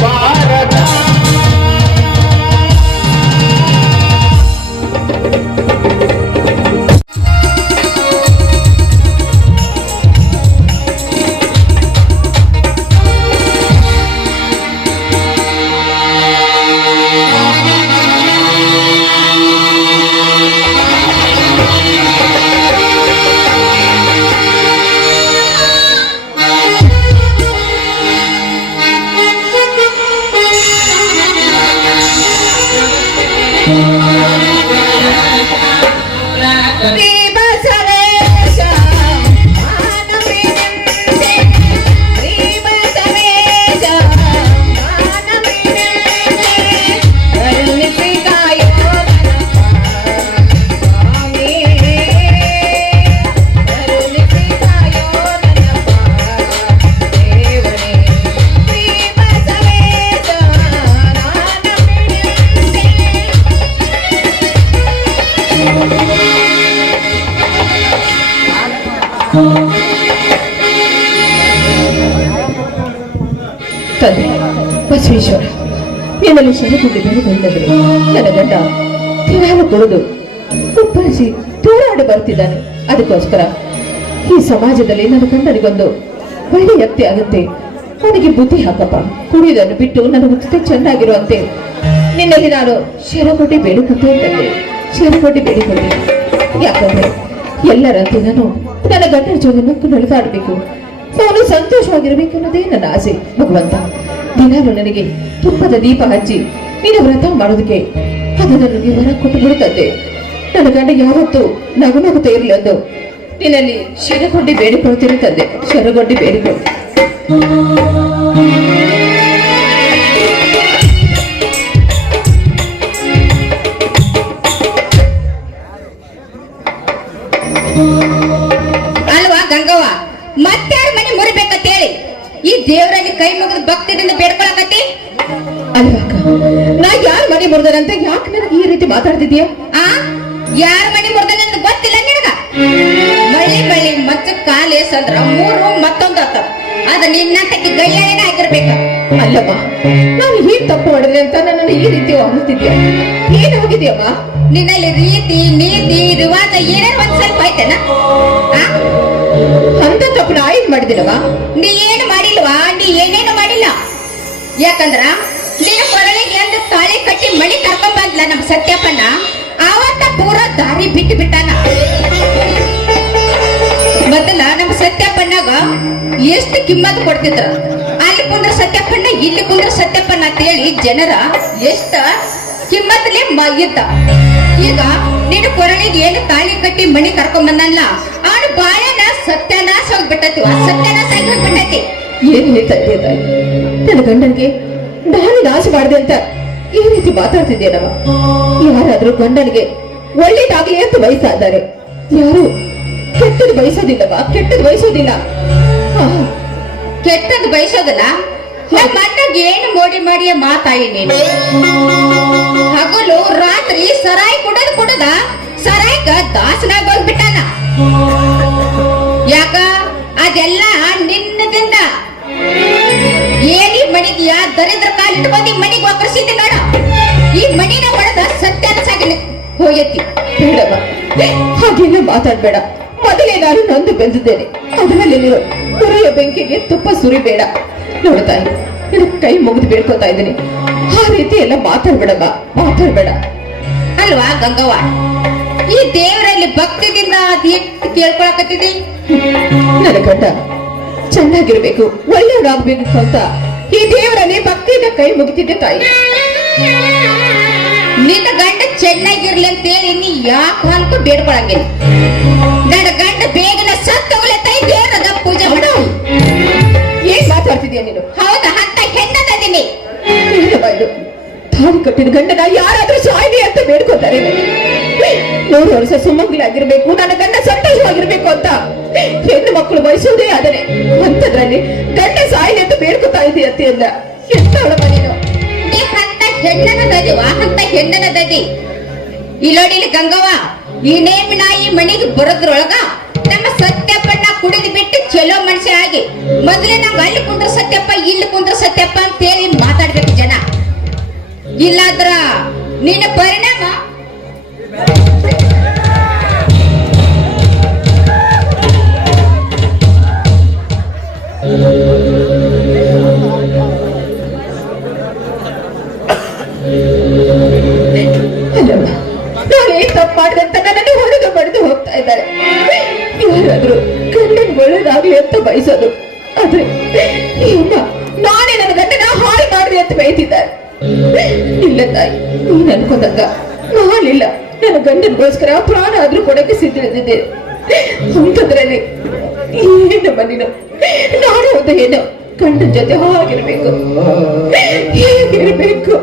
ಭಾರತ ತಂದೆ ಬಸವೇಶ್ವರ ನಿನ್ನಲ್ಲಿ ಶರಣಗೊಂಡು ಬೆಳೆದಂದರೆ ನನ್ನ ಗಂಡ ದಿನಾಲು ಕೊಡುದು ಉಪ್ಪಳಿಸಿ ತೋರಾಡಿ ಬರುತ್ತಿದ್ದಾನೆ. ಅದಕ್ಕೋಸ್ಕರ ಈ ಸಮಾಜದಲ್ಲಿ ನನ್ನ ಗಂಡನಿಗೊಂದು ಒಳ್ಳೆ ವ್ಯಕ್ತಿ ಆಗುತ್ತೆ. ನನಗೆ ಬುದ್ಧಿ ಹಾಕಪ್ಪ, ಕುಡಿಯುವುದನ್ನು ಬಿಟ್ಟು ನನ್ನ ಜೊತೆ ಚೆನ್ನಾಗಿರುವಂತೆ ನಿನ್ನಲ್ಲಿ ನಾನು ಶರಣಗೊಂಡು ಬೇಡಿಕೊಂಡೆ ತಂದೆ, ಶರಣಗೊಂಡು ಬೇಡಿಕೊಂಡೆ. ಯಾಕಂದ್ರೆ ಎಲ್ಲರಂತೆ ನಾನು ನನ್ನ ಗಂಡನ ಜೊತೆ ನಕ್ಕು ನಡೆದಾಡಬೇಕು, ಅವನು ಸಂತೋಷವಾಗಿರಬೇಕು ಅನ್ನೋದೇ ನನ್ನ ಆಸೆ. ಭಗವಂತ ದಿನಾಲು ನನಗೆ ತುಪ್ಪದ ದೀಪ ಹಚ್ಚಿ ನಿನ್ನ ವ್ರತ ಮಾಡೋದಕ್ಕೆ ಅದು ನನಗೆ ವರ ಕೊಟ್ಟು ಬಿಡುತ್ತದೆ. ನನ್ನ ಗಂಡ ಯಾವತ್ತೂ ನಗು ನಗುತ್ತಾ ಇರಲಿ ಅಂದು ನಿನ್ನಲ್ಲಿ ಶರಣಗೊಂಡು ಬೇಡಿಕೊಳ್ತಿರುತ್ತದೆ, ಶರಣಗೊಂಡು ಬೇಡಿಕೊಳ್ಳಿ. ಅಲ್ವಾ ಗಂಗವ್ವ, ಮತ್ತಾರ ಮನೆ ಮುರಿಬೇಕಂತ ಹೇಳಿ ಈ ದೇವರಲ್ಲಿ ಕೈ ಮುಗಿದು ಭಕ್ತಿಯಿಂದ ಬೇಡ್ಕೊಳಕತ್ತಿ? ಅಲ್ವಾಕ, ನಾ ಯಾರ ಮನೆ ಮುರಿದನಂತ ಯಾಕೆ ನನಗೆ ಈ ರೀತಿ ಮಾತಾಡ್ತಿದ್ಯಾ? ಯಾರ ಮನೆ ಮುರಿದನ ಗೊತ್ತಿಲ್ಲ ನಿನಗ? ಮಳ್ಳಿ ಮಳ್ಳಿ ಮಚ್ಚ ಕಾಲೇಸಂದ್ರ ಮೂರು ಮತ್ತೊಂದು ಆತ. ಅದ ನಿನ್ನಂತಕ್ಕೆ ಗೈಯಾಳಿನ ಆಗಿರ್ಬೇಕ. ಅಲ್ಲಮ್ಮ, ನಾನು ಹೀಗ್ ತಪ್ಪು ಮಾಡಿದೆ ಅಂತ ನನ್ನನ್ನು ಈ ರೀತಿ ಹೊರತಿದ್ಯಾ? ಏನ್ ಹೋಗಿದ್ಯಮ್ಮ? ನಿನ್ನಲ್ಲಿ ರೀತಿ ನೀತಿ ರಿವಾಜ ಏನೇನು ಒಂದ್ ಸ್ವಲ್ಪ ಆಯ್ತೇನ? ಅಂತ ತಪ್ಪು ನಾ ಏನ್ ಮಾಡಿದಿಲ್ಲವಾ? ನೀ ಏನು ಮಾಡಿಲ್ವಾ? ನೀ ಏನೇನು ಮಾಡಿಲ್ಲ. ಯಾಕಂದ್ರ ನಿನ್ನ ಕೊರಳಿಗೆ ಒಂದು ತಾಳಿ ಕಟ್ಟಿ ಮಣಿ ಕರ್ಕೊಂಡ್ ಬಂದ್ಲ ನಮ್ ಸತ್ಯಪ್ಪನ, ಆವತ್ತ ಪೂರ ದಾರಿ ಬಿಟ್ಟು ಬಿಟ್ಟಾನ. ಮೊದಲ ನಮ್ ಸತ್ಯಪ್ಪನಾಗ ಎಷ್ಟು ಕಿಮ್ಮತ್ ಕೊಡ್ತಿದ್ರ. ಅಲ್ಲಿ ಕುಂದ್ರ ಸತ್ಯಪ್ಪನ, ಇಲ್ಲಿ ಕುಂದ್ರ ಸತ್ಯಪ್ಪನ ಅಂತ ಹೇಳಿ ಜನರ ಎಷ್ಟ ಕಿಮ್ಮತ್ಲೆ ಇದ್ದ. ಈಗ ನಿನ್ನ ಕೊರಳಿಗೆ ಏನು ತಾಳಿ ಕಟ್ಟಿ ಮಣಿ ಕರ್ಕೊಂಡ್ ಬಂದಲ್ಲ, ಅವನು ಬಾಯನ ಸತ್ಯನಾಶ ಹೋಗ್ಬಿಟ್ಟತಿ, ಸತ್ಯನಾಶ ಆಗಿ ಹೋಗ್ಬಿಟ್ಟತಿ. ಏನ್ ಹೇಳ್ತಾ ತಾಯಿ? ನನ್ನ ಗಂಡನಿಗೆ ನಾನು ನಾಶ ಮಾಡಿದೆ ಅಂತ ಈ ರೀತಿ ಮಾತಾಡ್ತಿದ್ದೇನವ? ಯಾರಾದ್ರೂ ಗಂಡನಿಗೆ ಒಳ್ಳೇದಾಗ್ಲಿ ಅಂತ ಬಯಸಿದ್ದಾರೆ, ಯಾರು ಕೆಟ್ಟದ್ದು ಬಯಸೋದಿಲ್ಲವಾ? ಕೆಟ್ಟದ್ದು ಬಯಸೋದಿಲ್ಲ. ಕೆಟ್ಟದ್ದು ಬಯಸೋದಿಲ್ಲ. ನಮ್ಮ ಅಣ್ಣಗೆ ಏನು ಮೋಡಿ ಮಾಡಿಯ ಮಾತಾಯಿ ನೀನು? ಹಗಲು ರಾತ್ರಿ ಸರಾಯಿ ಕುಡದ ಸರಾಯ್ಕ ದಾಸನಾಗ ಹೋಗ್ಬಿಟ್ಟಾನ. ಯಾಕ? ಅದೆಲ್ಲ ನಿನ್ನದಿಂದ. ಏನಿ ಮಣಿಗೆ ಯಾ ದರಿದ್ರ ಕಾಲಿಟ್ಟು ಬಂದು ಮಣಿಗೆ ವಾಪರಿಸಿದ್ದೆ ನೋಡ. ಈ ಮಣಿನ ಹೊಡೆದ ಸತ್ಯಾನಸಾಗಿ ಹೋಗೈತಿ. ಬೇಡಮ್ಮ, ಹಾಗೆಲ್ಲ ಮಾತಾಡ್ಬೇಡ. ಮೊದಲೇ ನಾನು ನೊಂದು ಬೆಂದಿದ್ದೇನೆ, ಅದರಲ್ಲಿ ನೀನು ಹುರಿಯ ಬೆಂಕಿಗೆ ತುಪ್ಪ ಸುರಿಬೇಡ. ನೋಡ್ತಾ ನಿನ್ನ ಕೈ ಮುಗಿದು ಬೇಡ್ಕೋತಾ ಇದ್ದೀನಿ, ಆ ರೀತಿ ಎಲ್ಲ ಮಾತಾಡ್ಬೇಡಮ್ಮ, ಮಾತಾಡ್ಬೇಡ. ಅಲ್ವಾ ಗಂಗವ್ವ, ಈ ದೇವರಲ್ಲಿ ಭಕ್ತಿದಿಂದ ಅದೇನು ಕೇಳ್ಕೊಳಕತ್ತಿದಿ? ನನ್ನ ಗಂಡ ಚೆನ್ನಾಗಿರ್ಬೇಕು, ಒಳ್ಳೆಯವ್ರಾಗ್ಬೇಕು ಅಂತ ಈ ದೇವರಲ್ಲಿ ಭಕ್ತಿಯಿಂದ ಕೈ ಮುಗಿತಿದ್ದೆ ತಾಯಿ. ನಿನ್ನ ಗಂಡ ಚೆನ್ನಾಗಿರ್ಲಿ ಅಂತೇಳಿ ನೀ ಯಾಕೆ ಅನ್ಕೊ ಬೇಡ್ಕೊಳಂಗಿಲ್ಲ. ನನ್ನ ಗಂಡ ಬೇಗನ ಸತ್ತೋಗ್ಲೆ ತಾಯಿ ದೇವರದ ಪೂಜೆ ಮಾಡ. ಏನ್ ಮಾತಾಡ್ತಿದ್ಯಾ ನೀನು? ಹೌದಾ? ಅಂತ ಹೆಣ್ಣದೀನಿ. ತಾಳಿ ಕಟ್ಟಿದ ಗಂಡನ ಯಾರಾದ್ರೂ ಸಾಯ್ಲಿ ಅಂತ ಬೇಡ್ಕೋತಾರೆ. 100 ವರ್ಷ ಸುಮಂಗಲಾಗಿರ್ಬೇಕು, ನನ್ನ ಗಂಡ ಸಂತೋಷವಾಗಿರ್ಬೇಕು ಅಂತ ಹೆಣ್ಣು ಮಕ್ಕಳು ಬಯಸೋದೇ ಆದರೆ ಅಂತದ್ರಲ್ಲಿ ಗಂಡ ಸಾಯ್ಲಿ ಅಂತ ಬೇಡ್ಕೋತಾ ಇದೆಯ ಅಂತೆಲ್ಲ ಎಂತವಳಮ್ಮ ನೀನು? ನೀ ಅಂತ ಹೆಣ್ಣನದೀವ, ಅಂತ ಹೆಣ್ಣನದದಿ. ಇಲ್ಲೋಡಿಲಿ ಗಂಗವ್ವ, ಈ ನೇಮಿನ ಈ ಮನೆಗೆ ಬರೋದ್ರೊಳಗ ನಮ್ಮ ಸತ್ಯಪ್ಪನ ಕುಡಿದು ಬಿಟ್ಟು ಚಲೋ ಮನುಷ್ಯ ಆಗಿ ಮೊದಲೇ ನಂಗೆ ಅಲ್ಲಿ ಕುಂದ್ರ ಸತ್ಯಪ್ಪ ಇಲ್ಲಿ ಕುಂದ್ರ ಸತ್ಯಪ್ಪ ಅಂತ ಹೇಳಿ ಮಾತಾಡಿ ಇಲ್ಲಾದ್ರ ನಿನ್ನ ಪರಿಣಾಮ ನಾನು ಏನ್ ತಪ್ಪು ಮಾಡಿದಂತ ನನ್ನನ್ನು ಹೊಡೆದು ಬಡಿದು ಹೋಗ್ತಾ ಇದ್ದಾರೆ. ಯಾರಾದ್ರೂ ಗಂಡನ ಒಳ್ಳೇದಾಗ್ಲಿ ಅಂತ ಬಯಸೋದು, ಆದ್ರೆ ಈ ಅಮ್ಮ ನಾನೇ ನನ್ನ ಗಂಡನ ಹಾಳು ಮಾಡಿದೆ ಅಂತ ಬೈತಿದ್ದಾರೆ. ಇಲ್ಲ ತಾಯಿ, ನೀನ್ ಅನ್ಕೊಂಡಂಗ ನಾನಿಲ್ಲ. ನನ್ನ ಗಂಡನಿಗೋಸ್ಕರ ಪ್ರಾಣ ಆದ್ರೂ ಕೊಡಕ್ಕೆ ಸಿದ್ಧರಿದ್ದೆ. ಅಂತದ್ರಲ್ಲಿ ಏನಮ್ಮ ನೀನು, ನಾನು ಒಂದು ಏನೋ ಗಂಡನ ಜೊತೆ ಹಾಗಿರ್ಬೇಕು, ಹೇಗಿರ್ಬೇಕು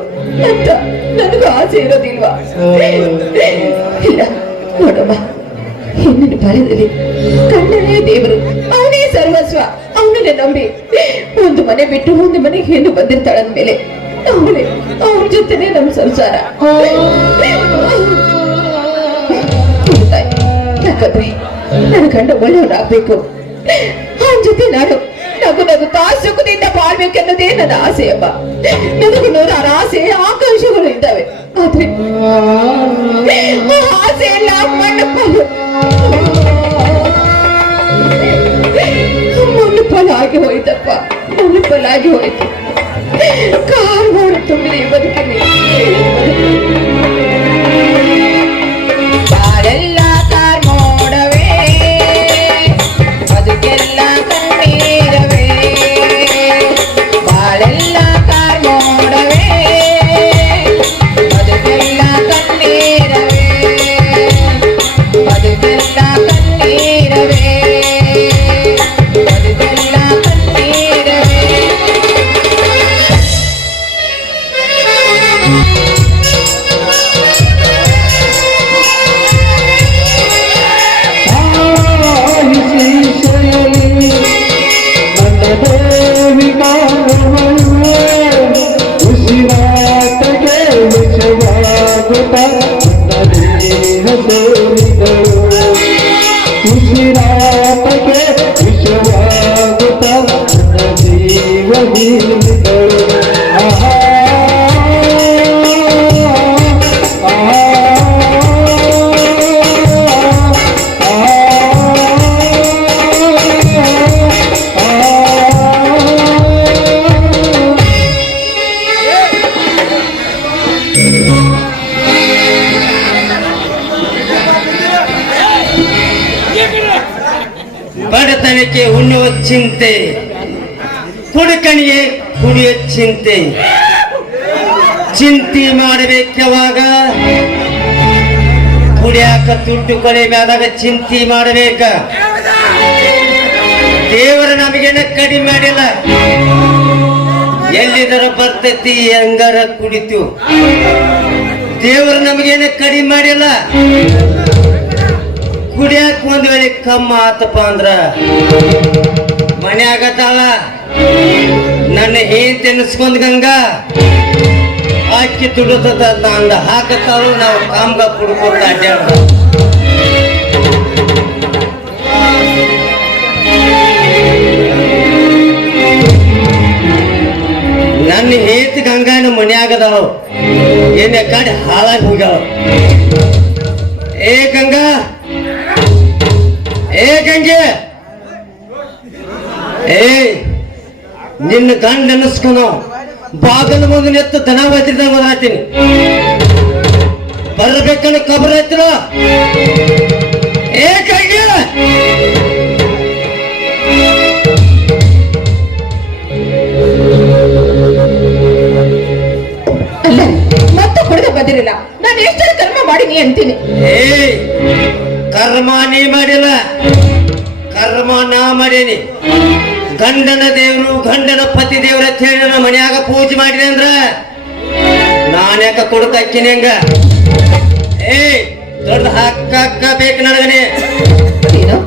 ಅಂತ ನನಗೂ ಆಸೆ ಇರೋದಿಲ್ವಾ? ಇಲ್ಲ ನೋಡಮ್ಮ, ಹೆಣ್ಣಿನ ಬಾಳ್ಯದಲ್ಲಿ ಗಂಡನೇ ದೇವರು, ಅವನೇ ಸರ್ವಸ್ವ. ಅವನನ್ನೇ ನಂಬಿ ಒಂದು ಮನೆ ಬಿಟ್ಟು ಒಂದು ಮನೆಗೆ ಹೆಣ್ಣು ಬಂದಿರ್ತಾಳಂದ್ಮೇಲೆ ಅವಳೇ ಅವ್ರ ಜೊತೆನೆ ನಮ್ಮ ಸಂಸಾರ. ಯಾಕಂದ್ರೆ ನನ್ನ ಗಂಡ ಒಳ್ಳೆಯವನಾಗ್ಬೇಕು, ಅವನ ಜೊತೆ ನಾನು ನಗು ನಗುತ್ತಾ ಸುಖದಿಂದ ಬಾಳ್ಬೇಕೆನ್ನೋದೇ ನನ್ನ ಆಸೆ ಅಮ್ಮ. ನನಗೂ ನೂರಾರು ಆಸೆ ಆಕಾಂಕ್ಷೆಗಳು ಇದ್ದಾವೆ, ಆದ್ರೆ ಆಸೆ ಎಲ್ಲ ಮಣ್ಣು ಪಾಲು ಆಗಿ ಹೋಯ್ತಪ್ಪ, ಮಣ್ಣು ಪಾಲಾಗಿ ಹೋಯ್ತು. ಕಾರ್ ಮೋಡ ತುಂಬಿದ ಈ ಬದುಕಲ್ಲಿ ಬಾಳೆಲ್ಲ ಕಾರ್ ಮೋಡವೇ, ಬದುಕೆಲ್ಲ ಕಣ್ಣೀರವೇ. ಬಾಳೆಲ್ಲ ಕಾರ್ ಮೋಡವೇ, ಬದುಕೆಲ್ಲ ಕಣ್ಣೀರವೇ. ಬದುಕೆಲ್ಲ ಕಣ್ಣೀರವೇ, ಬದುಕೆಲ್ಲ ಕಣ್ಣೀರವೇ. ಬಡತನಕ್ಕೆ ಉಣ್ಣುವ ಚಿಂತೆ, ಕುಡುಕನಿಗೆ ಕುಡಿಯುವ ಚಿಂತೆ. ಚಿಂತೆ ಮಾಡಬೇಕವಾಗ ಕುಡಿಯಾಕ ದುಡ್ಡು ಕಡಿಮೆ ಆದಾಗ ಚಿಂತೆ ಮಾಡಬೇಕ. ದೇವರ ನಮಗೇನ ಕಡಿಮೆ ಮಾಡಿಲ್ಲ, ಎಲ್ಲಿದರ ಬರ್ತೈತಿ ಹೆಂಗಾರ ಕುಡಿತು. ದೇವರು ನಮಗೇನ ಕಡಿಮೆ ಮಾಡಿಲ್ಲ. ಕುಡಿಯಾಕ ಒಂದ್ ವೇಳೆ ಕಮ್ಮ ಆತಪ್ಪ ಅಂದ್ರ ಮನ್ಯಾಗತ್ತಾಳ ನನ್ನ ಏನ್ ತೆನಸ್ಕೊಂಡ್ ಗಂಗಾ ಅಕ್ಕಿ ತುಡುತ್ತ ಅಂದ ಹಾಕತ್ತಾಳು. ನಾವು ಕಾಮ್ಗ ಕುಡ್ಕೊಂಡ ಅಡ್ಡಾಡ ನನ್ನ ಹೇತ್ ಗಂಗಾನ ಮನ್ಯಾಗದಾಳು, ಏನ ಕಡೆ ಹಾಳಾಗಿ ಹೋಗ್ಯಾಳ. ಏ ಗಂಗಾ, ಏ ಗಂಗೆ, ಏ ನಿನ್ನ ಗಂಡ ಅನ್ನಿಸ್ಕೊನೋ ಬಾಗಲ ಮುಂದೆ ಎತ್ತು ದನ ಬತ್ತಿದ್ದಂಗ ಬರಾತೀನಿ. ಬರ್ಬೇಕನ್ನ ಕಬರ್ ಐತ್ರ. ಏ ಗಂಗೆ, ಅಲ್ಲ ಮತ್ತೆ ಹೊಡೆದ ಬಂದಿರಲ್ಲ. ನಾನು ಎಷ್ಟರ ಕರ್ಮ ಮಾಡೀನಿ ಅಂತೀನಿ. ಏ ಕರ್ಮ ನೀ ಮಾಡಿಲ್ಲ, ಕರ್ಮ ನಾ ಮಾಡೇನಿ. ಗಂಡನ ದೇವ್ರು ಗಂಡನ ಪತಿ ದೇವ್ರ ಅಂತ ಹೇಳಿ ನನ್ನ ಮನ್ಯಾಗ ಪೂಜೆ ಮಾಡಿದೆ ಅಂದ್ರ ನಾನ್ಯಾಕ ಕೊಡ್ತಾಕಿನಿ ಹಂಗ. ಏ ದೊಡ್ಡ ಹಾಕ ಬೇಕು ನನಗನೆ. ಏನು,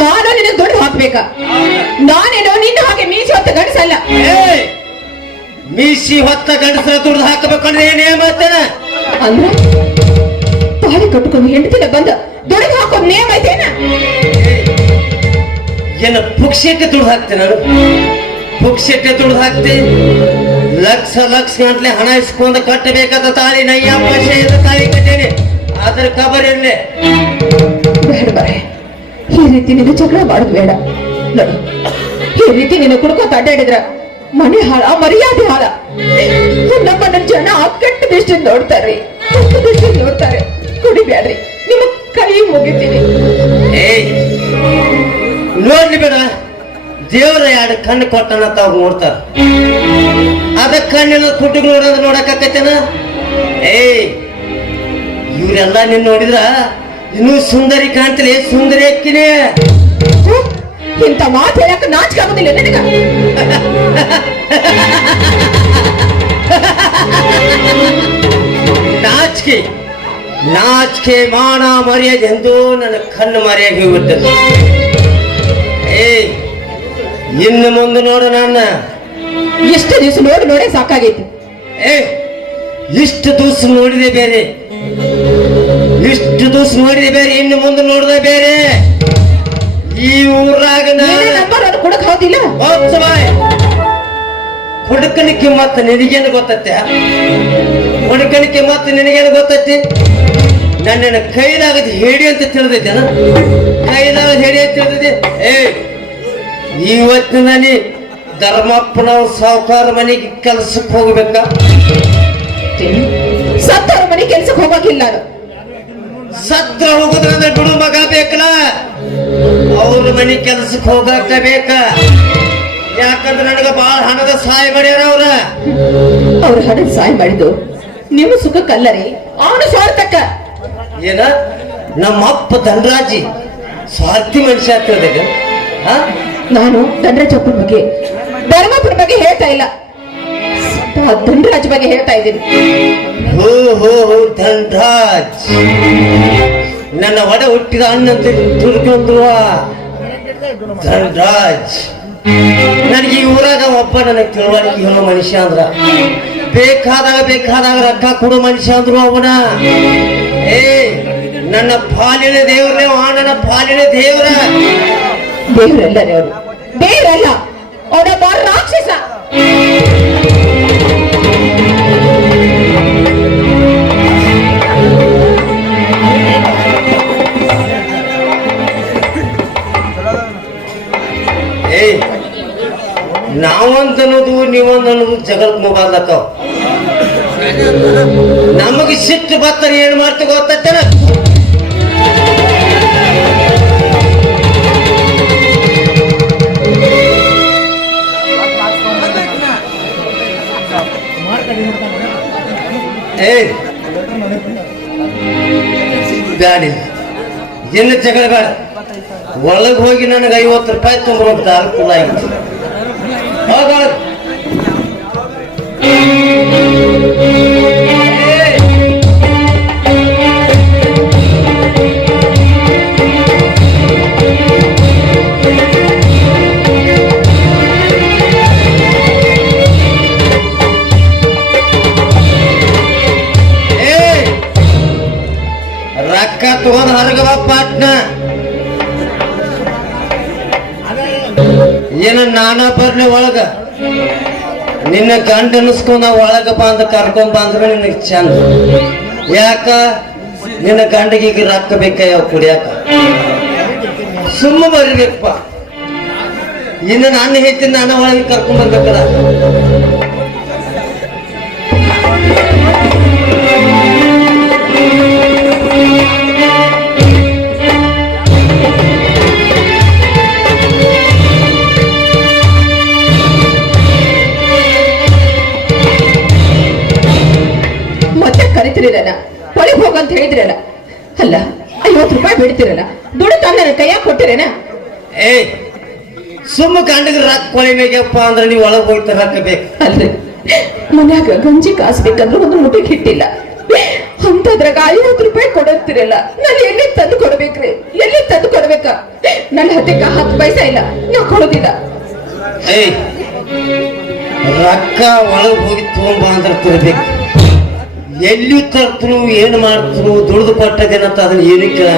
ನಾನು ನಿನ್ನ ದುಡ್ಡು ಹಾಕ್ಬೇಕಾ? ನಾನೇನೋ ನಿನ್ನ ಹಾಗೆ ಮೀಸಿ ಹೊತ್ತ ಗಂಡಸಲ್ಲ. ಏ ಮೀಸಿ ಹೊತ್ತ ಗಂಡಸರ ದುಡ್ಡು ಹಾಕಬೇಕಂದ್ರೆ ಏನೇ ಮಾತೇನ ಅಂದ್ರೆ ತಾಳಿ ಕಟ್ಕೊಂಡು ಹೆಂಡತಿನ ಬಂದ ದುಡ್ಡು ಹಾಕೋದ್ ನೇಮ ಐತೇನ? ಏನ ಪುಕ್ಷೆಟ್ಟೆ ದುಡ್ಡು ಹಾಕ್ತೆ, ನಾನು ಪುಕ್ಷೆಟ್ಟೆ ದುಡ್ಡು ಹಾಕ್ತೆ. ಲಕ್ಷ ಲಕ್ಷ ಗಂಟ್ಲೆ ಹಣ ಇಸ್ಕೊಂಡು ಕಟ್ಟಬೇಕಾದ ತಾಳಿ ನಯ್ಯಪ್ಪ ಶೇದ ತಾಳಿ ಕಟ್ಟೇನಿ ಅದ್ರ ಕಬರ್ ಇರ್ಲಿ. ಬೇಡ ಬಾರೆ, ಈ ರೀತಿ ನೀನು ಜಗಳ ಮಾಡೋದು ಬೇಡ. ನೋಡು, ಈ ರೀತಿ ನೀನು ಕುಡ್ಕೋತ ಅಡ್ಡಾಡಿದ್ರ ಮನೆ ಹಾಳ, ಮರ್ಯಾದೆ ಹಾಳ. ನಮ್ಮನ್ನ ಜನ ಕೆಟ್ಟ ದೃಷ್ಟಿಯಿಂದ ನೋಡ್ತಾರ್ರಿ, ಕೆಟ್ಟ ದೃಷ್ಟಿಯಿಂದ ನೋಡ್ತಾರೆ. ಕುಡಿಬ್ಯಾಡ್ರಿ, ನಿಮ್ಮ ಕೈ ಮುಗಿತೀನಿ. ಏಯ್ ನೋಡ್ಲಿ ಬೇಡ, ದೇವ್ರ ಎರಡು ಕಣ್ಣು ಕೊಟ್ಟನ ತಾವ್ ನೋಡ್ತಾರ. ಅದ ಕಣ್ಣಿನ ಕುಟ್ಟಿಗೆ ನೋಡೋದು ನೋಡಕ್ಕಾಕತ್ತೇನ? ಏಯ್ ಇವ್ರೆಲ್ಲ ನೀನ್ ನೋಡಿದ್ರ ಇನ್ನೂ ಸುಂದರಿ ಕಾಣ್ತಿಲ್ಲ, ಸುಂದರಿ ಅಕ್ಕಿನೇ. ಇಂಥ ಮಾತು ಹೇಳಕ್ ನಾಚಿಕೆ ಆಗೋದಿಲ್ಲ ನಿನಗ? ನಾಚಿಕೆ ನಾಚಿಕೆ ಮಾನ ಮರ್ಯಾದೆ ಎಂದು ನನ್ನ ಕಣ್ಣು ಮರೆಯಾಗಿ ಹೋಗುತ್ತದೆ. ಏಯ್ ಇನ್ನು ಮುಂದೆ ನೋಡು ನನ್ನ. ಎಷ್ಟು ದಿವಸ ನೋಡಿ ನೋಡೇ ಸಾಕಾಗೈತಿ. ಏ ಇಷ್ಟು ದಿವಸ ನೋಡಿದೆ ಬೇರೆ, ಇಷ್ಟು ದಿವಸ ನೋಡಿದೆ ಬೇರೆ, ಇನ್ನು ಮುಂದೆ ನೋಡಿದೆ ಬೇರೆ. ಈ ಊರಾಗ ನಂಬರ್ ಕೊಡಕ್ ಹೌದಿಲ್ಲ. ಹುಡುಕನ ಕಿಮ್ಮತ್ತ ನಿನಗೇನು ಗೊತ್ತತ್ತೆ? ಹುಡುಕನ ಕಿಮ್ಮತ್ತ ನಿನಗೇನು ಗೊತ್ತೈತಿ? ನನ್ನ ಕೈಲಾಗದ ಹೇಳಿ ಅಂತ ತಿಳಿದೈತೇನ? ಕೈಲಾಗದ ಹೇಳಿ ಅಂತ ತಿಳಿದೈತಿ. ಏ ಇವತ್ತಿನ ನೀ ಧರ್ಮಪ್ಪನವ್ರ ಸಾವುಕಾರ ಮನೆಗೆ ಕೆಲ್ಸಕ್ಕೆ ಹೋಗ್ಬೇಕ? ಸತ್ತವ್ರ ಮನೆ ಕೆಲ್ಸಕ್ಕೆ ಹೋಗಕ್ಕಿಲ್ಲ ನಾನು. ಸತ್ರ ಹೋಗುದ್ರಂದ್ರೆ ಬಿಡು ಮಗ ಬೇಕಲ್ಲ, ಅವ್ರ ಮನೆ ಕೆಲ್ಸಕ್ಕೆ ಹೋಗಕ್ಕ ಬೇಕ. ಯಾಕಂದ್ರೆ ನನಗ ಬಹಳ ಹಣದ ಸಹಾಯ ಮಾಡ್ಯಾರ ಅವ್ರ ಹಣದ ಸಹಾಯ ಮಾಡಿದ್ದು ನಿಮ್ಮ ಸುಖಕ್ಕಲ್ಲರಿ, ಅವನು ಸ್ವಾರ್ಥಕ್ಕ. ಏನ ನಮ್ಮಪ್ಪ ಧನರಾಜಿ ಸ್ವಾರ್ಥಿ ಮನುಷ್ಯ ಆಗ್ತದೆ. ನಾನು ಧನರಾಜಪ್ಪನ ಬಗ್ಗೆ, ಧರ್ಮಪ್ಪನ ಬಗ್ಗೆ ಹೇಳ್ತಾ ಇಲ್ಲ, ಧನರಾಜ್ ಬಗ್ಗೆ ಹೇಳ್ತಾ ಇದ್ದೀನಿ. ಹೋ ಹೋ ಹೋ ಧನರಾಜ್ ನನ್ನ ಒಡ ಹುಟ್ಟಿದ ಅನ್ನಂತ ತುರ್ಕೊಂಡ್ರುವ ಧನರಾಜ್. ನನಗೆ ಈ ಊರಾಗ ಒಬ್ಬ ನನಗೆ ತಿಳುವಳಿಕೆ ಹೇಳೋ ಮನುಷ್ಯ ಅಂದ್ರ, ಬೇಕಾದಾಗ ರೊಕ್ಕ ಕೊಡೋ ಮನುಷ್ಯ ಅಂದ್ರು ಅವನ. ಏ ನನ್ನ ಪಾಲಿನ ದೇವ್ರೇ, ನನ್ನ ಪಾಲಿನ ದೇವ್ರ. ದೇವ್ರಲ್ಲರೇ ಅವರು, ದೇವ್ರಲ್ಲ, ಅವನೊಬ್ಬ ರಾಕ್ಷಸ. ಏಯ್ ನಾವಂತ ಅನ್ನೋದು ನೀವಂತ ಅನ್ನೋದು ಜಗತ್ ಮುಗಾದ್ಲಕ್ಕ. ನಮಗೆ ಸಿಟ್ಟು ಬರ್ತಾರೆ, ಏನ್ ಮಾಡ್ತೀವಿ ಗೊತ್ತೇನ? ಏಯ್ ಬ್ಯಾಡಿ, ಇನ್ನು ಜಗಳ ಬೇಡ. ಒಳಗೆ ಹೋಗಿ ನನಗೆ 50 ರೂಪಾಯಿ ತುಂಬ್ರಂತ ಅನುಕೂಲ ಆಗಿತ್ತು. ಹೋಗ ರೊಕ್ಕ ತಗೊಂಡ್ ಹೊರಗವ ಪಾಟ್ನ. ಏನ ನಾನ ಬರ್ಲಿ ಒಳಗ, ನಿನ್ನ ಗಂಡ ಅನಿಸ್ಕೊಂಡ ಒಳಗ ಬಂದ ಕರ್ಕೊಂಡ್ ಬಂದ್ರೆ ನಿನಗೆ ಚಂದ. ಯಾಕ ನಿನ್ನ ಗಂಡಗೆ ಈಗ ರೊಕ್ಕ ಬೇಕಯ್ಯ ಕುಡಿಯಾಕ? ಸುಮ್ಮ ಬರಿಬೇಕಪ್ಪ. ಇನ್ನು ನಾನು ಹೇಳ್ತೀನಿ, ನಾನು ಒಳಗೆ ಕರ್ಕೊಂಡ್ ಬರ್ಬೇಕಲ್ಲ. ಕರಿತಿರಲ್ಲ, ಹೊಳಿಗೆ ಹೋಗಂತ ಹೇಳಿದ್ರಲ್ಲ, ಅಲ್ಲ 50 ರೂಪಾಯಿ ಬಿಡ್ತಿರಲ್ಲ, ದುಡ್ಡು ತಂದ ಕೈಯಾಗ ಕೊಟ್ಟಿರೇನ? ಏ ಸುಮ್ಮ ಗಂಡಗ ರೊಕ್ಕ ಕೊಳಿಬೇಕಪ್ಪ ಅಂದ್ರೆ ನೀವು ಒಳಗೆ ಹೋಗ್ತಾ ರೊಕ್ಕ ಬೇಕು ಅಲ್ರಿ. ಮನ್ಯಾಗ ಗಂಜಿ ಕಾಸ್ಬೇಕಂದ್ರೆ ಒಂದು ಮುಟ್ಟಿಗೆ ಹಿಟ್ಟಿಲ್ಲ, ಅಂತದ್ರಾಗ 50 ರೂಪಾಯಿ ಕೊಡುತ್ತಿರಲ್ಲ. ನಾನು ಎಲ್ಲಿ ತಂದು ಕೊಡ್ಬೇಕ್ರಿ? ಎಲ್ಲಿ ತಂದು ಕೊಡ್ಬೇಕ? ನನ್ನ ಹತ್ತಿಗೆ 10 ಪೈಸಾ ಇಲ್ಲ, ನಾ ಕೊಡೋದಿಲ್ಲ. ಏಯ್ ರೊಕ್ಕ ಒಳಗೆ ಹೋಗಿ ತಗೊಂಬ ಅಂದ್ರೆ ತರಬೇಕು. ಎಲ್ಲಿ ತರ್ತರು, ಏನು ಮಾಡ್ತರು, ದುಡ್ದು ಕೊಟ್ಟದೇನಂತ ಅದನ್ನ ಏನಕ್ಕೆ?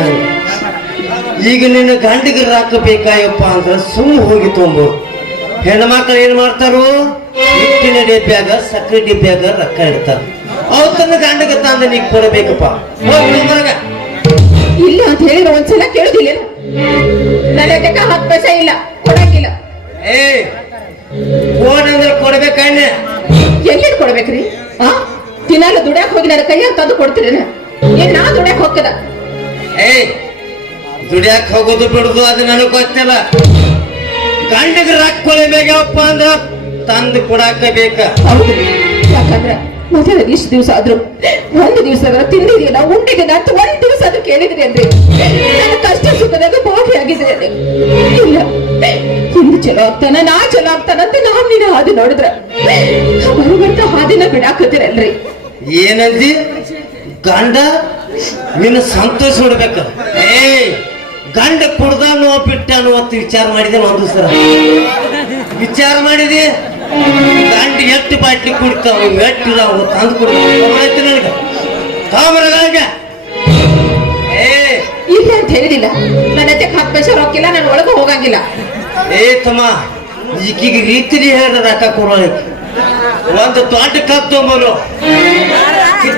ಈಗ ನಿನ್ನ ಗಂಡಿಗೆ ರೊಕ್ಕ ಬೇಕಾಯಪ್ಪ ಅಂದ್ರೆ ಸುಮ್ಮ ಹೋಗಿ ತೊಂಬ. ಹೆಣ್ಮಕ್ಳು ಏನ್ ಮಾಡ್ತಾರು, ಹಿಟ್ಟಿನ ಡಿಬ್ಬ್ಯಾಗ ಸಕ್ಕರೆ ಡಿಬ್ಬ್ಯಾಗ ರೊಕ್ಕ ಇಡ್ತಾರ. ಅವ್ ತನ್ನ ಗಂಡಗ ತಂದ ನೀ ಕೊಡಬೇಕಪ್ಪ. ಹೋಗಿ ಮನೆಗ. ಇಲ್ಲ ಅಂತ ಹೇಳಿದ್ರೆ ಒಂದ್ಸಲ ಕೇಳುದಿಲ್ಲ. ನನಗೆ 10 ಪೈಸೆ ಇಲ್ಲ, ಕೊಡಂಗಿಲ್ಲ. ಏ ಫೋನ್ ಅಂದ್ರೆ ಕೊಡ್ಬೇಕಣ್ಣ. ಎಲ್ಲಿ ಕೊಡ್ಬೇಕ್ರಿ? ದಿನಾಲು ದುಡ್ಯಾಕ್ ಹೋಗಿ ನನ್ನ ಕೈಯಾಗ ತಂದು ಕೊಡ್ತೀರೇನ? ಏನ್ ನಾ ದುಡ್ಯಾಕ್ ಹೋಗ್ತದ? ಏ ದುಡ್ಯಾಕ್ ಹೋಗೋದು ಬಿಡುದು ಅದು ನನಗ್ ಗೊತ್ತಿಲ್ಲ. ಗಂಡಗ ರೊಕ್ಕ ಕೊಡಬೇಕಪ್ಪ ಅಂದ್ರ ತಂದು ಕೊಡಾಕ ಬೇಕ. ಹೌದ್ರಿ, ಯಾಕಂದ್ರ ಮೊದಲ ಇಷ್ಟು ದಿವಸ ಆದ್ರು ಒಂದು ದಿವಸ ತಿಂದಿದೆಯಲ್ಲ, ಉಂಡಿದೆಯಲ್ಲ ಅಂತ ಒಂದ್ ದಿವಸ ಅದು ಕೇಳಿದ್ರಿ ಅಂದ್ರೆ ನನ್ನ ಕಷ್ಟ ಸುಖದಾಗ ಭಾಗಿಯಾಗಿದ್ರೆ ಅಂದ್ರೆ ಇಲ್ಲ, ಹಿಂದೆ ಚಲೋ ಆಗ್ತಾನ, ನಾ ಚಲೋ ಆಗ್ತಾನಂತ ನಾನ್ ನೀನು ಹಾದಿ ನೋಡಿದ್ರ ಬರುವಂತ ಹಾದಿನ ಬಿಡಾಕತ್ತೀರಲ್ರಿ. ಏನಂದಿ? ಗಂಡ ನಿನ್ನ ಸಂತೋಷ ನೋಡ್ಬೇಕ. ಏ ಗಂಡ ಕುಡ್ದಾನು ಬಿಟ್ಟಾನು ಅಂತ ವಿಚಾರ ಮಾಡಿದೆ ಒಂದು ಸರ. ವಿಚಾರ ಮಾಡಿದೆ, ಗಂಡ ಎಷ್ಟು ಬಾಟ್ಲಿ ಕುಡ್ತಾವ, ಎಷ್ಟು ತಂದು ಕೊಡ್ತಾವ ನನಗ ಕಾಮರಾಗ. ಏ ಇಲ್ಲ ಅಂತ ಹೇಳಿದಿಲ್ಲ, ನನ್ನ ಹತ್ತೆ 10 ಪೈಸೆ ರೊಕ್ಕಿಲ್ಲ, ನಾನು ಒಳಗೆ ಹೋಗಂಗಿಲ್ಲ. ಏ ತಮ್ಮ, ಈಕಿಗೆ ರೀತಿಲಿ ಹೇಳ ರೊಕ್ಕ ಕೊಡೋಕೆ ಒಂದು ದೊಡ್ಡ ಕಪ್ ತೊಗೊಂಬರು.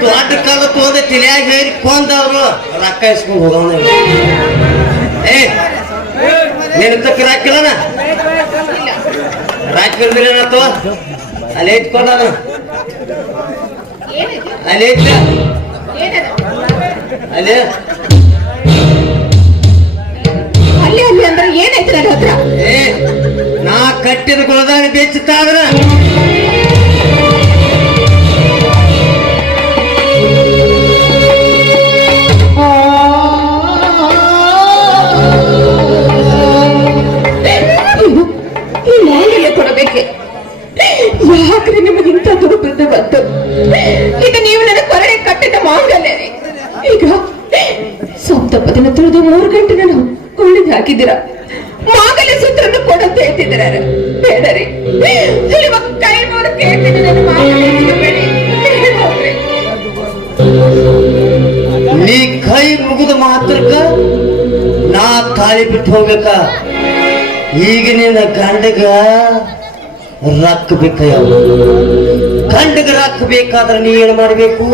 ದೊಡ್ಡ ಕಲ್ಲು ತೊಗೊಂಡ ತಿಳಿಯಾಗಿ ಹೇರಿ ಕೊಂದವ್ರು ರೊಕ್ಕ ಇಸ್ಕೊಂಡು ಹೋಗೋಣ. ಏ ನಿನ್ನ ತಕ್ಕ ರಾಕಿಲ್ಲನ? ರಾಕಿಲ್ದಿರ ಏನಾಯ್ತು? ಅಲ್ಲಿ ಇಟ್ಕೊಂಡ ಅಲ್ಲಿ ಇಟ್ಟ ಅಲ್ಲಿ ಅಲ್ಲಿ ಅಲ್ಲಿ ಅಂದ್ರೆ ಏನಾಯ್ತು ನನ್ನ ಹತ್ರ? ಏ ನಾ ಕಟ್ಟಿದ ಗುಳದಾನ ಬೆಚ್ಚುತ್ತಾದ್ರ ಈ ಮಾಂಗಲ್ಯ ಕೊಡಬೇಕೆ? ಯಾಕ್ರೆ ನಿಮಗೆ ಇಂಥ ದುರುಪದ ಬಂತು? ಈಗ ನೀವು ನನ್ನ ಕೊರಡೆ ಕಟ್ಟಿದ ಮಾಂಗಲ್ಯ ರೀ. ಈಗ ಸಪ್ತಪದಿನ ತುಳಿದು 3 ಗಂಟೆ ನಾನು ಕೊಳ್ಳಿಗೆ ಹಾಕಿದ್ದೀರ. ಮಾಂಗಲ್ಯ ಸೂತ್ರನ್ನು ಕೊಡಂತ ಹೇಳ್ತಿದ್ದೀರ. ಬೇಡ ರೀ, ಅಲ್ಲಿ ಕೈ ಮೂರು ಕೇಳ್ತೀನಿ, ನನ್ನ ಮಾಂಗಲ್ಯ ಸಿಗಬೇಡಿ. ನೀ ಕೈ ಮುಗಿದ ಮಾತ್ರಕ್ಕ ನಾ ತಾಳಿ ಬಿಟ್ಟು ಹೋಗ್ಬೇಕ. ಈಗ ನಿನ್ನ ಗಂಡಗ ರೊಕ್ಕ ಬೇಕಯ್ಯ. ಗಂಡಗ ರೊಕ್ಕ ಬೇಕಾದ್ರೆ ನೀ ಏನು ಮಾಡಬೇಕು?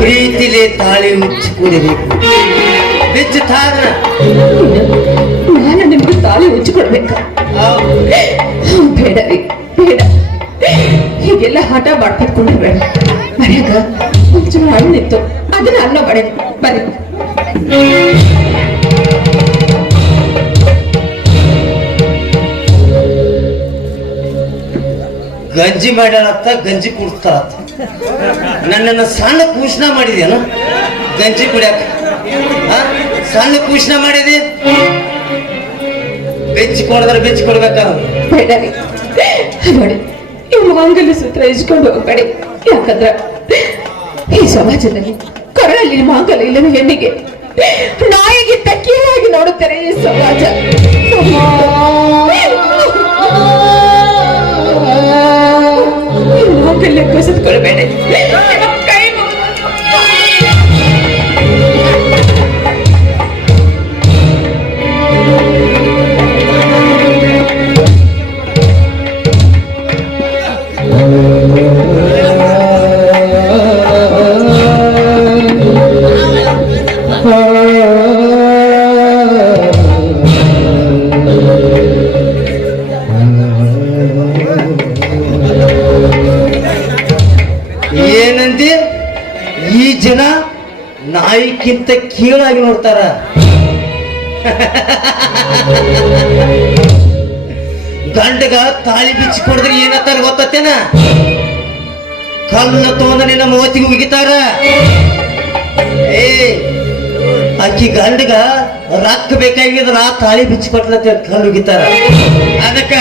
ಪ್ರೀತಿಲೆ ತಾಳಿ ಉಚ್ಚಿ ಕುಡಿಬೇಕು. ಬಿಚ್ಚುತ್ತಾರ ನಾನು ನಿಮ್ಗೆ ತಾಳಿ ಉಚ್ಚಿಕೊಡ್ಬೇಕ? ಬೇಡ ರೀ, ಬೇಡ. ಹೀಗೆಲ್ಲ ಹಠ ಮಾಡ್ಕೊಂಡ್ರೆ ಬೇಡ. ಮನ್ಯಾಗ ಒಂಚೂರು ಹಣ್ಣಿತ್ತು, ಅದನ್ನ ಅನ್ನ ಬಡ ಬರೀ. ಗಂಜಿ ಮಾಡ್ಯಾಳತ್ತ, ಗಂಜಿ ಕುಡಿಸ್ತಾಳತ್ತ. ನನ್ನನ್ನು ಸಣ್ಣ ಕೂಷ್ಣ ಮಾಡಿದ್ಯಾನ ಗಂಜಿ ಕುಡಿಯಾಕ? ಸಣ್ಣ ಕೂಷ್ಣ ಮಾಡಿದಿ, ಬೆಚ್ಚಿ ಕೊಡದ್ರೆ ಬೆಚ್ಚಿ ಕೊಡ್ಬೇಕ. ಬೇಡ ರೀ, ನೋಡಿ ಈ ಮಾಂಗಲ್ಯ ಸೂತ್ರ ಇಸ್ಕೊಂಡು ಹೋಗ್ಬೇಡಿ. ಯಾಕಂದ್ರ ಈ ಸಮಾಜದಲ್ಲಿ ಕೊರಳಲ್ಲಿ ಮಾಂಗಲ್ಯ ಇಲ್ಲದ ಹೆಣ್ಣಿಗೆ ನಾಯಿಗಿಂತ ಕೀಳಾಗಿ ನೋಡುತ್ತಾರೆ ಈ ಸಮಾಜ. ಮಾಂಗಲ್ಯ ಕಸಿದ್ಕೊಳ್ಬೇಡಿ. ಕೈ ಏನಂದಿ? ಈ ಜನ ನಾಯಿಕ್ಕಿಂತ ಕೀಳಾಗಿ ನೋಡ್ತಾರ. ಗಂಡಗ ತಾಳಿ ಬಿಚ್ಚಿ ಕೊಡಿದ್ರೆ ಏನತ್ತಾರ ಗೊತ್ತೇನ? ಕಲ್ಲ ತಗೊಂಡ ನಿನ್ನ ಮೂವತ್ತಿಗೆ ಉಗಿತಾರ. ಏ ಅಕ್ಕಿ ಗಂಡಗ ರೊಕ್ಕ ಬೇಕಾಗಿದ್ರ ತಾಳಿ ಬಿಚ್ಚಿ ಕೊಟ್ಲತ್ತ ಕಲ್ಲು ಉಗಿತಾರ. ಅದಕ್ಕ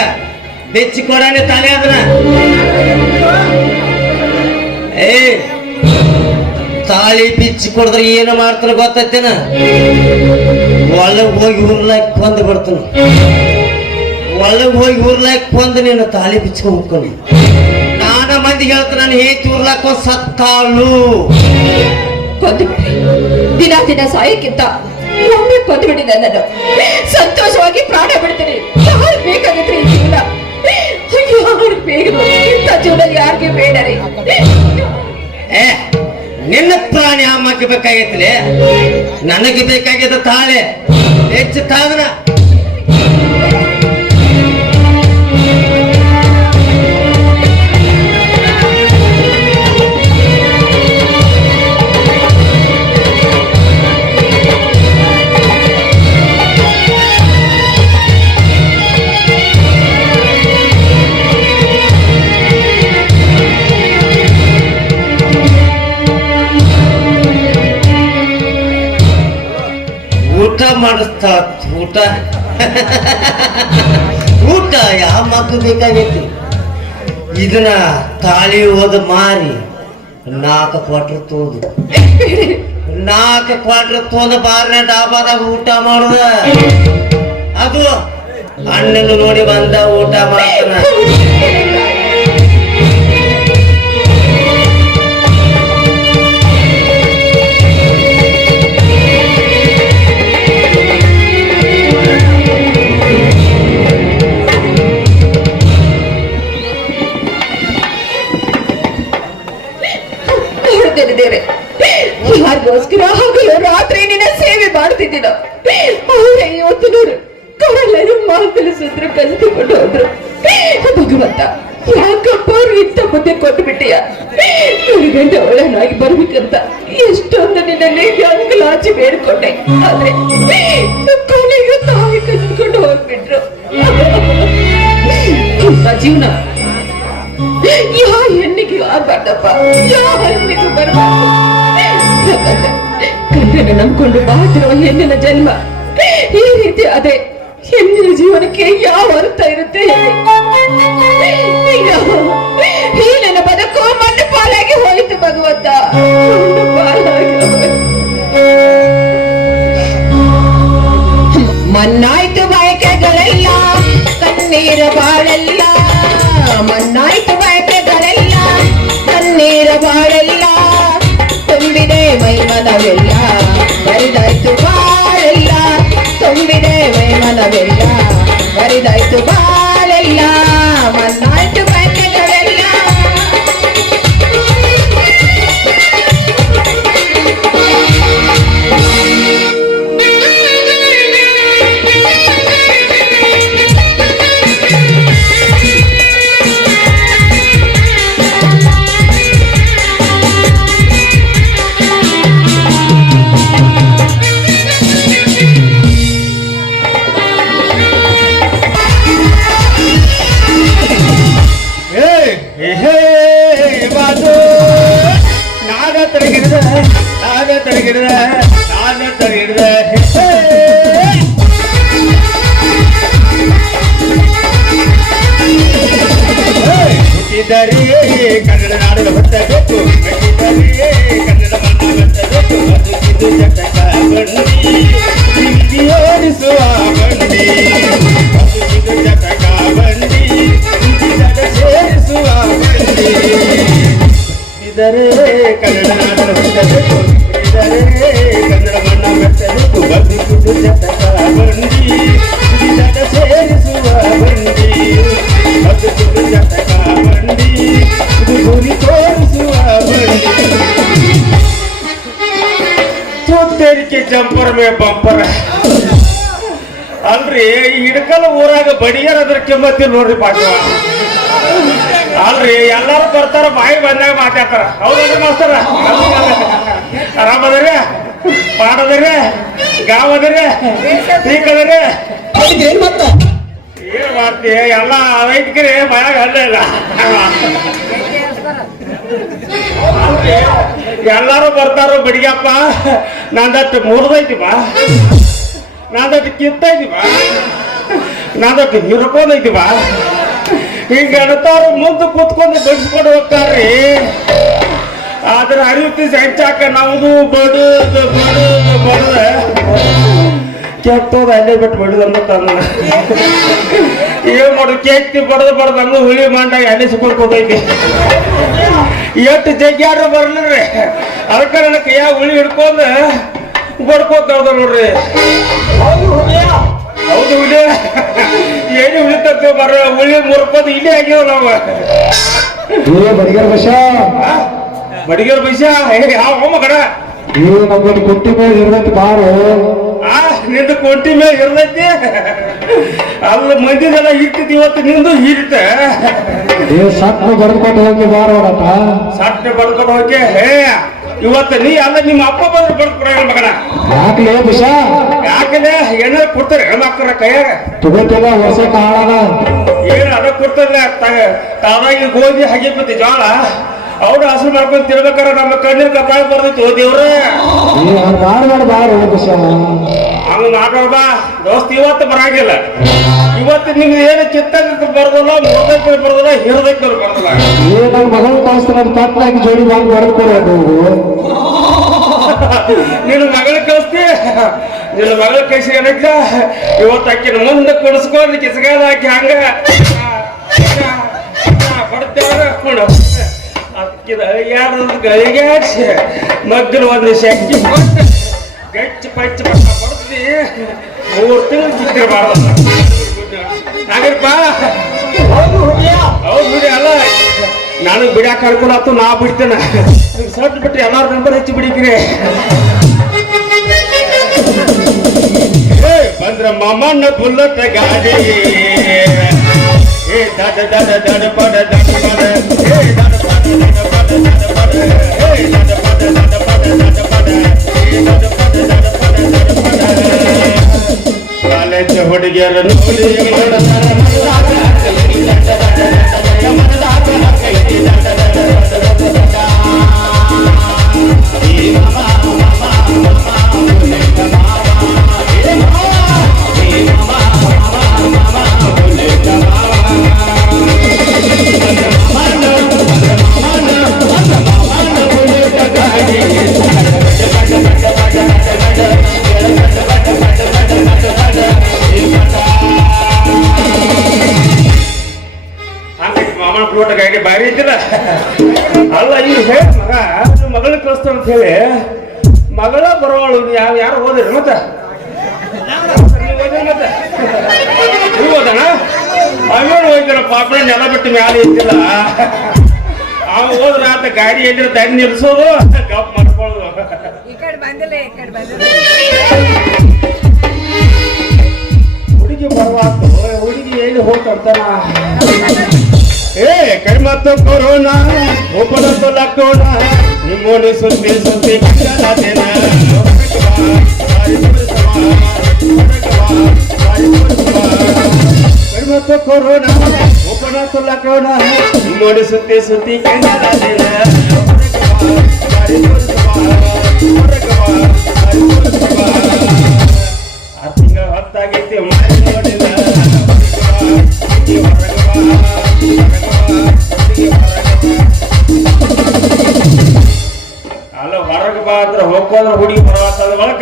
ಬೆಚ್ಚಿ ಕೊಡಾನೆ ತಾಳಿ ಅದನ್ನ. ಏ ತಾಳಿ ಬಿಚ್ಚಿ ಕೊಡಿದ್ರೆ ಏನು ಮಾಡ್ತಾರ ಗೊತ್ತೇನ? ಒಳಗ್ ಹೋಗಿ ಊರ್ಲಾಕ್ ಕೊಂದು ಬಿಡ್ತಾನ. ಒಳಗ್ ಹೋಗಿ ಊರ್ಲಾಕ್ ಕೊಂದು ನೀನು ತಾಳಿ ಬಿಚ್ಕೊಂಡ್ ಹೋಗ್ಕೊಂಡು ನಾನ ಮಂದಿ ಹೇಳ್ತಾನ, ನಾನು ಹೇಗೆ ಊರ್ಲಾಕ್ ಸತ್ತಾಳು. ದಿನ ದಿನ ಸಾಯಕ್ಕಿಂತ ಒಮ್ಮೆ ಕೊಂದು ಬಿಟ್ಟಿದ್ದೆ. ನಾನು ಸಂತೋಷವಾಗಿ ಪ್ರಾಣ ಬಿಡ್ತೀನಿ. ಬೇಕಾಗಿದ್ರೆ ಈ ಜೀವನ ಬೇಗ ಇಂಥ ಜೀವನ ಯಾರಿಗೆ ಬೇಡ ರೀ. ಏ ನಿನ್ನ ಪ್ರಾಣಿ ಅಮ್ಮಕ್ಕೆ ಬೇಕಾಗೈತಿಲೆ, ನನಗೆ ಬೇಕಾಗಿದ್ದ ತಾಳೆ ಹೆಚ್ಚು ತಾದನ. ಊಟ ಮಾಡಿಸ್ತಾ ಊಟ ಊಟ ಯಾವ ಮಕ್ಕಳು ಬೇಕಾಗೈತಿ. ಇದನ್ನ ತಾಳಿ ಹೋದ ಮಾರಿ 4 ಕ್ವಾರ್ಟರ್ ತೋದು 4 ಕ್ವಾರ್ಟರ್ ತೋದ ಬಾರ್ನ ಡಾಬಾದಾಗ ಊಟ ಮಾಡುದ. ಅದು ಅಣ್ಣನ ನೋಡಿ ಬಂದ ಊಟ ಮಾಡ್ತಾನ. ದೇವ್ರೆ, ಯಾರಿಗೋಸ್ಕರ ಹಗಲು ರಾತ್ರಿ ನಿನ್ನ ಸೇವೆ ಮಾಡ್ತಿದ್ದೀನ ಅವರೇ ಇವತ್ತು ನೋಡು ಕರೆಲ್ಲರೂ ಮಾತಲ್ಲಿ ಸೂತ್ರ ಕಲಿತುಕೊಂಡು ಹೋದ್ರು. ಭಗವಂತ ಯಾಕಪ್ಪ ಅವ್ರು ಇಂಥ ಬುದ್ಧಿ ಕೊಟ್ಟು ಬಿಟ್ಟಿಯ? ಗಂಟೆ ಒಳ್ಳೆನಾಗಿ ಬರ್ಬೇಕಂತ ಎಷ್ಟೊಂದು ನಿನ್ನಲ್ಲಿ ಅಂಗಲಾಚಿ ಬೇಡ್ಕೊಂಡೆ, ಆದ್ರೆ ಕೊನೆಗೂ ತಾವೇ ಕಲಿತ್ಕೊಂಡು ಹೋಗ್ಬಿಟ್ರು. ಇಂಥ ಜೀವನ ಯಾವ ಹೆಣ್ಣಿಗೆ ಆಗ್ಬಾರ್ದಪ್ಪ, ಯಾವ ಹೆಣ್ಣಿಗೂ ಬರ್ಬಾರ್ದು. ಗಂಡನ ನಂಬ್ಕೊಂಡು ಬಾಳ್ತಿರುವ ಹೆಣ್ಣಿನ ಜನ್ಮ ಈ ರೀತಿ ಅದೇ ಹೆಣ್ಣಿನ ಜೀವನಕ್ಕೆ ಯಾವ ಅರ್ಥ ಇರುತ್ತೆ ಹೇಳಿ? ಈ ನನ್ನ ಬದುಕು ಮಣ್ಣು ಪಾಲಾಗಿ ಹೋಯಿತು ಭಗವಂತ, ಮಣ್ಣು ಪಾಲಾಗಿ ಮಣ್ಣಾಯ್ತು ಬಯಕೆಗಳೆಲ್ಲ, ಕಣ್ಣೀರ ಬಾಳೆಲ್ಲ ಮಣ್ಣಾಯ್ತು ಬಯಕೆಗಳೆಲ್ಲ, ಕಣ್ಣೀರ ಬಾಳೆಲ್ಲ ತುಂಬಿದೆ ಮೈಮನವೆಲ್ಲ, ಬರಿದಾಯ್ತು ಬಾಳೆಲ್ಲ ತುಂಬಿದೆ ಮೈಮನವೆಲ್ಲ, ಬರಿದಾಯ್ತು ಬಾಳೆಲ್ಲ ಮಣ್ಣಾಯ್ತು ಬಯಕೆಗಳೆಲ್ಲ. ಕನ್ನಡ ನಾಡಲು ಹೊತ್ತಬೇಕು, ಕನ್ನಡ ಮಣ್ಣ ಹೊತ್ತಬೇಕು, ಬದುಕಿದು ಜಟಕ ಬಂಡಿ ಓಡಿಸುವ ಬಂಡಿ, ಬದುಕಿದು ಜಟಕ ಬಂಡಿ ಸೇರಿಸುವ ಬಂಡಿ. ಇದರೇ ಕನ್ನಡ ನಾಡಲು ಹೊತ್ತಬೇಕು, ಇದರೇ ಕನ್ನಡ ಮಣ್ಣ ಹೊತ್ತಬೇಕು, ಬದುಕಿದು ಜಟಕ ಬಂಡಿ ಸೇರಿಸುವ ಬಂಡಿ, ಬದುಕಿದು ಜಟಕ ಬಂಡಿ ಗುರಿ ತೋರಿಸುವ ಬಂಡಿ. ತೋಟೇರಿಕೆ ಜಂಪರ್ ಮೇ ಬಂಪರ್ ಅಲ್ರಿ, ಹಿಡ್ಕಲ್ ಊರಾಗ ಬಡಿಯರ್ ಅದ್ರ ಕೆಮ್ಮತ್ತಿ ನೋಡ್ರಿ ಪಾಠ. ಅಲ್ರಿ ಎಲ್ಲಾರು ಬರ್ತಾರ, ಬಾಯಿ ಬಂದಾಗ ಮಾತಾಡ್ತಾರ. ಹೌದಲ್ರಿ ಮಾಸ್ತರ? ಆರಾಮದ್ರಿ, ಪಾಡದ್ರಿ, ಗಾವದ್ರಿ, ಟೀಕದ್ರಿ, ಏನ್ ಮಾಡ್ತಿ? ಎಲ್ಲ ರೈತಗಿರಿ ಮಯಾಗ ಅಲ್ಲ ಇಲ್ಲ. ಎಲ್ಲಾರು ಬರ್ತಾರೋ ಬಡಿಗಪ್ಪ, ನಂದಟ್ಟು ಮುರಿದೈತಿ ಬಾ, ನಂದಟ್ಟು ಕಿತ್ತೈತಿ ಬಾ, ನಂದಟ್ಟು ಹಿರ್ಕೊಂಡೈತಿ ಬಾ, ಹಿಂಗ ಅಣತಾರು ಮುಂದೆ ಕೂತ್ಕೊಂಡು ಬಡಿಸ್ಕೊಂಡು ಹೋಗ್ತಾರ್ರಿ. ಆದ್ರೆ ಅರಿಯುತ್ತಿ ಹೆಂಚಾಕ ನಮ್ದು ಬಡದು ಬಡದು ಬಡದ ಕೆಟ್ಟೋದು ಅಲ್ಲೇ ಬಿಟ್ಟು ಬಡಿದಂತ ತಂದ. ಏನ್ ಮಾಡುದು, ಕೇಕ್ತಿ ಬಡದು ಬಡದು ನಮ್ದು ಹುಳಿ ಮಂಡಾಗ ಎಣ್ಣೆಸ್ಕೊಂಡು ಕೂತೈತಿ. ಎಷ್ಟು ಜಗ್ಗ್ಯಾರು ಬರ್ಲಿರಿ, ಅದಕ್ಕೆ ನನ್ನ ಕೈಯಾಗ ಹುಳಿ ಹಿಡ್ಕೊಂಡು ಬಡ್ಕೋತ ನೋಡ್ರಿ. ಹೌದು ಹುಲಿ, ಏನು ಹುಳಿ ತಪ್ಪ ಯಾಕೆ ಬರ ಉಳಿ ಮುರ್ಕೋದು ಇಲ್ಲೇ ಆಗ್ಯಾವ ನಾವು ಬಡಿಗರ ಬಸ ಬಡಿಗರ ಬೈಸ ಯಾವ ಮಗಡ ನಮ್ಮಲ್ಲಿ ಕುಟ್ಟಿ ಮೇಲೆ ಇರ್ತೈತಿ ಬಾರು ನಿಂದು ಕೊಂಟಿ ಮೇಲೆ ಇರ್ತೈತಿ ಅಲ್ಲ ಮಂದಿದೆಲ್ಲ ಹಿಡ್ತೈತಿ ಇವತ್ತು ನಿಂದು ಹಿಡಿತ ಸಣ್ಣ ಬಡ್ಕೊಂಡು ಹೋಗಿ ಬಾರೋಡಪ್ಪ ಸಟ್ಟೆ ಬಡ್ಕೊಂಡು ಹೋಗಿ ಇವತ್ತು ನೀ ಅಲ್ಲ ನಿಮ್ಮ ಅಪ್ಪ ಬಂದ್ರೆ ಬಡ್ಕೊಡ ಮಗನ ಯಾಕಲೇ ಬಸ ಯಾಕಂದ್ರೆ ಏನಾರು ಕೊಡ್ತಾರೆ ಹೆಣ್ಮಕ್ಳ ಕೈಯಾಗ ತಗೋತಿಲ್ಲ ಹೊಸ ಕಾಳನ ಏನು ಅದ ಕೊಡ್ತಾರಲ್ಲ ತಾವಾಗಿ ಗೋಧಿ ಹಾಗೆ ಬಿತ್ತು ಜೋಳ ಅವ್ರು ಹಸರು ಮಾಡ್ಕೊಂಡು ತಿರ್ಬೇಕಾರೆ ನಮ್ಮ ಕಣ್ಣಿನ ಕಪಾಳ ಬರ್ದೈತಿ ಓ ದೇವ್ರೆ ಮಾಡಬೇಡ ಬಾರು ಬಸ ಹಂಗ ಮಾಡೋಣ ಬಾ ದೋಸ್ತ್ ಇವತ್ತು ಬರಂಗಿಲ್ಲ ಇವತ್ತು ನಿಮ್ಗೆ ಏನು ಚಿತ್ತಕ್ಕೆ ಬರ್ದಲ್ಲ ಮುರ್ದಕ್ಕೆ ಬರ್ದಲ್ಲ ಹಿರದಕ್ಕೆ ಬರ್ದಲ್ಲ ನನ್ನ ಮಗಳು ಕಳಿಸ್ತಾರೆ ಅದು ತಟ್ಟಾಗಿ ಜೋಡಿ ಮಾಡಿ ಹೊಡೆದ್ಕೊಡ್ಬೇಕು ನಿನ್ನ ಮಗಳ ಕಳಿಸ್ತಿ ನಿನ್ನ ಮಗಳ ಕಳಿಸಿ ಏನಕ್ಕ ಇವತ್ತು ಅಕ್ಕಿನ ಮುಂದೆ ಕುಡಿಸ್ಕೊಂಡು ಕಿಸಗಾಲ ಹಾಕಿ ಹಂಗ ಬಡ್ತೇವ ಹಾಕೊಂಡು ಅಕ್ಕಿದ ಯಾರ್ದು ಗಳಿಗಾಡ್ಸಿ ಮಗ್ಗಲು ಒಂದು ಶಕ್ತಿ ಕೊಟ್ಟು ಗಚ್ಚ ಪಚ್ಚ ಪಟ್ಟ ಬಡ್ತಿ 3 ತಿಂಗಳು ಚಿತ್ತಿರಬಾರ್ದಲ್ಲ ನಾಗರಪ್ಪ ಹೌದು ಬಿಡಿ ಅಲ್ಲ ನನಗೆ ಬಿಡಾಕ ಅನುಕೂಲ ಆಯ್ತು ನಾ ಬಿಡ್ತೇನೆ ಸಟ್ ಬಿಟ್ಟು ಎಲ್ಲಾರು ನಂಬರ್ ಹೆಚ್ಚಿ ಬಿಡಿಕ್ರಿ ಬಂದ್ರ ಮಮ್ಮನ ಬುಲ್ಲಟ್ ಗಾಡಿ ಏ ದಡ ದಡ ದಡ ಪಡ ದಡ ಪಡ ಏ ದಡ ಪಡ ದಡ ಪಡ ದಡ ಪಡ ಏ ದಡ ಪಡ ದಡ ಪಡ ದಡ ಪಡ ಏ ದಡ ಪಡ ದಡ ಪಡ ದಡ ಪಡ ಕಾಲೇಜ್ ಹುಡುಗಿಯರ ನೋಡಿ ಮಾಡ್ತಾರ ಗಾಡಿ ಬಾರಿ ಐತಿಲ್ಲ ಅಲ್ಲ ಈಗ ಹೇಳಿ ಮಗ ಮಗಳನ್ನ ಕಳಿಸ್ತಾನ ಅಂತ ಹೇಳಿ ಮಗಳ ಬರೋವಳು ಯಾರು ಹೋದ್ರಿ ಮತ್ತೆ ನೀವು ಹೋದಣ ಅವೇನು ಹೋಯ್ತಾರ ಪಾಪಣ ನೆಲ ಬಿಟ್ಟು ಮ್ಯಾಲೆ ಐತಿಲ್ಲ ಅವ ಹೋದ್ರ ಆತ ಗಾಡಿ ಎಲ್ಲಿ ದಂಡ ನಿಲ್ಸೋದು ಗಪ್ ಮಾಡ್ಕೊಳ್ಳೋದು ಹುಡುಗಿ ಬರುವಾತು ಹುಡುಗಿ ಎಲ್ಲಿ ಹೋಗ್ತಾನ ಏ ಕೈಮತ್ತು ಕೊರೋನಾ ಒಬ್ಬನದ್ದು ಲಾಕ್ಡೌನ ನಿಮ್ಮೋನಿ ಸುದ್ದಿ ಸುದ್ದಿ ಕಟ್ಟಲಾದೇನ ಕೈಮತ್ತು ಕೊರೋನಾ ಒಬ್ಬನದ್ದು ಲಾಕ್ಡೌನ ನಿಮ್ಮೋನಿ ಸುದ್ದಿ ಸುದ್ದಿ ಕಟ್ಟಲಾದೇನ 6 ತಿಂಗಳ ಹೊತ್ತಾಗೈತಿ ಮಾಡಿ ನೋಡಿಲ್ಲ ಅಲ್ಲ ಹೊರಗೆ ಬಾ ಅಂದ್ರೆ ಹೋಗೋದ್ರ ಹುಡುಗಿ ಬರವಾತದ ಒಳಕ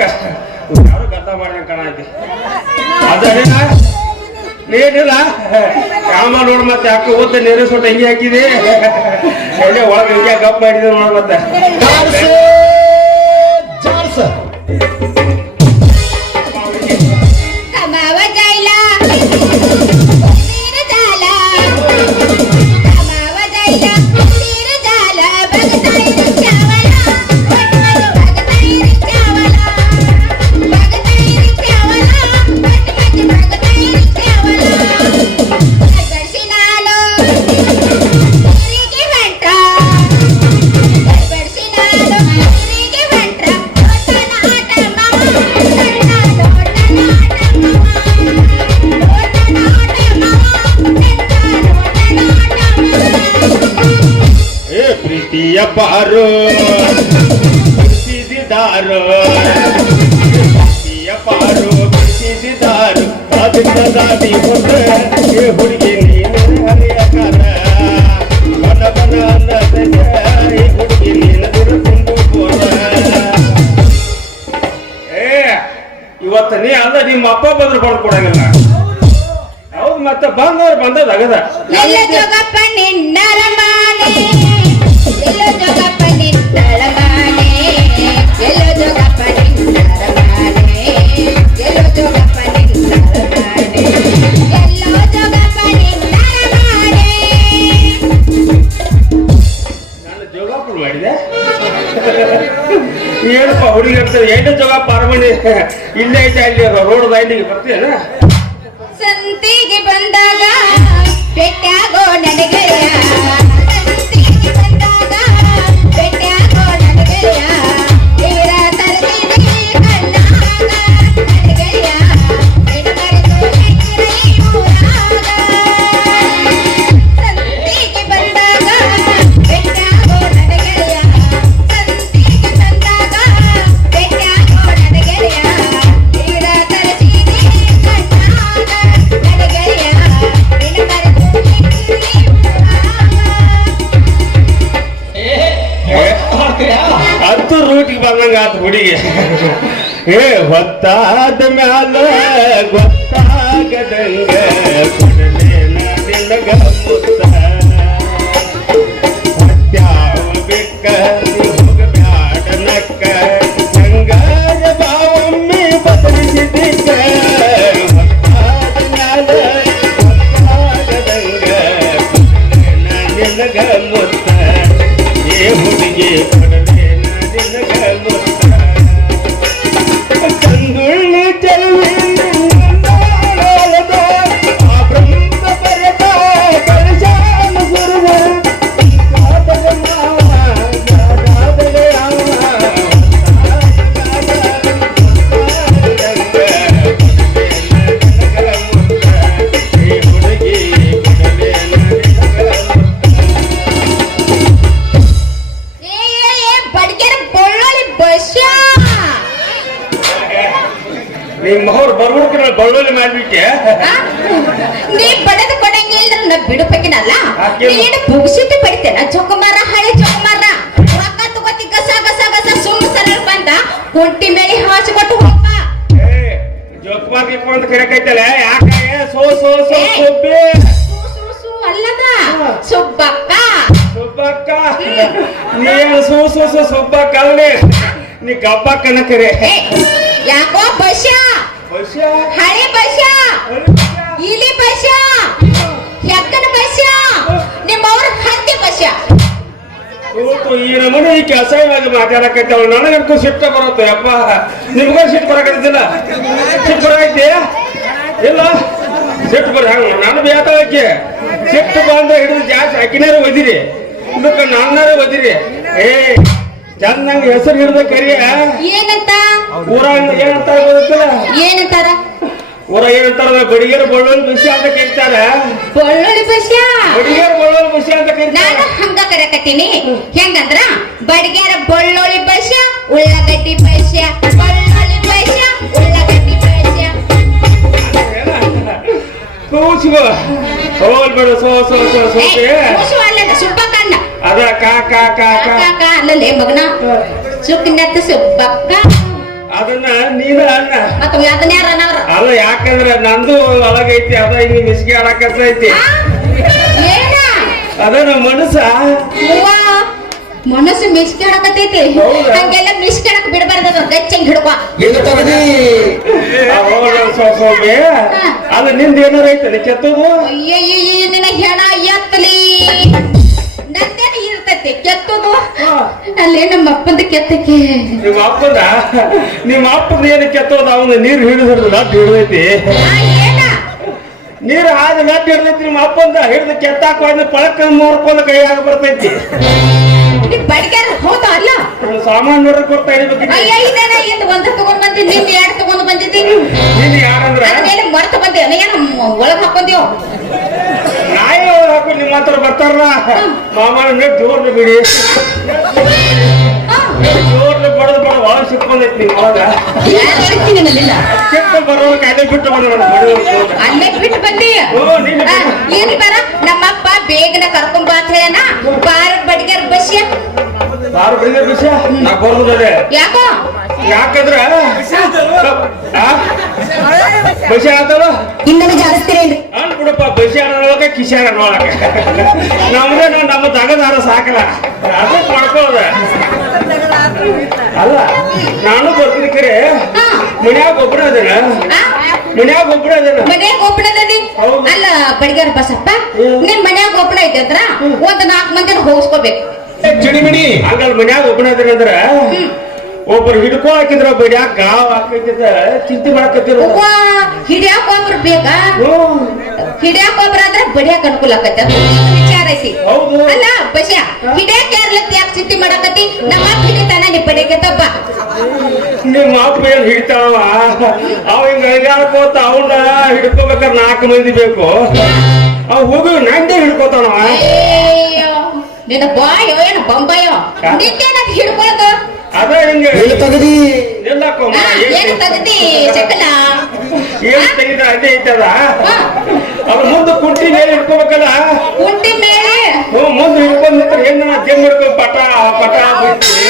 ಯಾರು ಗದ್ದ ಮಾಡಿ ಕಾಣೈತಿ ಅದೇನ ನೀನಿಲ್ಲ ಕಾಮ ನೋಡ್ ಮತ್ತೆ ಅಕ್ಕ ಓದ್ತ ನೀರು ಸೊಟ್ಟ ಹೆಂಗೆ ಹಾಕಿದೆ ಎಲ್ಲಿ ಒಳಗೆ ಹಿಂಗೆ ಗಪ್ ಮಾಡಿದೆ ನೋಡ್ ಮತ್ತೆ ಪ್ರೀತಿಯ ಬಾರೋ ಬಿಡಿಸಿದಾರೋ ಪ್ರೀತಿಯ ಬಾರೋ ಬಿಡಿಸಿದಾರು ಅದನ್ನ ದಾಟಿ ಕೊಟ್ರೆ ಏ ಹುಡುಗಿ ನೀನು ಹರಿಯಕಾರ ಬನ ಬನ ಅನ್ನದ ಈ ಹುಡುಗಿ ನೀನು ದುರ್ಕೊಂಡು ಹೋದ ಇವತ್ತು ನೀ ಅಲ್ಲ ನಿಮ್ಮ ಅಪ್ಪ ಬಂದ್ರು ಕೊಡಂಗಿಲ್ಲ ಹೌದು ಮತ್ತೆ ಬಂದವ್ರು ಬಂದದ ಆಗದ ಎಲ್ಲೋ ಜೋಗಪ್ಪ ಸುಮ್ಮನೆ ಇಲ್ಲೇ ಐತೆ ಅಲ್ಲಿ ರೋಡ್ ದಾಂಡಿಗೆ ಬರ್ತೀಯನ ಸಂತಿಗೆ ಬಂದಾಗ ಬೆಟ್ಟಾಗೋ ನನಗೆಯ ಸಂತಿಗೆ ಬಂದಾಗ ಬೆಟ್ಟಾಗೋ ನನಗೆಯ ತೀರ ತರ್ತೀನಿ ಕಣ್ಣಾಗ ನನಗೆಯ ಎಡಬರೆದು ಹೆಜ್ಜೆ ಊರಾಗ ಸಂತಿಗೆ ಬಂದಾಗ ಬೆಟ್ಟಾಗೋ ನನಗೆಯ ಸಂತಿಗೆ ಬಂದಾಗ ಬೆಟ್ಟಾಗೋ ನನಗೆಯ ತೀರ ತರ್ತೀನಿ ಕಣ್ಣಾಗ ನನಗೆಯ ಎಡಬರೆದು ಹೆಜ್ಜೆ ಊರಾಗ ಅಂತೂ ರೂಟಿಗೆ ಬಂದಂಗ ಆತ ಹುಡುಗಿ ಹೊತ್ತಾದ ಮ್ಯಾಲ ಗೊತ್ತಾಗದಂಗ ಕೊಡಲೇನ ನಿನಗ ಮುತ್ತ ಹತ್ಯಾವ ಬೆಕ್ಕ ಹೋಗಬ್ಯಾಡ ನಕ್ಕ ಹಂಗಾರ ಬಾವೊಮ್ಮೆ ಬದಲಿಸಿದಿಕ್ಕ ಹೊತ್ತಾದ ಮ್ಯಾಲ ಗೊತ್ತಾಗದಂಗ ಕೊಡಲೇನ ನಿನಗ ಮುತ್ತ ಏ ಹುಡುಗಿ ಕೊಡಲೇನ ನಿನಗ ಮುತ್ತ ಚಂದುಳ್ಳಿ ಚೆಲುವೆ ನಿನ್ನೊಳದ ಆ ಬ್ರಹ್ಮ ಬರೆದ ಕಳಶಾನ ಗುರುವ ಕಾದಗ ಮಾವ ಯಾದಾದಗ ಯಾವ ಏ ಹುಡುಗಿ ಕೊಡಲೇನ ನಿನಗ ಬಡ್ಗೆರ ಬಳ್ಳೊಳ್ಳಿ ಬಸ್ಯ ನಿಮ್ಮವ್ರು ಬರ್ಬಿಡ್ತೀನಿ ಬಳ್ಳೊಳ್ಳಿ ಮಾಡ್ಬಿಟ್ಟೆ ನೀ ಬಡದ ಕೊಡಂಗಿಲ್ಲ ನಾ ಬಿಡುಪಕ್ಕಿನಲ್ಲ ಯಾಕೆ? ನೀನು ಬುಗ್ಸಿಟ್ಟು ಬಡಿತೇನ ಚೊಕಮಾರ ಹಳೆ ಚೊಕಮಾರ ರೊಕ್ಕ ತಗೋತಿ ಗಸ ಗಸ ಗಸ ಸುಮ್ಮ ಸರಳ ಬಂದ ಕುಂಟಿ ಮೇಲೆ ಹಾಸಿಕೊಟ್ಟು ಹೋಗ ಜೋಕ್ಮಾರ್ ಗಿಕ್ಮಾರ್ ಅಂತ ಕರೆಕೈತಲ್ಲ ಯಾಕೆ ಸೋ ಸೋ ಸೋ ಏ. ಸುಬ್ಬಿ ಸೂ ಅಲ್ಲದ ಸುಬ್ಬಕ್ಕ ಸುಬ್ಬಕ್ಕ ನೀನು ಸೂ ಸೂ ಸೂ ಸುಬ್ಬಕ್ಕ ಅಲ್ಲಿ ನೀ ಗಬ್ಬಕ್ಕನ ಕರೆ ಏ, ಯಾಕೋ ಬಸ್ಯ ಹಳೆ ಬಸ್ಯ ಇಲಿ ಬಸ್ಯ ಹೆಕ್ಕನ ಬಸ್ಯ ನಿಮ್ಮವ್ರ ಹತ್ತಿ ಬಸ್ಯ ಈ ನಮೂನೆ ಈ ಕೆಲಸ ಮಾತಾಡಕೈತವಳು ನನಗಂತೂ ಸಿಟ್ಟ ಬರುತ್ತೆ ಅಪ್ಪ ನಿಮ್ಗೂ ಸಿಟ್ಟು ಬರಕತ್ತಿಲ್ಲ ಸಿಟ್ಟು ಬರಕೈತಿ ಇಲ್ಲ ಸಿಟ್ಟು ಬರ ನಾನು ಬೇಕಕ್ಕೆ ಸಿಟ್ಟು ಬಂದ ಹಿಡಿದು ಜಾಸ್ತಿ ಅಕ್ಕಿನಾರ ಒದಿರಿ ಇದಕ್ಕೆ ನನ್ನಾರ ಒದಿರಿ ಏ ಚಂದಂಗ ಹೆಸರು ಹಿಡಿದ ಕರಿಯ ಏನಂತ ಊರಾಗ ಏನಂತ ಗೊತ್ತಿಲ್ಲ ಏನಂತಾರ ಊರ ಏನಂತಾರ ಬಡಿಗೆರ ಬಳ್ಳೊಳ್ಳಿ ಬಿಸಿ ಅಂತ ಕರೀತಾರ ಬಳ್ಳೊಳ್ಳಿ ಬಸ್ಯ ಬಡಿಗೆರ ಬಳ್ಳೊಳ್ಳಿ ಬಿಸಿ ಅಂತ ಕರೀತಾರ ನಾನು ಹಂಗ ಕರೆಕತ್ತೀನಿ ಹೆಂಗಂದ್ರ ಬಡಿಗ್ಯಾರ ಬಳ್ಳೊಳ್ಳಿ ಬಸ್ಯ ಉಳ್ಳಾಗಡ್ಡಿ ಬಸ್ಯ ಬಳ್ಳೊಳ್ಳಿ ಬಸ್ಯ ಉಳ್ಳಾಗಡ್ಡಿ ಬಸ್ಯ ಕೂಸಿಗೋ ಸೋಲ್ ಬೇಡ ಸೋ ಸೋ ಸೋ ಸೋಕೆ ಅಲ್ಲದ ಸುಬ್ಬಕ್ಕಣ್ಣ ಅದ ಕಾ ಕಾ ಕಾ ಕಾ ಕಾಕ ಅಲ್ಲಲೇ ಮಗನ ಸುಕ್ಕಿನತ್ತ ಸುಬ್ಬಕ್ಕ ಅದನ್ನ ನೀನ ಅಣ್ಣ ಮತ್ತ ಅದನ್ನ ಯಾರ ಅನ್ನವ್ರ ಅಲ್ಲ ಯಾಕಂದ್ರ ನಂದು ಒಳಗೈತಿ ಅದ ಹಿಂಗ ಮಿಸ್ಗಿ ಆಡಕತ್ತೈತಿ ಏನ ಅದ ನಮ್ಮ ಮನಸ್ಸ ಅವ್ವಾ, ಮನಸ್ಸು ಮಿಸ್ಕಾಡಕತ್ತೈತಿ ಹೌದಾ? ಹಂಗೆಲ್ಲ ಮಿಸ್ಕಾಡಕ್ ಬಿಡಬಾರ್ದ ಗಚ್ಚಂಗ್ ಹಿಡ್ಕೊ ಸೋಬೆ ಅದ ನಿಂದ ಏನಾರ ಐತಲ್ಲ ಕೆತ್ತದು ಅಯ್ಯಯ್ಯ ನಿನ್ನ ಹೆಣ ಎತ್ತಲಿ ನಂದೇನು ಇರ್ತೈತಿ ಕೆತ್ತದು ಅಲ್ಲೇ ನಮ್ಮ ಅಪ್ಪಂದ ಕೆತ್ತಕ್ಕೆ ನಿಮ್ಮ ಅಪ್ಪದ ಏನು ಕೆತ್ತೋದ ಅವನು ನೀರು ಹಿಡಿದು ನಟ್ ಹಿಡಿದೈತಿ ಏನ ನೀರು ಹಾದು ನಟ್ ಹಿಡಿದೈತಿ ನಿಮ್ಮ ಅಪ್ಪಂದ ಹಿಡಿದು ಕೆತ್ತಾಕ ಹೋದ ಪಳಕ ಮೂರ್ಕೊಂಡ ಕೈಯಾಗ ಬರ್ತೈತಿ ಬಡಿಗಾರ ಹೌದಾ ಅಲ್ಲ ಸಾಮಾನು ನೋಡಕ್ ಕೊಡ್ತಾ ಇರ್ಬೇಕು ಅಯ್ಯ ಇದನ್ನ ಇಂದ ಒಂದ ತಗೊಂಡ್ ಬಂದಿದ್ದಿ ನಿಂದ ಎರಡು ತಗೊಂಡ್ ಬಂದಿದ್ದಿ ನೀನು ಯಾರಂದ್ರ ಅದನ್ನೆಲ್ಲ ಮರ್ತ ಬಂದೆ ಏನ ಒಳಗ್ ಹಾಕೊಂದೇವ್ ನಾಯಿ ಹಾಕೊಂಡು ನಿಮ್ಮ ಹತ್ರ ಬರ್ತಾರಲ್ಲ ಮಾಮನ ಜೋರ್ನ ಬಿಡಿ ಜೋರ್ನ ಬಡದ್ ಬಡ ಒಳ ಸಿಕ್ಕೊಂಡೈತಿ ನೀವು ಅವಾಗ ಸಿಕ್ಕ ಬರೋದಕ್ಕೆ ಅಲ್ಲೇ ಬಿಟ್ಟು ಅಲ್ಲೇ ಬಿಟ್ಟು ಬಂದಿ ಏನ್ ಬರ ನಮ್ಮಪ್ಪ ಬೇಗನೆ ಕರ್ಕೊಂಡ್ ಬಾ ಅಂತ ಹೇಳನ ಬಾರ ಬಡಿಗಾರ ಬಸ್ಯ ಬಾರು ಬಿಡಿದ ವಿಷಯ ನಾ ಬರೋದೇ ಯಾಕೋ ಯಾಕಂದ್ರ ಬಸಿ ಆತವ ಇನ್ನೊಂದು ಜಾರಿಸ್ತೀರೇನ್ರಿ ಅನ್ ಬಿಡಪ್ಪ ಬಸಿ ಅನ್ನೋಳಕ ಕಿಶಾರ ಅನ್ನೋಳಕ ನಮ್ದೇ ನಮ್ಮ ತಗದಾರ ಸಾಕಲ್ಲ ಅದಕ್ಕೆ ಮಾಡ್ಕೊಳ್ಳೋದ ಅಲ್ಲ ನಾನು ಬರ್ತೀನಿ ಕರೆ ಮನ್ಯಾಗ ಒಬ್ಬರ ಅದೇನ ಮನ್ಯಾಗ ಒಬ್ಬರ ಅದೇನ ಮನ್ಯಾಗ ಒಬ್ಬನದನಿ ಅಲ್ಲ ಬಡಿಗಾರ ಬಸಪ್ಪ ನಿಮ್ ಮನ್ಯಾಗ ಒಬ್ಬನ ಐತೆ ಅಂದ್ರ ಒಂದ್ 4 ಮಂದಿನ ಹೋಗಿಸ್ಕೋಬೇಕು ಚಿಡಿಮಿಡಿ ಹಂಗಲ್ ಮನ್ಯಾಗ ಒಬ್ಬನ ಅದೇನಂದ್ರ ಒಬ್ರು ಹಿಡ್ಕೊಳಕಿದ್ರ ಬಡಿಯಾಕ ಗಾವ್ ಹಾಕೈತಿದ ಚಿಂತೆ ಮಾಡಕತ್ತಿರ ಅವ್ವ, ಹಿಡ್ಯಾಕ ಒಬ್ರು ಬೇಕ ಹಿಡ್ಯಾಕ ಒಬ್ರ ಆದ್ರ ಬಡಿಯಾಕ ಅನುಕೂಲ ಆಕತ್ತ ವಿಚಾರ ಐತಿ. ಹೌದು. ಅಲ್ಲ ಬಸ್ಯ ಹಿಡ್ಯಾಕ ಯಾರ್ಲತ್ತಿ ಯಾಕೆ ಚಿಂತೆ ಮಾಡಕತ್ತಿ? ನಮ್ಮ ಅಪ್ಪ ಹಿಡಿತಾನ ನೀ ಬಡಿಯಾಕ ತಬ್ಬ. ನಿಮ್ಮ ಅಪ್ಪ ಏನ್ ಹಿಡಿತಾವ ಅವ ಹಿಂಗ ಅಳ್ಗಾಡ್ಕೋತ ಅವನ್ನ ಹಿಡ್ಕೋಬೇಕಾದ್ರೆ 4 ಮಂದಿ ಬೇಕು. ಅವ್ ಹೋಗಿ ನಂದೇ ಹಿಡ್ಕೋತಾನವ. ಅಯ್ಯೋ, ನಿನ್ನ ಬಾಯೋ ಏನು ಬೊಂಬಾಯೋ ನಿನ್ನೇನ ಹಿಡ್ಕೊಳ್ದು? ಅದ ಹಿಂಗ ತಗದಿ ಎಲ್ಲಾಕೊಮ್ಮ ಏನು ತಗದಿ ಶಕಲ? ಏನ್ ತೆಗಿದ ಅದೇ ಐತದ ಅವ್ರ ಮುಂದೆ ಕುಂಟಿ ಮೇಲೆ ಹಿಡ್ಕೋಬೇಕಲ್ಲ. ಕುಂಟಿ ಮೇಲೆ ಮುಂದೆ ಹಿಡ್ಕೊಂಡ್ ನಿಂತ್ರ ಹೆಣ್ಣ ಜಮ್ ಹಿಡ್ಕೊಂಡು ಪಟ ಪಟ ಬಿಡ್ತೀವಿ.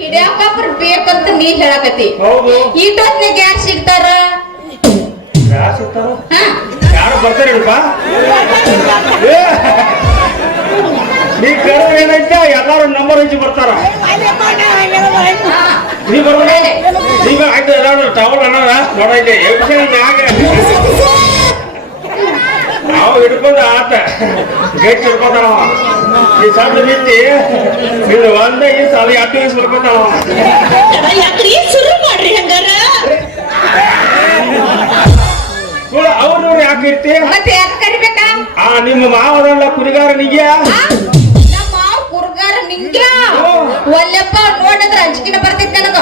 ಹಿಡ್ಯಾಕೊಬ್ರು ಬೇಕಂತ ನೀ ಹೇಳಕತ್ತಿ. ಹೌದು. ಇಟ್ಟೊತ್ನಾಗ ಯಾರು ಸಿಗ್ತಾರ? ಯಾರು ಸಿಗ್ತಾರ? ಹಾ? ಯಾರು ಬರ್ತಾರೇನಪ್ಪ? ನೀ ಕರೆ ಏನೈತೆ ಎಲ್ಲಾರು ನಂಬರ್ ಹಂಚಿ ಬರ್ತಾರ. ನೀ ಬರ್ತಾರ ಈಗ ಆಯ್ತು ಎಲ್ಲಾರು ಟವಲ್ ಅನ್ನಾರ ನೋಡ ಇಲ್ಲಿ ಮ್ಯಾಗ ನಾವು ಹಿಡ್ಕೊಂಡು ಆತ ಗೇಟ್ ಹಿಡ್ಕೊತಾನ. ಈ ಸಣ್ಣ ಬಿತ್ತಿ ಇದು ಒಂದೇ ಈ ಸಾಲ 2 ದಿವಸ ಬರ್ಕೊತಾನ. ಶುರು ಮಾಡ್ರಿ ಹಂಗಾರ. ಅವ್ರು ಯಾಕೆ ಇರ್ತಿ? ಮತ್ತೆ ಯಾಕೆ ಕರಿಬೇಕಾ? ನಿಮ್ಮ ಮಾವದಲ್ಲ ಕುರಿಗಾರ ನಿಗ್ಯ ನಮ್ಮ ಕುರ್ಗಾರ ನಿಂಗ ಒಲ್ಲೆಪ್ಪ ನೋಡಿದ್ರ ಅಂಜಿಕಿನ ಬರ್ತಿತ್ ನನಗ.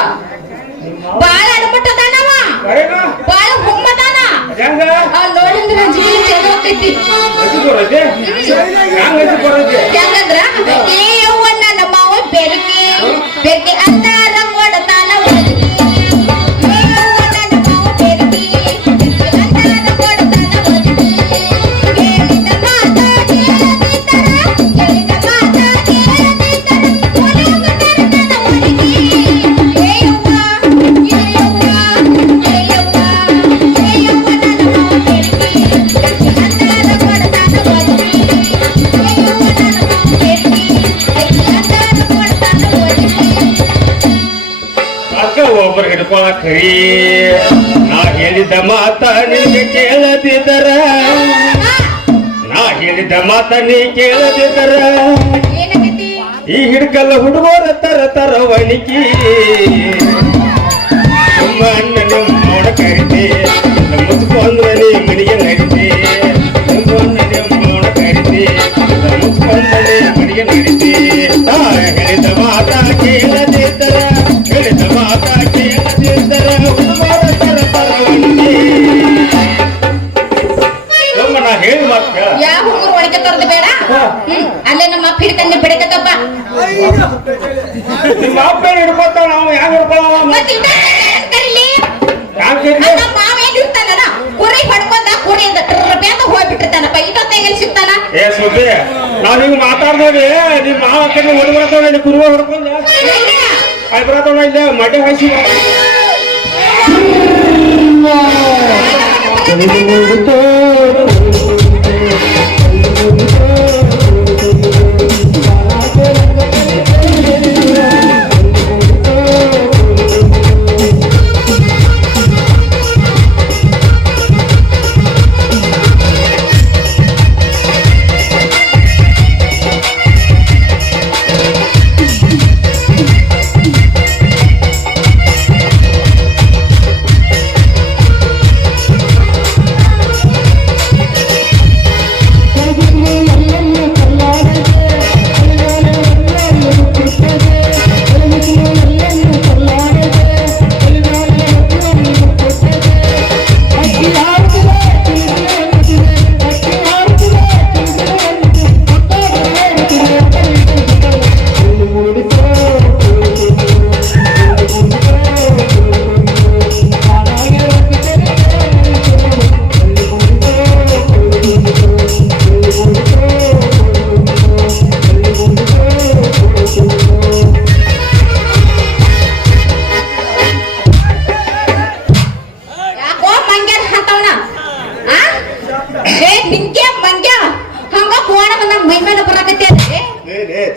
ಬಾಳ ಅಡ್ಬಿಟ್ಟದಾನವ, ಬಾಳ ಹುಮ್ಮದಾನ. ಹೆಂಗ ನೋಡಿದ್ರ ಅಂಜಿಕಿನ ಚಲೋ ಹೋಗ್ತೈತಿ. ಹೆಂಗಂದ್ರ ಏ ಯವ್ವನ್ನ ನಮ್ಮ ಅವ ಬೆರಕೆ ಬೆರಕೆ ಅಂತಾರ ಕೊಡತಾನ ಒಳಗೆ. ಏ ಯವ್ವನ್ನ ನಮ್ಮ ಅವ ಬೆರಕೆ ಅಂತಾರ ಕೊಡತಾನ ಒಳಗೆ. ಹೇಳಿದ ಮಾತ ಕೇಳದಿದ್ದರ ಹೇಳಿದ ಮಾತ ಕೇಳದಿದ್ದರ ಒಳಗ ತರತನ ಒಳಗೆ. ಏ ಯವ್ವ ಏ ಯವ್ವ ಏ ಯವ್ವ ಏ ಯವ್ವ ನನ್ನ ಮಾವ ಬೆರಕೆ ಅಂತಾರ ಕೊಡತಾನ ಒಳಗೆ. ಏ ಯವ್ವ ನನ್ನ ಮಾವ ಬೆರಕೆ ಅಂತಾರ ಕೊಡತಾನ ಒಳಗೆ. ಅಕ್ಕ ಒಬ್ಬರು ಹಿಡ್ಕೊಳಕ್ ಕರಿ ನಾ ಹೇಳಿದ ಮಾತ ನಿನಗೆ ಕೇಳದಿದ್ದರ ನಾ ಹೇಳಿದ ಮಾತ ನೀ ಕೇಳದಿದ್ದರ ಏನಾಗೈತಿ? ಈ ಹಿಡ್ಕಲ್ಲ ಹುಡುಗರ ತರ ವಣಿಕಿ ನಿಮ್ಮ ಅಣ್ಣ ನಿಮ್ಮೋಡ ಕರಿತೆ ಮುಚ್ಕೊಂಡ್ರ ನೀ ಮನೆಗೆ ನಡಿತೆ. ನಿಮ್ಮ ಅಣ್ಣ ನಿಮ್ಮೋಡ ಕರಿತೆ ಮುಚ್ಕೊಂಡ್ರ ನೀ ಮನೆಗೆ ನಡಿತೆ. ನಾ ಹೇಳಿದ ಮಾತ ಕೇಳದಿದ್ದರ ಹೇಳಿದ ಮಾತ ಕೇಳದಿದ್ದರ ಹುಡುಗರ ತರ ವಣಿಕಿ. ನಾ ಹೇಳಿ ಮಾತು ಕೇಳ. ಯಾವ ಹುಡುಗರು ಒಳಗೆ ತರದು ಬೇಡ. ಅಲ್ಲೇ ನಮ್ಮ ಅಪ್ಪ ಹಿಡ್ಕಂಡಿ ಬಿಡಕತ್ತಪ್ಪ. ನಿಮ್ಮ ಅಪ್ಪ ಹಿಡ್ಕೊತಾವ ನಾವು ಯಾಕೆ ಹಿಡ್ಕೊಳವ? ಮತ್ತೆ ಇನ್ನೇನ್ ಕರೀಲಿ? ಯಾಕೆ ನಮ್ಮ ಮಾವ ಏನ್ ಇರ್ತಾನಲ್ಲ, ಕುರಿ ಹೊಡ್ಕೊಂಡ ಕುರಿಯಿಂದ ಟ್ರಬ್ಯಾಂತ ಹೋಗ್ಬಿಟ್ಟಿರ್ತಾನಪ್ಪ. ಇನ್ನೊಂದು ಎಲ್ಲಿ ಸಿಗ್ತಾನ? ಏ ಸುದ್ದಿ ನಾವ್ ಹಿಂಗ್ ಮಾತಾಡ್ದೇವಿ ನಿಮ್ ಮಾವ ಕಡೆ ಹೊಡ್ಬರ್ತಾವ ಇಲ್ಲಿ ಕುರುವ ಹೊಡ್ಕೊಂಡ ಆಯ್ ಬರತಾವ ಇಲ್ಲೇ ಮಡ್ಡೆ ಹಾಯಿಸಿ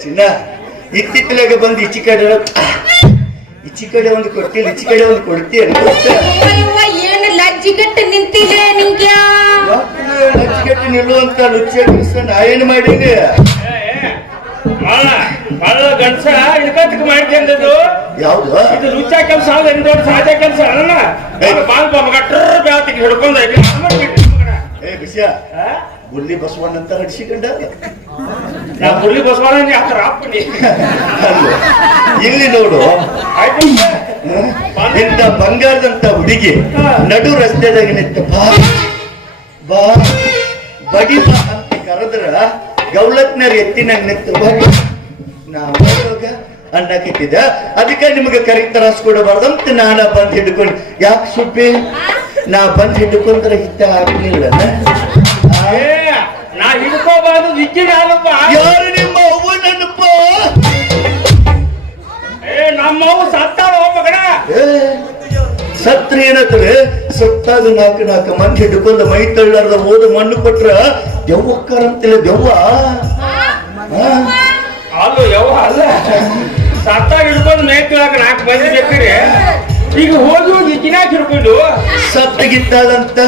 ಚಿನ್ನ ಇತ್ತಿತ್ತಲಾಗ ಬಂದು ಈಚಿ ಕಡೆ ಒಂದು ಕೊಡ್ತೀನಿ ಈಚಿ ಕಡೆ ಒಂದು ಕೊಡ್ತೀನಿ ಏನು ಲಜ್ಜಿಗಟ್ಟು ನಿಂತಿದೆ ನಿಂಗೆ ಲಜ್ಜಿಗಟ್ಟು ನಿಲ್ಲುವಂತ ಲುಚ್ಚಿಯ ನಾ ಏನ್ ಮಾಡೀನಿ ಬಹಳ ಗಂಡಸ ಇಳ್ಕತ್ತಿಕ್ ಮಾಡ್ಕೊಂಡದು ಯಾವ್ದು ಇದು ರುಚ ಕೆಲಸ ಅಲ್ಲ ಇದು ದೊಡ್ಡ ಸಹಜ ಕೆಲಸ ಅಲ್ಲ ಬಾಲ್ ಮಗ ಟ್ರ ಬ್ಯಾತಿಗೆ ಹಿಡ್ಕೊಂಡ ಏ ಬಿಸಿಯ ಗುಲ್ಲಿ ಬಸವಣ್ಣ ಅಂತ ಹಡಿಸಿಕೊಂಡ ನಾ ಹುಲಿ ಬಸವಣ್ಣ ಆತರ ಅಪ್ಪನಿ ಇಲ್ಲಿ ನೋಡು ಆಯ್ತು ಇಂಥ ಬಂಗಾರದಂತ ಹುಡುಗಿ ನಡು ರಸ್ತೆದಾಗ ನಿಂತ ಬಾ ಬಾ ಬಡಿ ಬಾ ಅಂತ ಕರೆದ್ರ ಗೌಲತ್ನರ್ ಎತ್ತಿನಾಗ ನಿಂತು ಬಡಿ ನಾವು ಅನ್ನಕಿದ್ದ ಅದಕ್ಕೆ ನಿಮಗೆ ಕರಿ ತರಸ್ಕೊಡಬಾರ್ದಂತ ನಾನ ಬಂದ್ ಹಿಡ್ಕೊಂಡು ಯಾಕೆ ಸುಬ್ಬಿ ನಾ ಬಂದ್ ಹಿಡ್ಕೊಂಡ್ರೆ ಹಿತ್ತ ಆಗ್ಲಿಲ್ಲ ನಾ ಹಿಡ್ಕೋಬಾರ್ದು ವಿಜ್ಞಾನ ಅಲ್ಲಪ್ಪ ಯಾರು ನಿಮ್ಮ ಅವ್ವನಪ್ಪ ನಮ್ಮವು ಸತ್ತಾಳ ಮಗನ ಸತ್ರ ಏನತ್ರೆ ಸತ್ತಾಗ ನಾಲ್ಕು ಮಂದಿ ಹಿಡ್ಕೊಂಡು ಮೈ ತಳ್ಳಾರ್ದ ಹೋದ ಮಣ್ಣು ಕೊಟ್ರ ದೆವ್ವಕ್ಕರಂತಿಲ್ಲ ದೆವ್ವ ಅಲ್ಲೋ ಯಾವ ಅಲ್ಲ ಸತ್ತಾಗ ಹಿಡ್ಕೊಂಡು ಮೇಯ್ತಿಳಾಕ 4 ಮಂದಿ ಬೇಕ್ರಿ ಈಗ ಹೋಗಿ ಹೋಗಿ ಕಿನಾಕ್ ಹಿಡ್ಕೊಂಡು ಸತ್ತಗಿತ್ತಾಳಂತ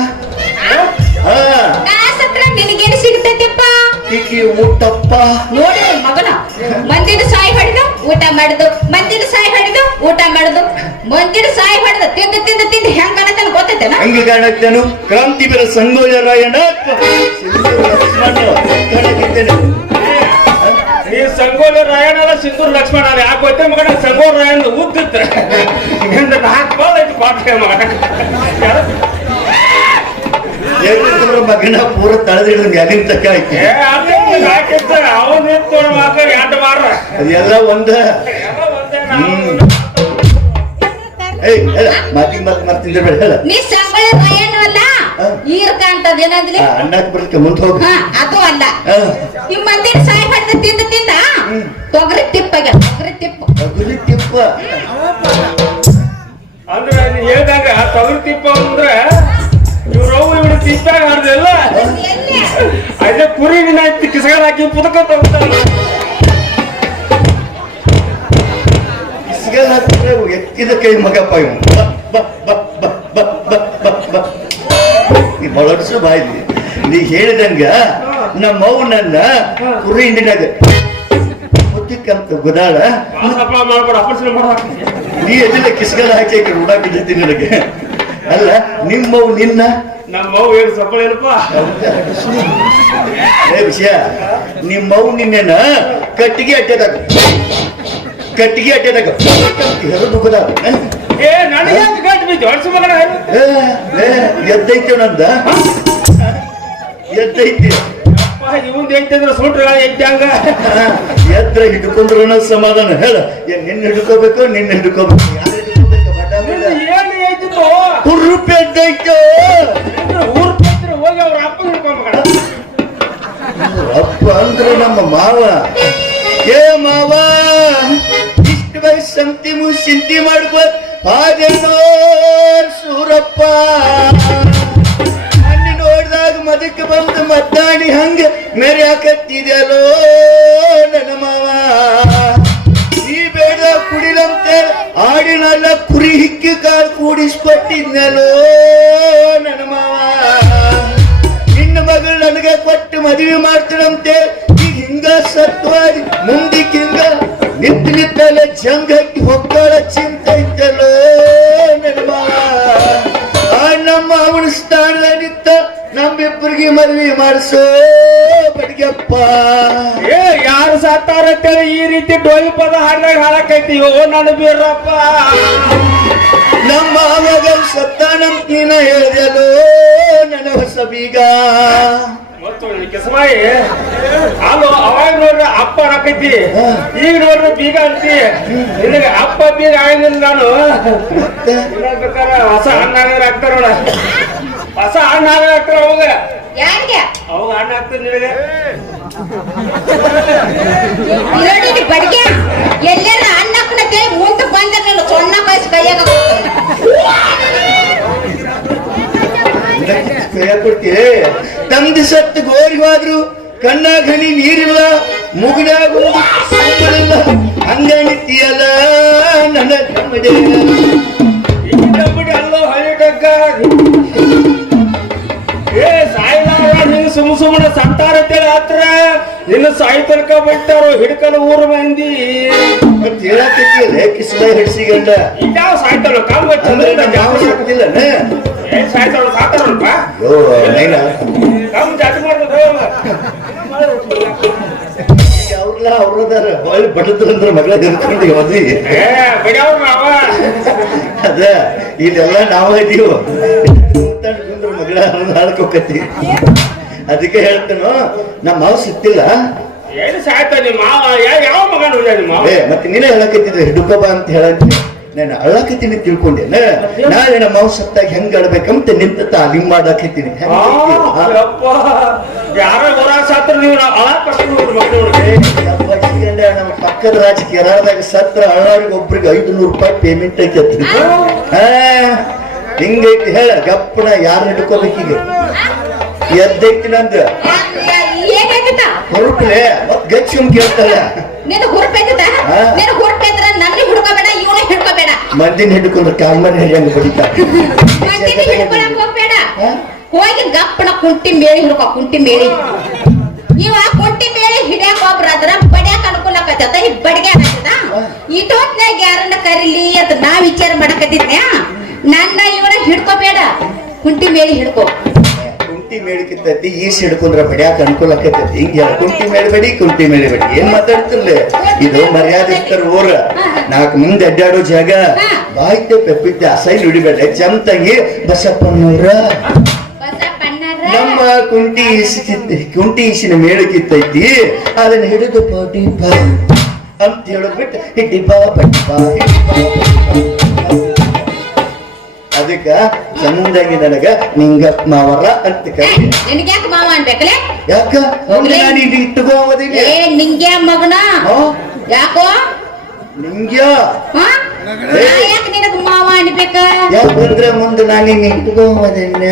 ನಿನಗೇನು ಸಿಗ್ತೈತಿಪ್ಪ ಈಕಿ ಊಟಪ್ಪ ನೋಡಿ ಮಗನ ಮಂದಿನ ಸಾಯಿ ಹೊಡೆದು ಊಟ ಮಾಡುದು ಮಂದಿನ ಸಾಯಿ ಹೊಡೆದು ಊಟ ಮಾಡುದು ಮಂದಿನ ಸಾಯಿ ಹೊಡೆದು ತಿಂದು ತಿಂದು ತಿಂದು ಹೆಂಗ ಅನ್ನತಾನ ಗೊತ್ತೈತೇನ ಹಂಗ ಕಾಣಕ್ತೇನು ಕ್ರಾಂತಿ ಬೀರ ಸಂಗೊಳ್ಳಿ ರಾಯಣ್ಣ ಈ ಸಂಗೋಲಿ ರಾಯಣ್ಣ ಸಿಂಧೂರ್ ಲಕ್ಷ್ಮಣ ಯಾಕೆ ಗೊತ್ತೇ ಮಗನ ಸಂಗೋಲ್ ರಾಯಣ್ಣ ಉದ್ದಿತ್ರ ಹಾಕ್ಬಾರ್ದು ಪಾಠ ಮಗನ ಮಗನ ಪೂರ ತಳೆದಿಡ ಎಲ್ಲಿಂದ ತಕ್ಕ ಆಯ್ತು ಅವನ್ ಎಂಟ ಮಾರ ಅದೆಲ್ಲ ಒಂದ ಮಾತಿ ಮಾತು ಮಾಡ್ತಿದ್ದೆ ಬೇಡ ಹೇಳ ನೀ ಸಂಗೊಳ್ಳಿ ರಾಯಣ್ಣ ಅಲ್ಲ ಈರ್ಕ ಅಂತದ ಏನಂದ್ಲಿ ಅಣ್ಣಕ್ ಬರ್ತಕ್ಕೆ ಮುಂದೆ ಹೋಗ ಅದು ಅಲ್ಲ ಈ ಮಂದಿನ ಸಾಯಿ ಹೊಡೆದು ತಿಂದು ತಿಂದ ತೊಗರಿ ತಿಪ್ಪಾಗ ತೊಗರಿ ತಿಪ್ಪ ಅಗುರಿ ತಿಪ್ಪ ಅಂದ್ರೆ ಹೇಳ್ದಂಗ ತೊಗರಿ ತಿಪ್ಪ ಅಂದ್ರೆ ಇವ್ರು ತಿಪ್ಪಾಗ ಹಾಡ್ದಲ್ಲ ಅದೇ ಕುರಿ ಕಿಸಗಾರ ಹಾಕಿ ಪುದಕ ಇಸ್ಗಲ್ ಹಾಕಿದ್ರೆ ಎತ್ತಿದ ಕೈ ಮಗಪ್ಪ ಇವ್ ನೀ ಬಳಡ್ಸು ಬಾಯ್ಲಿ ನೀ ಹೇಳಿದಂಗ ನಮ್ಮವ್ ನನ್ನ ಕುರಿ ಹಿಂಡಿನಾಗ ಮುತ್ತಿಕ್ಕಂತ ಗುದಾಳ ಮಾಡ್ಬೇಡ ಅಪರ್ಸನೆ ಮಾಡ ನೀ ಎದಿಲ್ಲ ಕಿಸ್ಗಲ್ ಹಾಕಿ ರೂಢ ಬಿದ್ದೈತಿ ನನಗೆ ಅಲ್ಲ ನಿಮ್ಮವ್ ನಿನ್ನ ನಮ್ಮವ್ ಏನು ಸಪ್ಪಳ ಏನಪ್ಪ ವಿಷಯ ನಿಮ್ಮವ್ ನಿನ್ನೆನ ಕಟ್ಟಿಗೆ ಅಡ್ಡದಾಗ ಹೆರದು ಗುದಾಳ ನನಗೆ ಗಂಟು ಬಿದ್ದು ಹೊಡ್ಸು ಮಗನ ಎದ್ದೈತೆ ನಂದ ಎದ್ದೈತಿ ಇವಂದ ಐತಂದ್ರೆ ಸುಂಟ್ರ ಐತಂಗ ಎದ್ರ ಹಿಡ್ಕೊಂಡ್ರ ಸಮಾಧಾನ ಹೇಳ ನಿನ್ನ ಹಿಡ್ಕೋಬೇಕು ನಿನ್ನ ಹಿಡ್ಕೋಬೇಕು ಏನು ಐತಿತ್ತು ಹುರುಪಿ ಎದ್ದೈತೋ ಊರ್ ಹೋಗಿ ಅವ್ರ ಅಪ್ಪ ಹಿಡ್ಕೊಂಡ್ಬೇಕ ಅಪ್ಪ ಅಂದ್ರೆ ನಮ್ಮ ಮಾವ ಏ ಮಾವ ಇಷ್ಟು ವಯಸ್ಸು ಸಂತಿ ಚಿಂತಿ ಮಾಡ್ಕೋತ್ ಹಾಗೇನೋ ಸೂರಪ್ಪ ಅಲ್ಲಿ ನೋಡಿದಾಗ ಮದಕ್ಕೆ ಬಂದು ಮದ್ದಾಡಿ ಹಂಗ ಮೇರೆ ಹಾಕತ್ತಿದೆಯಲ್ಲೋ ನನ್ನ ಮಾವ ಈ ಬೇಡ ಕುಡಿಲಂತೆ ಆಡಿನಲ್ಲ ಕುರಿ ಹಿಕ್ಕಿ ಕಾಳು ಕೂಡಿಸ್ಕೊಟ್ಟಿದ್ನಲ್ಲೋ ನನ್ನ ಮಾವ ನಿನ್ನ ಮಗಳು ನನಗೆ ಕೊಟ್ಟು ಮದುವೆ ಮಾಡ್ತಾನಂತೆ ಈಗ ಹಿಂಗ ಸತ್ವಾದಿ ಮುಂದಿಕ್ಕಿಂಗ ನಿಂತು ನಿಂತಲ್ಲ ಜಂಗ್ ಹಾಕಿ ಹೊಕ್ಕಳ ಚಿಂತೆ ಇತ್ತಲ್ಲೋ ನನ್ನ ಮಾವ ನಮ್ಮ ಅವನ ಸ್ಥಾನದ ನಿಂತ ನಮ್ಮಿಬ್ಬರಿಗೆ ಮದುವೆ ಮಾಡಿಸೋ ಬಡ್ಗಪ್ಪ ಯಾರು ಸತ್ತಾರಂತೇಳಿ ಈ ರೀತಿ ಡೋಲಿ ಪದ ಹಾಡ್ದಾಗ ಹಾಳಾಕೈತಿಯೋ ನನ್ನ ಬೀರಪ್ಪ ನಮ್ಮ ಮಗ ಸತ್ತಾನಂತ ನೀನ ಹೇಳಿದೆಲ್ಲೋ ನನ್ನ ಹೊಸ ಬೀಗ ಕೆಸಮಾಯಿ ಅಲ್ಲೋ ಅವಾಗ ನೋಡ್ರಿ ಅಪ್ಪ ಹಾಕೈತಿ ಈಗ ನೋಡ್ರಿ ಬೀಗ ಅಂತಿ ನಿನಗೆ ಅಪ್ಪ ಬೀಗ ಆಗಿಲ್ಲ ನಾನು ಬೇಕಾರೆ ಹೊಸ ಹಣ್ಣಾಗ ಹಾಕ್ತಾರ ನೋಡ ಹೊಸ ಹಣ್ಣಾಗ ಹಾಕ್ತಾರ ಅವಾಗ ಯಾರಿಗೆ ಅವಾಗ ಹಣ್ಣು ಹಾಕ್ತಾರ ನಿನಗೆ ನೋಡಿ ಬಡ್ಗೆ ಎಲ್ಲೆಲ್ಲ ಅನ್ನಕ್ಕನ ಕೇಳಿ ಮುಂದೆ ಬಂದ ಸೊಣ್ಣ ಕಾಯಿಸಿ ಕೈಯಾಗ ಕೊಡ್ತಿ ತಂದು ಸತ್ತು ಗೋರಿ ಹೋದ್ರು ಕಣ್ಣಾಗ ಹನಿ ನೀರಿಲ್ಲ ಮುಗಿನಾಗ ಇಲ್ಲ ಹಂಗಣಿತಿಯಲ್ಲ ನನ್ನ ಕಮ್ಮಡಿ ಅಲ್ಲೋ ಹಳ್ಳಿಟಕ್ಕ ಸಾಯಿಲಾರ ನೀವು ಸುಮ್ಮನೆ ಸಂತಾರ ಹತ್ರ ನಿನ್ನ ಸಾಯಿ ತನಕ ಬಿಟ್ಟಾರೋ ಹಿಡ್ಕಲು ಊರು ಮಂದಿ ಮತ್ ಹೇಳಕತ್ತೀರ ಕಿಸ್ಲ ಹಿಡ್ಸಿಗಂಡ ಯಾವ ಸಾಯ್ತಾರೋ ಕಾಲು ಅಂದ್ರೆ ನಮ್ಮ ಮಾವ ಸಾಕುದಿಲ್ಲ ಏನ್ ಸಾಯ್ತಾರೋ ಸಾತಾರಲ್ಪ ಯೋ ನೈನ ಕಾಲು ಜಾತಿ ಮಾಡ್ಬೇಕು ಅವ್ರಲ್ಲ ಅವ್ರದಾರ ಹೊಳ್ಳಿ ಬಡದ್ರಂದ್ರ ಮಗಳ ಹಿಡ್ಕೊಂಡು ಮದ್ವಿ ಏ ಬಿಡವ್ರ ನಾವ ಅದ ಇಲ್ಲೆಲ್ಲ ನಾವ ಇದೀವ ಕುಂದ್ರ ಮಗಳ ಹಾಡ್ಕೋಕತ್ತಿ ಅದಕ್ಕೆ ಹೇಳ್ತೇನೋ ನಮ್ಮ ಮಾವ ಸಿಕ್ತಿಲ್ಲ ಏನು ಸಾಯ್ತ ನಿಮ್ಮ ಮಾವ ಯಾವ ಮಗ ನೋಡ ನಿಮ್ಮ ಮಾವ ಮತ್ತೆ ನೀನೇ ಹೇಳಕತ್ತಿದ್ರೆ ಹಿಡ್ಕೊಬ ಅಂತ ಹೇಳಕ್ಕೆ ನಾನು ಅಳ್ಳಕತ್ತೀನಿ ತಿಳ್ಕೊಂಡೇನ ನಾಳೆ ನಮ್ಮ ಮಾವ ಸತ್ತಾಗ ಹೆಂಗ್ ಆಡ್ಬೇಕಂತ ನಿಂತ ತಾಲೀಮ್ ಮಾಡಾಕತ್ತೀನಿ ಯಾರ ಹೊರ ಸಾತ್ರ ನೀವು ನಮ್ಮ ಪಕ್ಕದ ರಾಜ ಕೆರಳದಾಗ ಸತ್ರ ಅಳ್ಳವ್ರಿಗೆ ಒಬ್ರಿಗೆ 500 ರೂಪಾಯಿ ಪೇಮೆಂಟ್ ಐತಿ ಹಿಂಗೈತಿ ಹೇಳ ಗಪ್ಪನ ಯಾರು ಹಿಡ್ಕೋಬೇಕೀಗ ಎದ್ದೈತಿ ನಂದು ಏನಾಯ್ತ ಹೊರಪ್ಲೆ ಮತ್ ಗಚ್ಚುಮ್ ಕೇಳ್ತಾಳ ನಿನ್ನ ಹುರ್ಪೈತದ ಹಾ. ನಿನ್ನ ಹುರ್ಪೈತ್ರ ನನ್ನ ಹಿಡ್ಕೋಬೇಡ ಇವನೇ ಹಿಡ್ಕೋಬೇಡ ಮಂದಿನ ಹಿಡ್ಕೊಂಡ್ರೆ ಕಾಲ್ಮರಿ ಹೆಂಗ್ ಬಡಿತಾರ ಮಂದಿನ ಹಿಡ್ಕೊಳಕ್ ಹೋಗ್ಬೇಡ ಹಾ? ಹೋಗಿ ಗಪ್ಪನ ಕುಂಟಿ ಮೇಳಿ ಹಿಡ್ಕೊ ಕುಂಟಿ ಮೇಳಿ ಇವ ಕುಂಟಿ ಮೇಳಿ ಹಿಡ್ಯಾಕ ಒಬ್ರಾದ್ರ ಬಡ್ಯಾಕ ಅನುಕೂಲ ಆಕತ್ತ ಈ ಬಡಿಗೆ ಆಗತ್ತದ ಇಟೋತ್ನಾಗ ಯಾರನ್ನ ಕರೀಲಿ ಅಂತ ನಾ ವಿಚಾರ ಮಾಡಕತ್ತಿದ್ನ್ಯಾ ನನ್ನ ಇವನ ಹಿಡ್ಕೋಬೇಡ ಕುಂಟಿ ಮೇಳಿ ಹಿಡ್ಕೊ ಕುಂಟಿ ಮೇಳಕಿತ್ತೈತಿ ಈಸ್ ಹಿಡ್ಕೊಂಡ್ರ ಬಡಿಯಾಕ ಅನುಕೂಲ ಆಕೈತಿ ಹಿಂಗ ಹೇಳ ಕುಂಟಿ ಮೇಳಬೇಡಿ ಕುಂಟಿ ಮೇಳಬೇಡಿ ಏನ್ ಮಾತಾಡ್ತಿರ್ಲಿ ಇದು ಮರ್ಯಾದಿಸ್ತಾರ ಊರ 4 ಮಂದಿ ಅಡ್ಡಾಡೋ ಜಾಗ ಬಾಯ್ತೆ ಪೆಪ್ಪಿದ್ದೆ ಅಸೈ ನುಡಿಬೇಡ ಚಂತಂಗಿ ಬಸಪ್ಪನವ್ರ ನಮ್ಮ ಕುಂಟಿ ಈಸಿನ ಮೇಳಕಿತ್ತೈತಿ ಅದನ್ನ ಹಿಡಿದು ಪಾಟಿ ಬಾ ಅಂತ ಹೇಳಬಿಟ್ಟು ಹಿಡ್ಡಿ ಬಾ ಪಟ್ಟಿ ಬಾ ಅದಕ್ಕ ಚಂದಾಗಿ ನನಗ ನಿಂಗ ಮಾವರ ಅಂತ ಕರಿ ನಿನಗ್ಯಾಕ ಮಾವ ಅನ್ಬೇಕಲೆ ಯಾಕ ನಾನು ಇದು ಇಟ್ಟುಕೋದಿಲ್ಲ ಏ ನಿಂಗೆ ಮಗನ ಯಾಕೋ ನಿಂಗ್ಯ ಹಾ ಯಾಕೆ ನಿನಗ ಮಾವ ಅನ್ಬೇಕ ಯಾಕಂದ್ರೆ ಮುಂದೆ ನಾನು ಇನ್ನು ಇಟ್ಟುಕೋದನ್ನ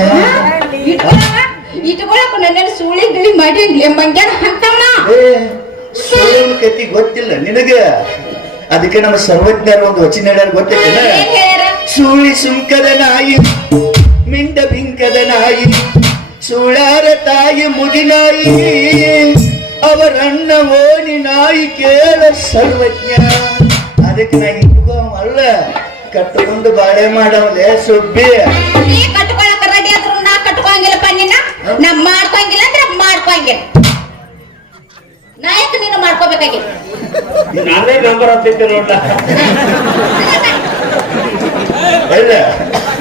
ಇಟ್ಕೊಳಕ್ ನನ್ನ ಸುಳಿ ಗಿಳಿ ಮಾಡಿ ಮಂಗ್ಯಾನ ಅಂತವನ ಸುಳ್ಳಿನ ಕತಿ ಗೊತ್ತಿಲ್ಲ ನಿನಗ ಅದಕ್ಕೆ ನಮ್ಮ ಸರ್ವಜ್ಞರ ಒಂದು ವಚನ ಹೇಳ್ಯಾರ ಗೊತ್ತೈತೇನ ಏನ್ ಹೇಳ್ಯಾರ ಸೂಳಿ ಸುಂಕದ ನಾಯಿ ಮಿಂಡ ಬಿಂಕದ ನಾಯಿ ಸುಳಾರ ತಾಯಿ ಮುದಿನಾಯಿ ಅವರಣ್ಣ ಓಣಿ ನಾಯಿ ಕೇಳ ಸರ್ವಜ್ಞ ಅದಕ್ಕೆ ನಾ ಇಟ್ಕೋ ಅಲ್ಲ ಕಟ್ಟುಕೊಂಡು ಬಾಳೆ ಮಾಡವಲೆ ಸುಬ್ಬಿ ನೀ ಕಟ್ಕೊಳಕ ರೆಡಿ ಆದ್ರು ನಾ ಕಟ್ಕೊಂಗಿಲ್ಲಪ್ಪ ನಿನ್ನ ನಾ ಮಾಡ್ಕೊಂಗಿಲ್ಲ ಅಂದ್ರೆ ಮಾಡ್ಕೊಂಗಿಲ್ಲ ನಾಯಕ ನೀನು ಮಾಡ್ಕೋಬೇಕಾಗಿ ನಾನೇ ನಂಬರ್ ಹತ್ತೈತೆ ನೋಡ್ಲ ಅಲ್ಲ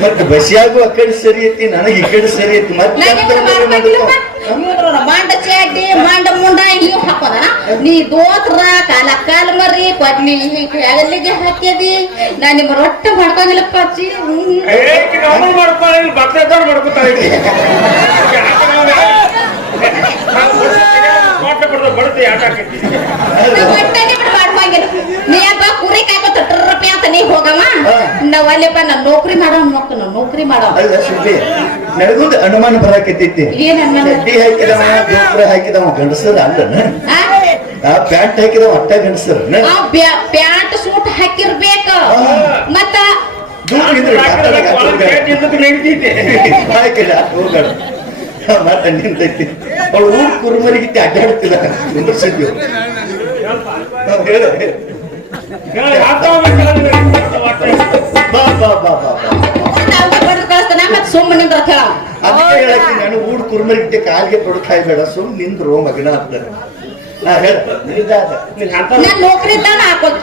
ಮತ್ತೆ ಬಸ್ಯಾಗು ಆ ಕಡೆ ಸರಿ ಐತಿ ನನಗೆ ಈ ಕಡೆ ಸರಿ ಐತಿ ಮತ್ತೆ ಮಂಡ ಚಡ್ಡಿ ಮಂಡ ಮುಂಡ ಇವ್ ಹಾಕೋದ ನೀ ದೋತ್ರ ಕಾಲ ಮರಿ ಕೊಡ್ಲಿ ಅಲ್ಲಿಗೆ ಹಾಕ್ಯದಿ ನಾ ನಿಮ್ಮ ರೊಟ್ಟ ಮಾಡ್ಕೊಂಗಿಲ್ಲಪ್ಪ ಅಜ್ಜಿ ಮಾಡ್ಕೊಳ್ಳಿ ಭಕ್ತದವ್ರು ಮಾಡ್ಕೊತಾರೆ ಬಡತಿ ಆಟ ಆಕೈತಿ ಮಾಡ್ಕೊಂಗಿಲ್ಲ ನೀ ಹಬ್ಬ ಕುರಿ ಕಾಯ್ಕೊತ ರೂಪಾಯಿ ಅಂತ ನೀ ಹೋಗವ ನಾವ್ ಅಲ್ಲಪ್ಪ ನಾ ನೌಕರಿ ಮಾಡೋ ನೌಕರಿ ಮಾಡೋ ಅಲ್ಲ ಸುಬ್ಬಿ ನನಗೊಂದು ಅನುಮಾನ ಬರಾಕತ್ತೈತಿ ಏನ್ ಅನುಮಾನ? ಚಡ್ಡಿ ಹಾಕಿದವ ದೋತ್ರ ಹಾಕಿದವ ಗಂಡಸರ ಅಲ್ಲನ ಆ ಪ್ಯಾಂಟ್ ಹಾಕಿದವ ಅಟ್ಟ ಗಂಡಸರನ ಪ್ಯಾಂಟ್ ಸೂಟ್ ಹಾಕಿರ್ಬೇಕ ಮತ್ತ ಹೋಗಣ ಮಾತ ನಿಂತೈತಿ ಅವಳು ಊರ್ ಕುರುಮರಿಗಿತ್ತೆ ಅಡ್ಡಾಡ್ತಿಲ್ಲ ಕುಂದ್ರಸಿದ್ವಿ ಬಾ ಬಾ ಬಾ ಬಾ ಕಳಿಸ್ತಾನ ಮತ್ ಸುಮ್ಮನೆ ನಿಂದ್ರ ಹೇಳ ಅದಕ್ಕೆ ಹೇಳಕ್ಕೆ ನಾನು ಊಡ್ ಕುರುಮರಿಗಿತ್ತೆ ಕಾಲ್ಗೆ ತೊಡಕಾಯ್ ಬೇಡ ಸುಮ್ ನಿಂದ್ರು ಮಗನ ಅಂತಾರೆ ಹೇಳ ನಾನ್ ನೌಕರಿ ಇದ್ದಾನ ಹಾಕೋದು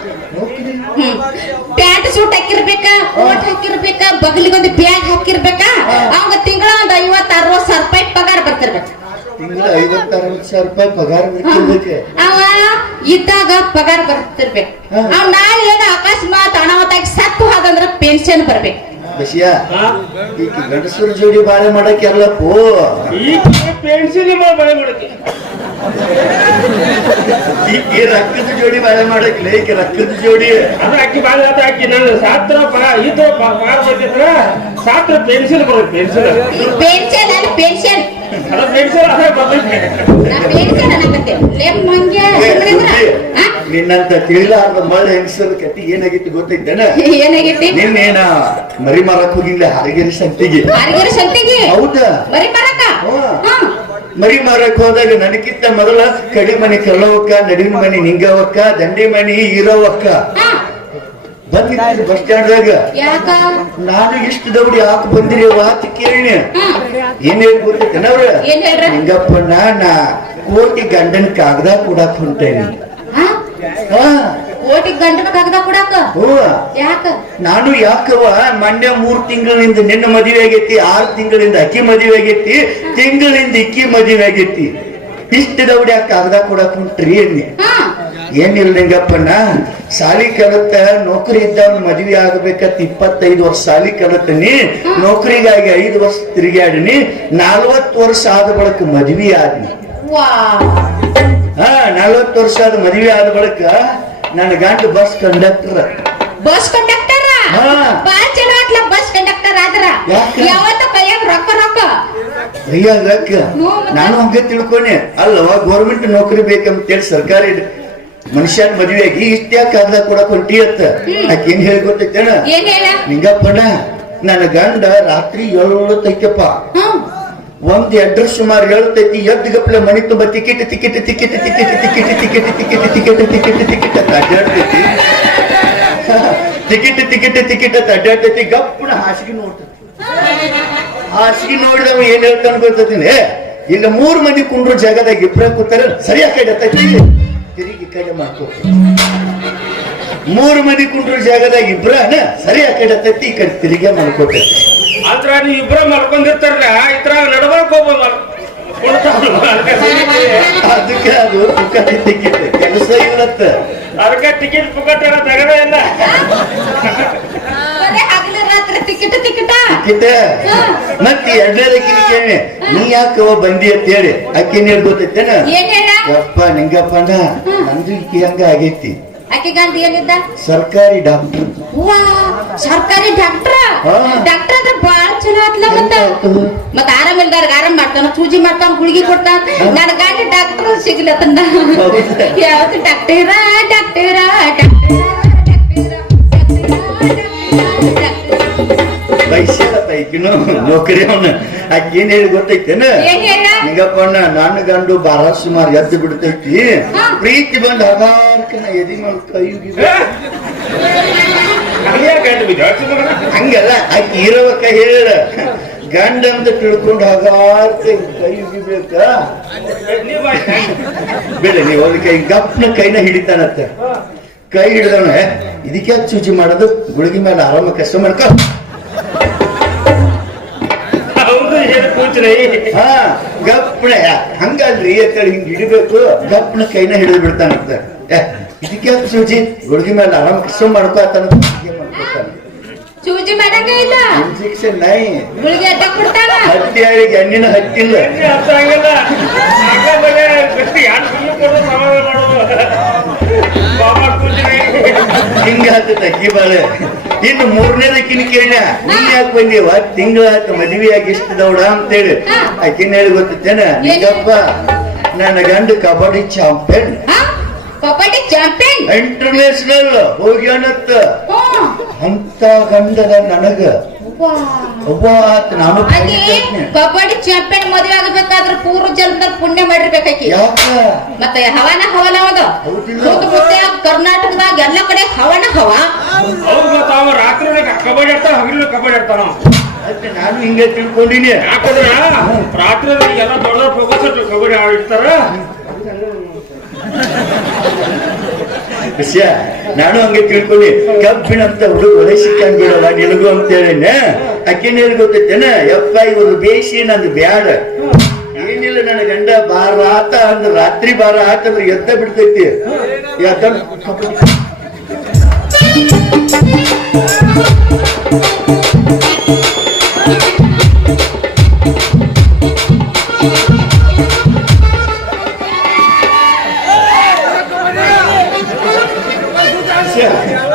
ಪ್ಯಾಂಟ್ ಸೂಟ್ ಹಾಕಿರ್ಬೇಕ ಕೋಟ್ ಹಾಕಿರ್ಬೇಕ ಬಗಲಿಗೊಂದು ಬ್ಯಾಗ್ ಹಾಕಿರ್ಬೇಕ ಅವಾಗ ತಿಂಗಳ ಒಂದ್ 50-60 ಸಾವಿರ ರೂಪಾಯಿ ಪಗಾರ ಬರ್ತಿರ್ಬೇಕು ತಿಂಗಳ 50-60 ಸಾವಿರ ರೂಪಾಯಿ ಪಗಾರ ಬರ್ತಿರ್ಬೇಕು ಅವ ಇದ್ದಾಗ ಪಗಾರ ಬರ್ತಿರ್ಬೇಕು ಅವ್ ನಾಳೆ ಏನೋ ಅಕಸ್ಮಾತ್ ಅನಾಹುತಾಗಿ ಸತ್ತು ಹೋದಂದ್ರ ಪೆನ್ಷನ್ ಬರ್ಬೇಕು ಬಸಿಯಾ ಈಗ ಗಂಡಸರ ಜೋಡಿ ಬಾಳೆ ಮಾಡಕ್ಕೆ ಎಲ್ಲಪ್ಪೋ ಈ ಪೆನ್ಸಿಲ್ ಬಾಳೆ ಮಾಡಕ್ಕೆ ಈ ರಕ್ಕದ ಜೋಡಿ ಬಾಳೆ ಮಾಡಕ್ಲ ಈಗ ರಕ್ಕದ ಜೋಡಿ ಅದು ಅಕ್ಕಿ ಬಾಳೆ ಅದು ಅಕ್ಕಿ ನಾನು ಸಾತ್ರ ಇದು ಪಗಾರ ಬರ್ತಿದ್ರ ಸಾತ್ರ ಪೆನ್ಸಿಲ್ ಬರುತ್ತೆ ಪೆನ್ಷನ್ ಅಲ್ಲ ಪೆನ್ಷನ್ ಅದು ಪೆನ್ಸಿಲ್ ಅದೇ ಬರ್ತೈತೆ ನಾ ಪೆನ್ಷನ್ ಅನ್ನಕತ್ತೆ ಲೇಪ್ ಮಂಗ್ಯ ನಿನ್ನಂತ ತಿಳಿಲಾರ್ದ ಮಳೆ ಹೆಂಗಸರ ಕಟ್ಟಿ ಏನಾಗಿತ್ತು ಗೊತ್ತೈತೇನ ಏನಾಗೈತಿ ನಿನ್ನೇನ ಮರಿ ಮಾರಕ್ ಹೋಗಿಲ್ಲ ಹಾರಿಗೆರೆ ಸಂತಿಗೆ ಹಾರಿಗೆರೆ ಸಂತಿಗೆ ಹೌದಾ ಮರಿ ಮಾರಕ ಮರಿ ಮಾರಕ್ ಹೋದಾಗ ನನಗಿಂತ ಮೊದಲ ಕಡಿ ಮನಿ ಕಲ್ಲವಕ್ಕ, ನಡಿನ ಮನಿ ನಿಂಗವಕ್ಕ, ದಂಡಿ ಮನಿ ಈರವಕ್ಕ ಬಂದಿದ್ದ ಬಸ್ ಸ್ಟ್ಯಾಂಡ್ದಾಗ. ಯಾಕ ನಾನು ಇಷ್ಟು ದೌಡಿ ಯಾಕೆ ಬಂದಿರಿ ವಾತ್ ಕೇಳಿ ಏನ್ ಹೇಳಿ ಗೊತ್ತೇನವ್ರ? ಏನ್ ಹೇಳ್ರ? ನಿಂಗಪ್ಪಣ್ಣ ನಾ ಕೋಟಿ ಗಂಡನ ಕಾಗದ ಕೊಡಾಕ್ ಹೊಂಟೇನಿ. ಹಾ ಓಟಿಗೆ ಗಂಡನ ಕಾಗದ ಕೊಡಾಕ ಹ್ಞೂ. ಯಾಕ? ನಾನು ಯಾಕವ ಮೊನ್ನೆ 3 ತಿಂಗಳಿಂದ ನಿನ್ನ ಮದುವೆ ಆಗೈತಿ, 6 ತಿಂಗಳಿಂದ ಅಕ್ಕಿ ಮದುವೆ ಆಗೈತಿ, ತಿಂಗಳಿಂದ ಇಕ್ಕಿ ಮದುವೆ ಆಗೈತಿ, ಇಷ್ಟು ದೌಡಿ ಕಾಗದ ಕೊಡಾಕ್ ಹೊಂಟ್ರಿ ಅನ್ನಿ. ಏನಿಲ್ಲ ನಿಂಗಪ್ಪಣ್ಣ, ಸಾಲಿ ಕಲತ್ತ ನೌಕರಿ ಇದ್ದವನ್ ಮದ್ವಿ ಆಗ್ಬೇಕತ್ 25 ವರ್ಷ ಸಾಲಿ ಕಲತನಿ, ನೌಕರಿಗಾಗಿ 5 ವರ್ಷ ತಿರುಗಾಡಿನಿ, 40 ವರ್ಷ ಆದ ಬಳಿಕ ಮದ್ವಿ ಆದ್ನಿ. ವಾ 40 ವರ್ಷ ಆದ ಮದ್ವಿ ಆದ ಬಳಿಕ ನನ್ನ ಗಂಡ ಬಸ್ ಕಂಡಕ್ಟರ್. ಬಸ್ ಕಂಡಕ್ಟರ್ ಹಾ. ಬಾಳ ಚಲೋ ಆತ್ಲ ಬಸ್ ಕಂಡಕ್ಟರ್ ಆದ್ರ. ಯಾಕ? ಯಾವತ್ತ ಕೈಯಾಗ ರೊಕ್ಕ ರೊಕ್ಕ ಅಯ್ಯಾಕ ನಾನು ಹಂಗೆ ತಿಳ್ಕೊನೆ. ಅಲ್ಲವ ಗೌರ್ಮೆಂಟ್ ನೌಕರಿ ಬೇಕಂತೇಳಿ ಸರ್ಕಾರಿ ಮನುಷ್ಯನ್ ಮದುವೆಯಾಗಿ ಇಷ್ಟೇ ಕಾಗದ ಕೊಡಕ್ ಹೊಂಟಿ ಅತ್ತ. ಆಕೆ ಏನ್ ಹೇಳಿ ಗೊತ್ತೈತೇನ? ಏನ್ ಹೇಳ? ನಿಂಗಪ್ಪಣ್ಣ ನನ್ನ ಗಂಡ ರಾತ್ರಿ ಏಳತೈತಪ್ಪ, ಒಂದ್ ಅಡ್ರೆಸ್ ಸುಮಾರು ಹೇಳ್ತೈತಿ, ಎದ್ದು ಗಪ್ಲೆ ಮನಿ ತುಂಬ ticket ticket ticket ticket ticket ticket ticket ticket ticket ticket ಅಂತ ಅಡ್ಡಾಡ್ತೈತಿ. ಟಿಕೆಟ್ ಟಿಕೆಟ್ ಟಿಕೆಟ್ ಅಂತ ಅಡ್ಡಾಡ್ತೈತಿ. ಗಪ್ಪನ ಹಾಸಿಗೆ ನೋಡ್ತೈತಿ. ಹಾಸಿಗೆ ನೋಡಿದವ ಏನ್ ಹೇಳ್ತಾನ ಗೊತ್ತೈತೀನಿ? ಇಲ್ಲ 3 ಮಂದಿ ಕುಂಡ್ರು ಜಾಗದಾಗ ಇಬ್ರ ಕೂತಾರ, ಸರಿಯಾಗಿ ಕಡೆ ಹತ್ತೈತಿ, ತಿರುಗಿ ಕಡೆ ಮಾಡ್ಕೋ. 3 ಮಂದಿ ಕುಂಡ್ರು ಜಾಗದಾಗ ಇಬ್ರ ಸರಿ ಆ ಕಡೆ ಹತ್ತೈತಿ, ಈ ಕಡೆ ತಿರುಗಿ ಮಾಡ್ಕೋತೈತಿ. ಆದ್ರ ನೀವ್ ಇಬ್ರ ಮಲ್ಕೊಂಡಿರ್ತಾರಲ್ಲ, ಇತರ ನಡ್ಬರ್ಕ್ ಹೋಗ್ಬೋದು. ಅದಕ್ಕೆ ಅದು ಪುಕ್ಕಟಿ ಟಿಕೆಟ್ ಕೆಲಸ ಇಲ್ಲತ್ತ. ಅದಕ್ಕೆ ಟಿಕೆಟ್ ಪುಕ್ಕಟ ತಗದೇ ಇಲ್ಲ. ಬರೇ ಹಗಲು ರಾತ್ರಿ ಟಿಕೆಟ್ ಟಿಕೆಟ್ ಟಿಕೆಟ್ ಮತ್ತೆ ಎರಡನೇದಕ್ಕಿನ ಕೇಳಿ, ನೀ ಯಾಕವ ಬಂದಿ ಅಂತ ಹೇಳಿ ಅಕ್ಕಿನ ಹೇಳಿ ಗೊತ್ತೈತೇನ? ಏನ್ ಹೇಳ? ಯಪ್ಪ ನಿಂಗಪ್ಪಣ್ಣ ನಂದು ಈಕಿ ಹಂಗ ಆಗೈತಿ, ಆಕೆ ಗಂಡ ಏನಿದ್ದ? ಸರ್ಕಾರಿ ಡಾಕ್ಟರ್. ವಾ ಸರ್ಕಾರಿ ಡಾಕ್ಟರ್. ಹಾ. ಡಾಕ್ಟರ್ ಅಂದ್ರೆ ಬಾಳ ಚಲೋ ಆತ್ಲ. ಮತ್ತ ಆರಾಮ್ ಇಲ್ದಾರ್ಗ ಆರಾಮ್ ಮಾಡ್ತಾನ, ಸೂಜಿ ಮಾಡ್ತಾನ, ಗುಳಿಗೆ ಕೊಡ್ತಾನ. ನನ್ನ ಗಂಡ ಡಾಕ್ಟರ್ ಸಿಗ್ಲತ್ತಂದ. ಯಾವತ್ತು ಡಾಕ್ಟರ ಡಾಕ್ಟರ ಬೈಸಪ್ಪ ಈಕಿನು ನೌಕರಿ ಅವನ. ಆಕೆ ಏನ್ ಹೇಳಿ ಗೊತ್ತೈತೇನ? ಏನ್ ಹೇಳ? ನಿಂಗಪ್ಪಣ್ಣ ನನ್ನ ಗಂಡು ಬಾರ ಸುಮಾರು ಎದ್ದು ಬಿಡ್ತೈತಿ, ಪ್ರೀತಿ ಬಂದ್ ಹಗಾರ್ಕನ ಎದಿ ಮೇಲೆ ಕೈ ಹಂಗಲ್ಲ. ಆಕೆ ಇರೋವಕ್ಕ ಹೇಳ ಗಂಡ ಅಂತ ತಿಳ್ಕೊಂಡು ಹಗಾರ್ಕ ಕೈ ಉಗಿಬೇಕ. ಬೇಡ ನೀವು ಅದಕ್ಕೆ ಗಪ್ನ ಕೈನ ಹಿಡಿತಾನತ್ತ. ಕೈ ಹಿಡಿದವನ ಇದಕ್ಕೆ ಚೂಚಿ ಮಾಡೋದು, ಗುಳಿಗೆ ಮೇಲೆ ಆರಾಮ ಕಷ್ಟ ಮಾಡ್ಕೊ. ಹಾ ಗಪ್ನ ಹಂಗಲ್ರಿ ಅಂತೇಳಿ ಹಿಂಗ್ ಹಿಡಿಬೇಕು, ಗಪ್ನ ಕೈನ ಹಿಡಿದು ಬಿಡ್ತಾನಂತ. ಇದಕ್ಕೆ ಸೂಜಿ ಗುಳಿಗೆ ಮೇಲೆ ಆರಾಮ ಕಷ್ಟ ಮಾಡ್ಕೊತಾನ, ಮಾಡ್ಕೊತಾನ. ಸೂಜಿ ಮಾಡಂಗ ಇಲ್ಲ, ಇಂಜೆಕ್ಷನ್ ನೈ ಗುಳಿಗೆ ಅಡ್ಡ ಕೊಡ್ತಾನ. ಹತ್ತಿ ಆಳಿಗೆ ಎಣ್ಣಿನ ಹತ್ತಿಲ್ಲ. ಹಿಂಗ ಹತ್ತದ ಅಕ್ಕಿ ಬಾಳೆ. ಇನ್ನು 3ನೇದಕ್ಕಿನ ಕೇಳ, ನೀ ಯಾಕೆ ಬಂದೀವ? ತಿಂಗಳಾಕ ಮದುವೆಯಾಗಿ ಇಷ್ಟು ದೌಡ ಅಂತೇಳಿ ಆಕಿನ ಹೇಳಿ ಗೊತ್ತೇನ? ನಿಂಗಪ್ಪ ನನ್ನ ಗಂಡ kabaddi champion, kabaddi champion international ಹೋಗ್ಯಾನತ್ತ. ಅಂತ ಗಂಡದ ನನಗ ನಾನು ಕಬಡ್ಡಿ ಚಾಂಪಿಯನ್ ಮದುವೆ ಆಗಬೇಕಾದ್ರೆ ಪೂರ್ವ ಜನ್ಮದಲ್ಲಿ ಪುಣ್ಯ ಮಾಡಿರ್ಬೇಕಾಕಿ. ಯಾಕ ಮತ್ತೆ ಹವಾನ ಹವನ ಕರ್ನಾಟಕದಾಗ ಎಲ್ಲ ಕಡೆ ಹವನ ಹವ. ರಾತ್ರಿ ಕಬಡ್ಡಿ ಆಡ್ತಾನ, ಹಗಲು ಕಬಡ್ಡಿ ಆಡ್ತಾನ. ನಾನು ಹಿಂಗೆ ತಿಳ್ಕೊಂಡಿನಿ. ಯಾಕಂದ್ರ ರಾತ್ರಿ ಎಲ್ಲ ದೊಡ್ಡ ದೊಡ್ಡ ಫೋಕಸ್ ಕಬಡ್ಡಿ ಆಡಿರ್ತಾರ. ವಿಷಯ ನಾನು ಹಂಗೆ ತಿಳ್ಕೊಂಡಿ. ಕಬ್ಬಿಣಂತ ಹುಡುಗ ಒಳ್ಳೆ ಸಿಕ್ಕಂಗ್ ಬಿಡಲ್ಲ ನಿನಗೂ ಅಂತ ಹೇಳಿನ. ಅಕ್ಕಿನ ಹೇಳಿ ಗೊತ್ತೈತೇನ? ಯಪ್ಪ ಇವರು ಬೇಸಿ ನಂದು ಬ್ಯಾಡ. ಏನಿಲ್ಲ, ನನ್ನ ಗಂಡ ಬಾರ ಆತ ಅಂದ್ರ ರಾತ್ರಿ ಬಾರ ಆತಂದ್ರೆ ಎದ್ದ ಬಿಡ್ತೈತಿ. ಯಾಕಂದ್ರ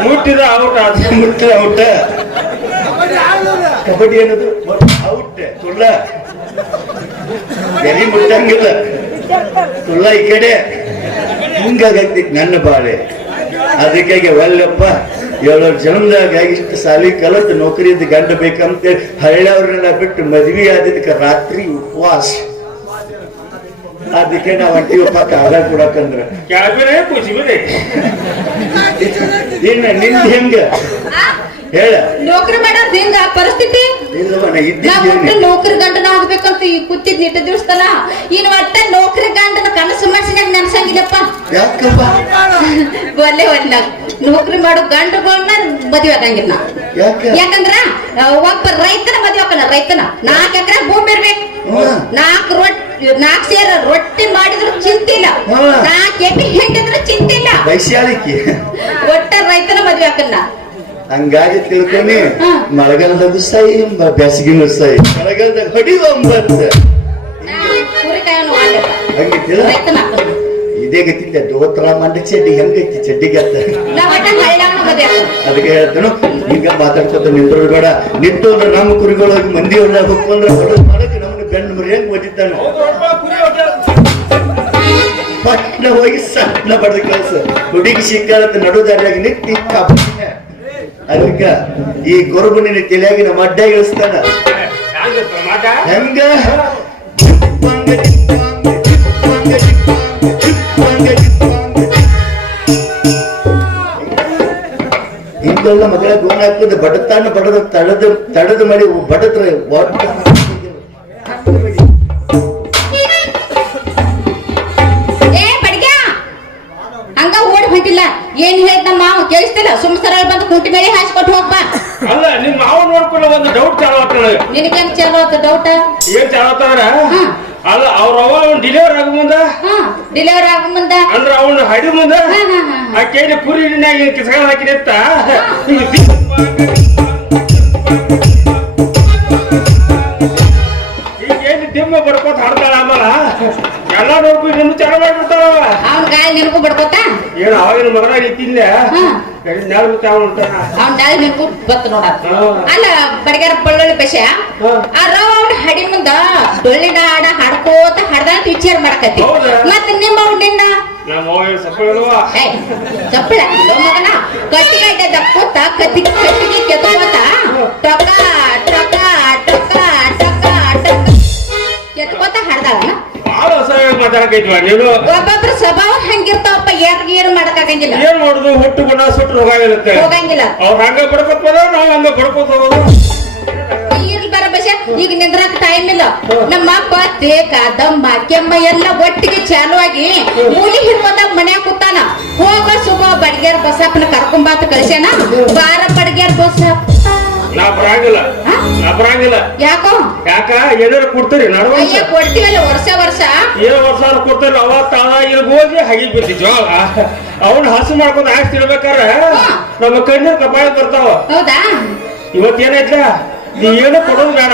ಮುಟ್ಟಿದ ಔಟ್ ಆದ. ಮುಟ್ಟಿದ ಔಟ್. ಕಬಡ್ಡಿ ಅನ್ನೋದು ಔಟ್. ತುಳ್ಳ ಎಲ್ಲಿ ಮುಟ್ಟಂಗಿಲ್ಲ, ತುಳ್ಳ ಈ ಕಡೆ. ಹಿಂಗಾಗೈತಿ ನನ್ನ ಬಾಳೆ. ಅದಕ್ಕಾಗಿ ಒಲ್ಲಪ್ಪ 7 ಜನ್ಮದಾಗ ಇಷ್ಟು ಸಾಲಿ ಕಲತ್ ನೌಕರಿಯಿಂದ ಗಂಡ ಬೇಕಂತೇಳಿ ಹಳ್ಳಿಯವ್ರನ್ನೆಲ್ಲ ಬಿಟ್ಟು ಮದ್ವಿ ಆದಿದ್ದಕ್ಕೆ ರಾತ್ರಿ ಉಪವಾಸ. ಅದಕ್ಕೆ ನಾವ್ ಹೊಂಟಿವಪ್ಪ ಕಾಗದ ಕೊಡಕಂದ್ರ ಕ್ಯಾಬಿನೇ ಕುಸಿಬಿಡಿ ಇನ್ನ ನಿಂದ ಹೆಂಗ ಹೇಳ ನೌಕರಿ ಮಾಡೋದ್ ಹಿಂಗ ಪರಿಸ್ಥಿತಿ. ಇಲ್ಲವ ನಾ ನಾ ಒಟ್ಟು ಇದ್ದೇನೆ ನೌಕರಿ ಗಂಡನ ಆಗ್ಬೇಕಂತ ಈ ಕೂತಿದ್ ನಿಟ್ಟ ದಿವಸದಲ್ಲ ಇನ್ ಒಟ್ಟ ನೌಕರಿ ಗಂಡನ ಕನಸು ಮಾಡ್ಸಿನಾಗ ನೆನ್ಸಂಗಿಲ್ಲಪ್ಪ. ಯಾಕಪ್ಪ ಒಲ್ಲೆ ನೌಕರಿ ಮಾಡೋ ಗಂಡುಗಳನ್ನ ಮದ್ವೆ ಆಗಂಗಿಲ್ಲ. ಯಾಕ ಯಾಕಂದ್ರ ಒಬ್ಬ ರೈತನ ಮದ್ವೆ ಹಾಕನ. ರೈತನ 4 ಎಕರೆ ಭೂಮಿ ಇರ್ಬೇಕು. 4 ಸೇರ ರೊಟ್ಟಿ ಮಾಡಿದ್ರು ಚಿಂತಿಲ್ಲ. 4 ಎಕರೆ ಹೆಂಡಿದ್ರು ಚಿಂತಿಲ್ಲ. ವೈಶಾಲಿಕೆ ಒಟ್ಟ ರೈತನ ಮದ್ವೆ ಹಾಕನ್ನ. ಹಂಗಾಗಿ ತಿಳ್ಕೊನಿ ಮಳೆಗಾಲದಾಗ ಸಾಯಿ ಬೇಸಿಗೆನೂ ಸಾಯಿ ಮಳೆಗಾಲದಾಗ ಹೊಡಿವ ಹಂಗಿತ್ತಿಲ್ಲ ರೈತನ ಹಾಕನ್ನ. ಇದೇ ಗತಿದ್ದೆ ದೋತ್ರ ಮಂಡ ಚಡ್ಡಿ ಹೆಂಗೈತಿ ಚಡ್ಡಿಗೆ ಅಂತ ನಾವ್ ಒಟ್ಟ ಹಳ್ಳ್ಯಾಗ ಮದ್ವೆ ಹಾಕನ್ನ. ಅದಕ್ಕೆ ಹೇಳ್ತಾನು ಈಗ ಮಾತಾಡ್ಕೊತ ನಿಂತರು ಬೇಡ ನಿಂತು ಅಂದ್ರೆ ನಮ್ಮ ಕುರಿಗಳಾಗಿ ಮಂದಿ ಹೊರ ಹೋಗ್ಕೊಂಡ್ರೆ ಹೊಡೆದ್ ಮಾಡಕ್ಕೆ ನಮ್ಗೆ ಬೆನ್ನು ಮರಿ ಹೆಂಗ್ ಓದಿದ್ದಾನ ಪಟ್ನ ಹೋಗಿ ಸಣ್ಣ ಬಡ್ದ ಕೆಲಸ ಹುಡುಗಿ ಸಿಕ್ಕಾಲತ್ತ ನಡುದಾರಿಯಾಗಿ ನಿಂತಿ ಅದಕ್ಕ ಈ ಗೊರಬುನಿನ ತಲೆಯಾಗಿ ನಮ್ಮ ಅಡ್ಡ ಇಳಿಸ್ತಾನ ಹೆಂಗ ಹಿಂಗೆಲ್ಲ ಮಗಳ ಗೋಣ ಹಾಕದ ಬಡತಾನ ಬಡದ ತಡದ ಮಾಡಿ ಬಡತ್ರ ಹಂಗ ಓಡಿ ಹೊಂಟಿಲ್ಲ. ಏನ್ ಹೇಳ್ತ ಮಾವ ಕೇಳಿಸ್ತಿಲ್ಲ. ಸುಮ್ ಸರಳ ಬಂದು ಕುಂಟಿ ಮೇಲೆ ಹಾಸ್ಕೊಟ್ಟು ಹೋಗ್ಬ. ಅಲ್ಲ ನಿಮ್ ಮಾವ ನೋಡ್ಕೊಂಡು ಒಂದು ಡೌಟ್ ಚಾಲು ಆಗ್ತಾನೆ. ನಿನಗೇನ್ ಚಲೋ ಆತ ಡೌಟ್? ಏನ್ ಚಾಲು ಆಗ್ತಾರ ಅಲ್ಲ ಅವ್ರ ಅವ್ನು ಡಿಲಿವರ್ ಆಗ ಮುಂದ ಡಿಲಿವರಿ ಆಗ ಮುಂದ ಅಂದ್ರ ಅವ್ನು ಹಡಿ ಮುಂದ ಆ ಕೇಳಿ ಕುರಿ ಕಿಸ್ಕೊಂಡ್ ಹಾಕಿದತ್ತ ಈಗ ಏನು ದಿಮ್ಮ ಬಡ್ಕೋತ ಹಾಡ್ತಾಳ ಆಮೇಲೆ ಎಲ್ಲ ನೋಡ್ಕೊಂಡು ನಿನ್ನ ಚಾಲು ಮಾಡ್ಬಿಡ್ತಾಳ. ಅವ್ನ ಗಾಳಿ ನಿನಗೂ ಬಡ್ಕೋತ ಏನು ಅವಾಗಿನ ಮಗನಾಗ ಇತ್ತಿಲ್ಲ ಅವ್ನ ಗಾಳಿ ನಿನಗೂ ಬತ್ ನೋಡ. ಅಲ್ಲ ಬಡಗಾರ ಬಳ್ಳೊಳ್ಳಿ ಬಸ ಅವ್ನ ಹಡಿ ಮುಂದ ಡೊಳ್ಳಿನ ಹಾಡ ಹಾಡ್ಕೋತ ಹಾಡ್ದಂತ ವಿಚಾರ ಮಾಡಕತ್ತಿ. ಮತ್ತ ನಿಮ್ಮ ಅವ್ನ ನಿನ್ನ ಚಪ್ಪಳ ಮಗನ ಕಟ್ಟಿಗೆ ದಕ್ಕೋತ ಕಟ್ಟಿಗೆ ಕೆತ್ಕೋತ ಟೊಕ ಟೊಕ ಟೊಕ ಟೊಕ ಟೊಕ ಕೆತ್ಕೋತ ಹಾಡ್ದಾಳ. ಒಬ್ಬೊಬ್ರ ಸ್ವಭಾವ ಹಂಗಿರ್ತಾವಪ್ಪ. ಏನು ಮಾಡಕ್ಕಾಗಂಗಿಲ್ಲ. ಏನ್ ಮಾಡುದು ಹುಟ್ಟು ಗುಣ ಸುಟ್ಟು ಹೋಗಾಗಿರುತ್ತೆ. ಹೋಗಂಗಿಲ್ಲ. ಅವ್ರ ಹಂಗ ಬಡ್ಕೋತ ನಾವ್ ಹಂಗ ಬಡ್ಕೋತ ಹೋಗೋದು. ಇರ್ಲಿ ಬರ ಬಸ ಈಗ ನಿಂದ್ರಾಕ ಟೈಮ್ ಇಲ್ಲ. ನಮ್ಮ ಅಪ್ಪ ತೇಕ ದಮ್ಮ ಕೆಮ್ಮ ಎಲ್ಲ ಒಟ್ಟಿಗೆ ಚಾಲು ಆಗಿ ಮೂಲಿ ಹಿಡ್ಕೊಂಡಾಗ ಮನ್ಯಾಗ ಕೂತಾನ. ಹೋಗ ಸುಗ ಬಡ್ಗ್ಯಾರ ಬಸಪ್ಪನ ಕರ್ಕೊಂಬಾತ ಕಳ್ಸ್ಯಾನ. ಬಾರ ಬಡ್ಗ್ಯಾರ ಬಸಪ್ಪ ನಾ ಬರಂಗಿಲ್ಲ. ಯಾಕೋ ಯಾಕ ಏನಾರ ಕೊಡ್ತೀರಿ ಅಯ್ಯ ಕೊಡ್ತೀವಲ್ಲ ವರ್ಷ ವರ್ಷ. ಏನೋ ವರ್ಷ ಕೊಡ್ತಾರ ಅವ ತಾಳ ಇಲ್ಲಿ ಹೋಗಿ ಹಗಿ ಬಿಡ್ತಿ ಜೋಳ ಅವ್ನ ಹಸು ಮಾಡ್ಕೊಂಡು ಹಾಕ್ತಿರ್ಬೇಕಾರ ನಮ್ಮ ಕಣ್ಣ ಕಪಾಳ ಬರ್ತಾವ. ಹೌದಾ ಇವತ್ ಏನೈತ್ಲ ನೀ ಏನೋ ಕೊಡೋದು ಬೇಡ.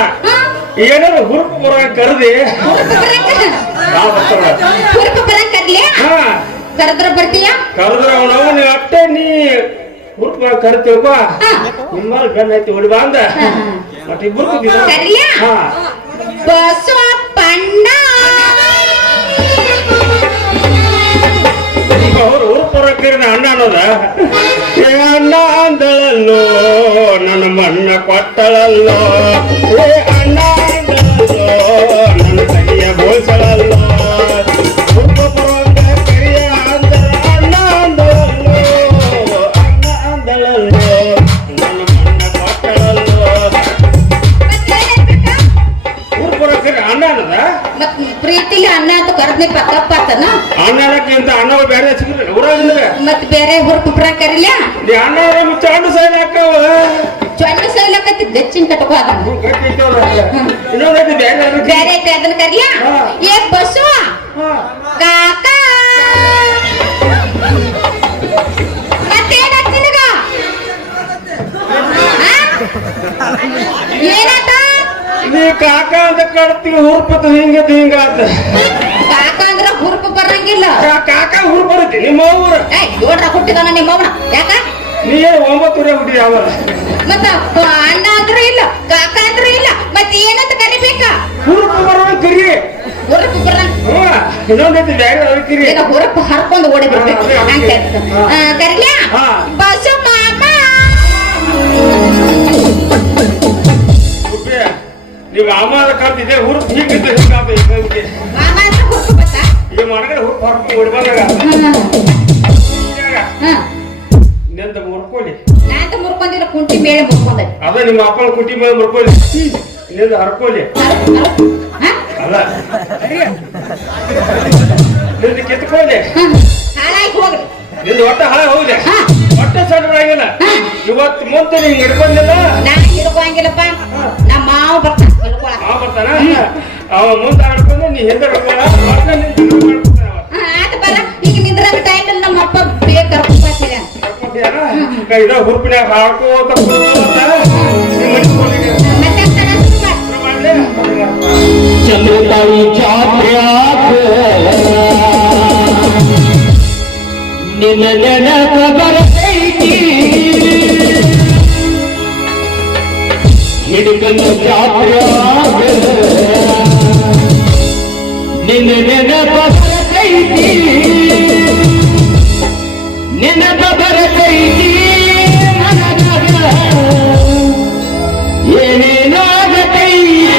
ಏನಾರ ಹುರುಪ್ ಬರ ಕರ್ದಿ ಹುರುಪ ಬರಂಗ್ ಕರ್ಲಿ. ಕರೆದ್ರ ಬರ್ತೀಯ? ಕರೆದ್ರ ಅವನು ಅಟ್ಟೆ ನೀ ಹುರುಪ್ ಬರ ಕರಿತೀವಪ್ಪ ನಿಮ್ಮಲ್ಲಿ ಬೆನ್ನ ಐತಿ ಹೊಡಿ ಬಾ ಅಂದ ಮತ್ತೆ ಇಬ್ಬರು ಕರ್ಲಿಯ ಬಸವಪ್ಪಣ್ಣ ಅವ್ರು ಹುರುಪ್ ಬರ ಕರಿನ ಅಣ್ಣ ಅನ್ನೋದ ಏ ಅಣ್ಣ ಅಂದಳಲ್ಲೋ ನನ್ನ ಮಣ್ಣ ಕೊಟ್ಟಳಲ್ಲೋ ಏ ಅಣ್ಣ ಅಂದಳಲ್ಲೋ ನನ್ನ ಕೈಯ ಬೋಳ್ಸಳಲ್ಲೋ ಹುರುಪ ಬರುವಂಗ ಕರಿಯ ಅಂದಳ ಅಣ್ಣ ಅಂದಳಲ್ಲೋ ಅಣ್ಣ ಅಂದಳಲ್ಲೋ ನನ್ನ ಮಣ್ಣ ಕೊಟ್ಟಳಲ್ಲೋ ಹುರುಪ್ ಬರ ಕರಿ ಅಣ್ಣ ಅನ್ನದ ಮತ್ ಪ್ರೀತಿಲಿ ಅಣ್ಣ ಅಂತ ಕರೆದ್ನಿ ಪಕ್ಕಪ್ಪತ್ತನ ಅಣ್ಣಕ್ಕಿಂತ ಅಣ್ಣವ ಬೇರೆ ಸಿಗ್ರಿ ಊರಾಗಿದ್ರೆ ಮತ್ ಬೇರೆ ಹುರುಪ ಬರ ಕರಿಲ ನೀ ಅಣ್ಣ ಚಾಂಡು ಸೈನ್ ಹಾಕವ ಚೊಣ್ಣ ಸೈಲಕತ್ತಿ ಗಚ್ಚಿನ ಕಟ್ಕೋ ಅದನ್ನ ಇನ್ನೊಂದೈತಿ ಬೇರೆ ಬೇರೆ ಐತೆ ಅದನ್ನ ಕರಿಲ. ಏ ಬಸವ ಕಾಕ ಮತ್ತೇನಾತ್ ನಿನಗ? ಏನಾತ? ನೀ ಕಾಕ ಅಂತ ಕಡ್ತಿ ಹುರ್ಪತ್ ಹಿಂಗಾತ ಕಾಕ ಅಂದ್ರ ಹುರುಪ ಬರಂಗಿಲ್ಲ. ಕಾಕ ಹುರ್ಪ ಬರುತ್ತೆ ನಿಮ್ಮ ಊರ ನೋಡ್ರ ಹುಟ್ಟಿದಾನ ನಿಮ್ಮವನ ಯಾಕ? ನೀ 9 ಊರ ಹುಟ್ಟಿ ಯಾವ ಮತ್ತ ಅಣ್ಣ ಅಂದ್ರೂ ಇಲ್ಲ ಕಾಕ ಅಂದ್ರೂ ಇಲ್ಲ ಮತ್ ಏನಂತ ಕರಿಬೇಕ? ಹುರುಪ ಬರುವ ಕರಿ ಹುರುಪ ಬರಂಗ ಇನ್ನೊಂದೈತಿ ಬೇರೆ ಅದಕ್ಕಿರಿ ಈಗ ಹುರುಪ ಹರ್ಕೊಂಡು ಓಡಿ ಬರ್ಬೇಕು ಹಂಗ ಕರಿಲ್ಯಾ? ಬಸು ಮಾಮ ನೀವು ಅಮ್ಮ ಕರ್ತಿದ್ದೆ ಹುರುಪ್ ಹೀಗಿದ್ದೆ ಹಿಂಗಾತ ಮಾಮ ಅಂತ ಹುರುಪ ಬತ್ತ ಹೊರತು ಓಡಿ ಬಂದಾಗ ಹಾ ನಿಂದ ಮುರ್ಕೊಳ್ಳಿ ನಾಂತ ಮುರ್ಕೊಂಡಿಲ್ಲ ಕುಂಟಿ ಮೇಲೆ ಮುರ್ಕೊಂಡೆ ಅದ ನಿಮ್ಮ ಅಪ್ಪನ ಕುಟಿ ಮೇಲೆ ಮುರ್ಕೊಳ್ಳಿ ನಿಂದ ಹರ್ಕೊಳ್ಳಿ ಅಲ್ಲ ನಿಂದ ಕಿತ್ಕೊಳ್ಳಿ ಹಾಳಾಗಿ ಹೋಗ್ರಿ ನಿಂದ ಒಟ್ಟ ಹಾಳ ಹೌದೆ ಹಾ. ಒಟ್ಟ ಸಣ್ಣ ಆಗಿಲ್ಲ ಇವತ್ತು ಮುಂದೆ ನೀನ್ ಹಿಡ್ಕೊಂಡಿಲ್ಲ ನಾ ಹಿಡ್ಕೊಂಗಿಲ್ಲಪ್ಪ ನಮ್ಮ ಮಾವ ಬರ್ತಾನ ಹಿಡ್ಕೊಳ ಅವ ಬರ್ತಾನ ಅವ ಮುಂದೆ ಹಿಡ್ಕೊಂಡು ನೀ ಹಿಂದೆ ಹಿಡ್ಕೊಳ ಆತ ಬರ ಈಗ ನಿಂದ್ರಾಗ ಟೈಮ್ ಇಲ್ಲ ನಮ್ಮ ಅಪ್ಪ ಬೇಗ ಕರ್ಕೊಂಡ್ ಬರ್ತೀರ ಇದ ಹುರುಪಿನ್ಯಾಗ ಹಾಕೋತ ಮತ್ತೆ ಶುರು ಮಾಡಿ ಚಂದ್ರತಾಯಿ ಜಾತ್ರ್ಯಾಗ ನಿನ್ನ ನೆನಪ ಬರತೈತಿ ಹಿಡಿಕಲ್ಲು ಜಾತ್ರ್ಯಾಗ ನಿನ್ನ ನೆನಪ ಬರತೈತಿ ನೆನಪ ಬರತೈತಿ ನನಗ ಏನೇನಾಗತೈತಿ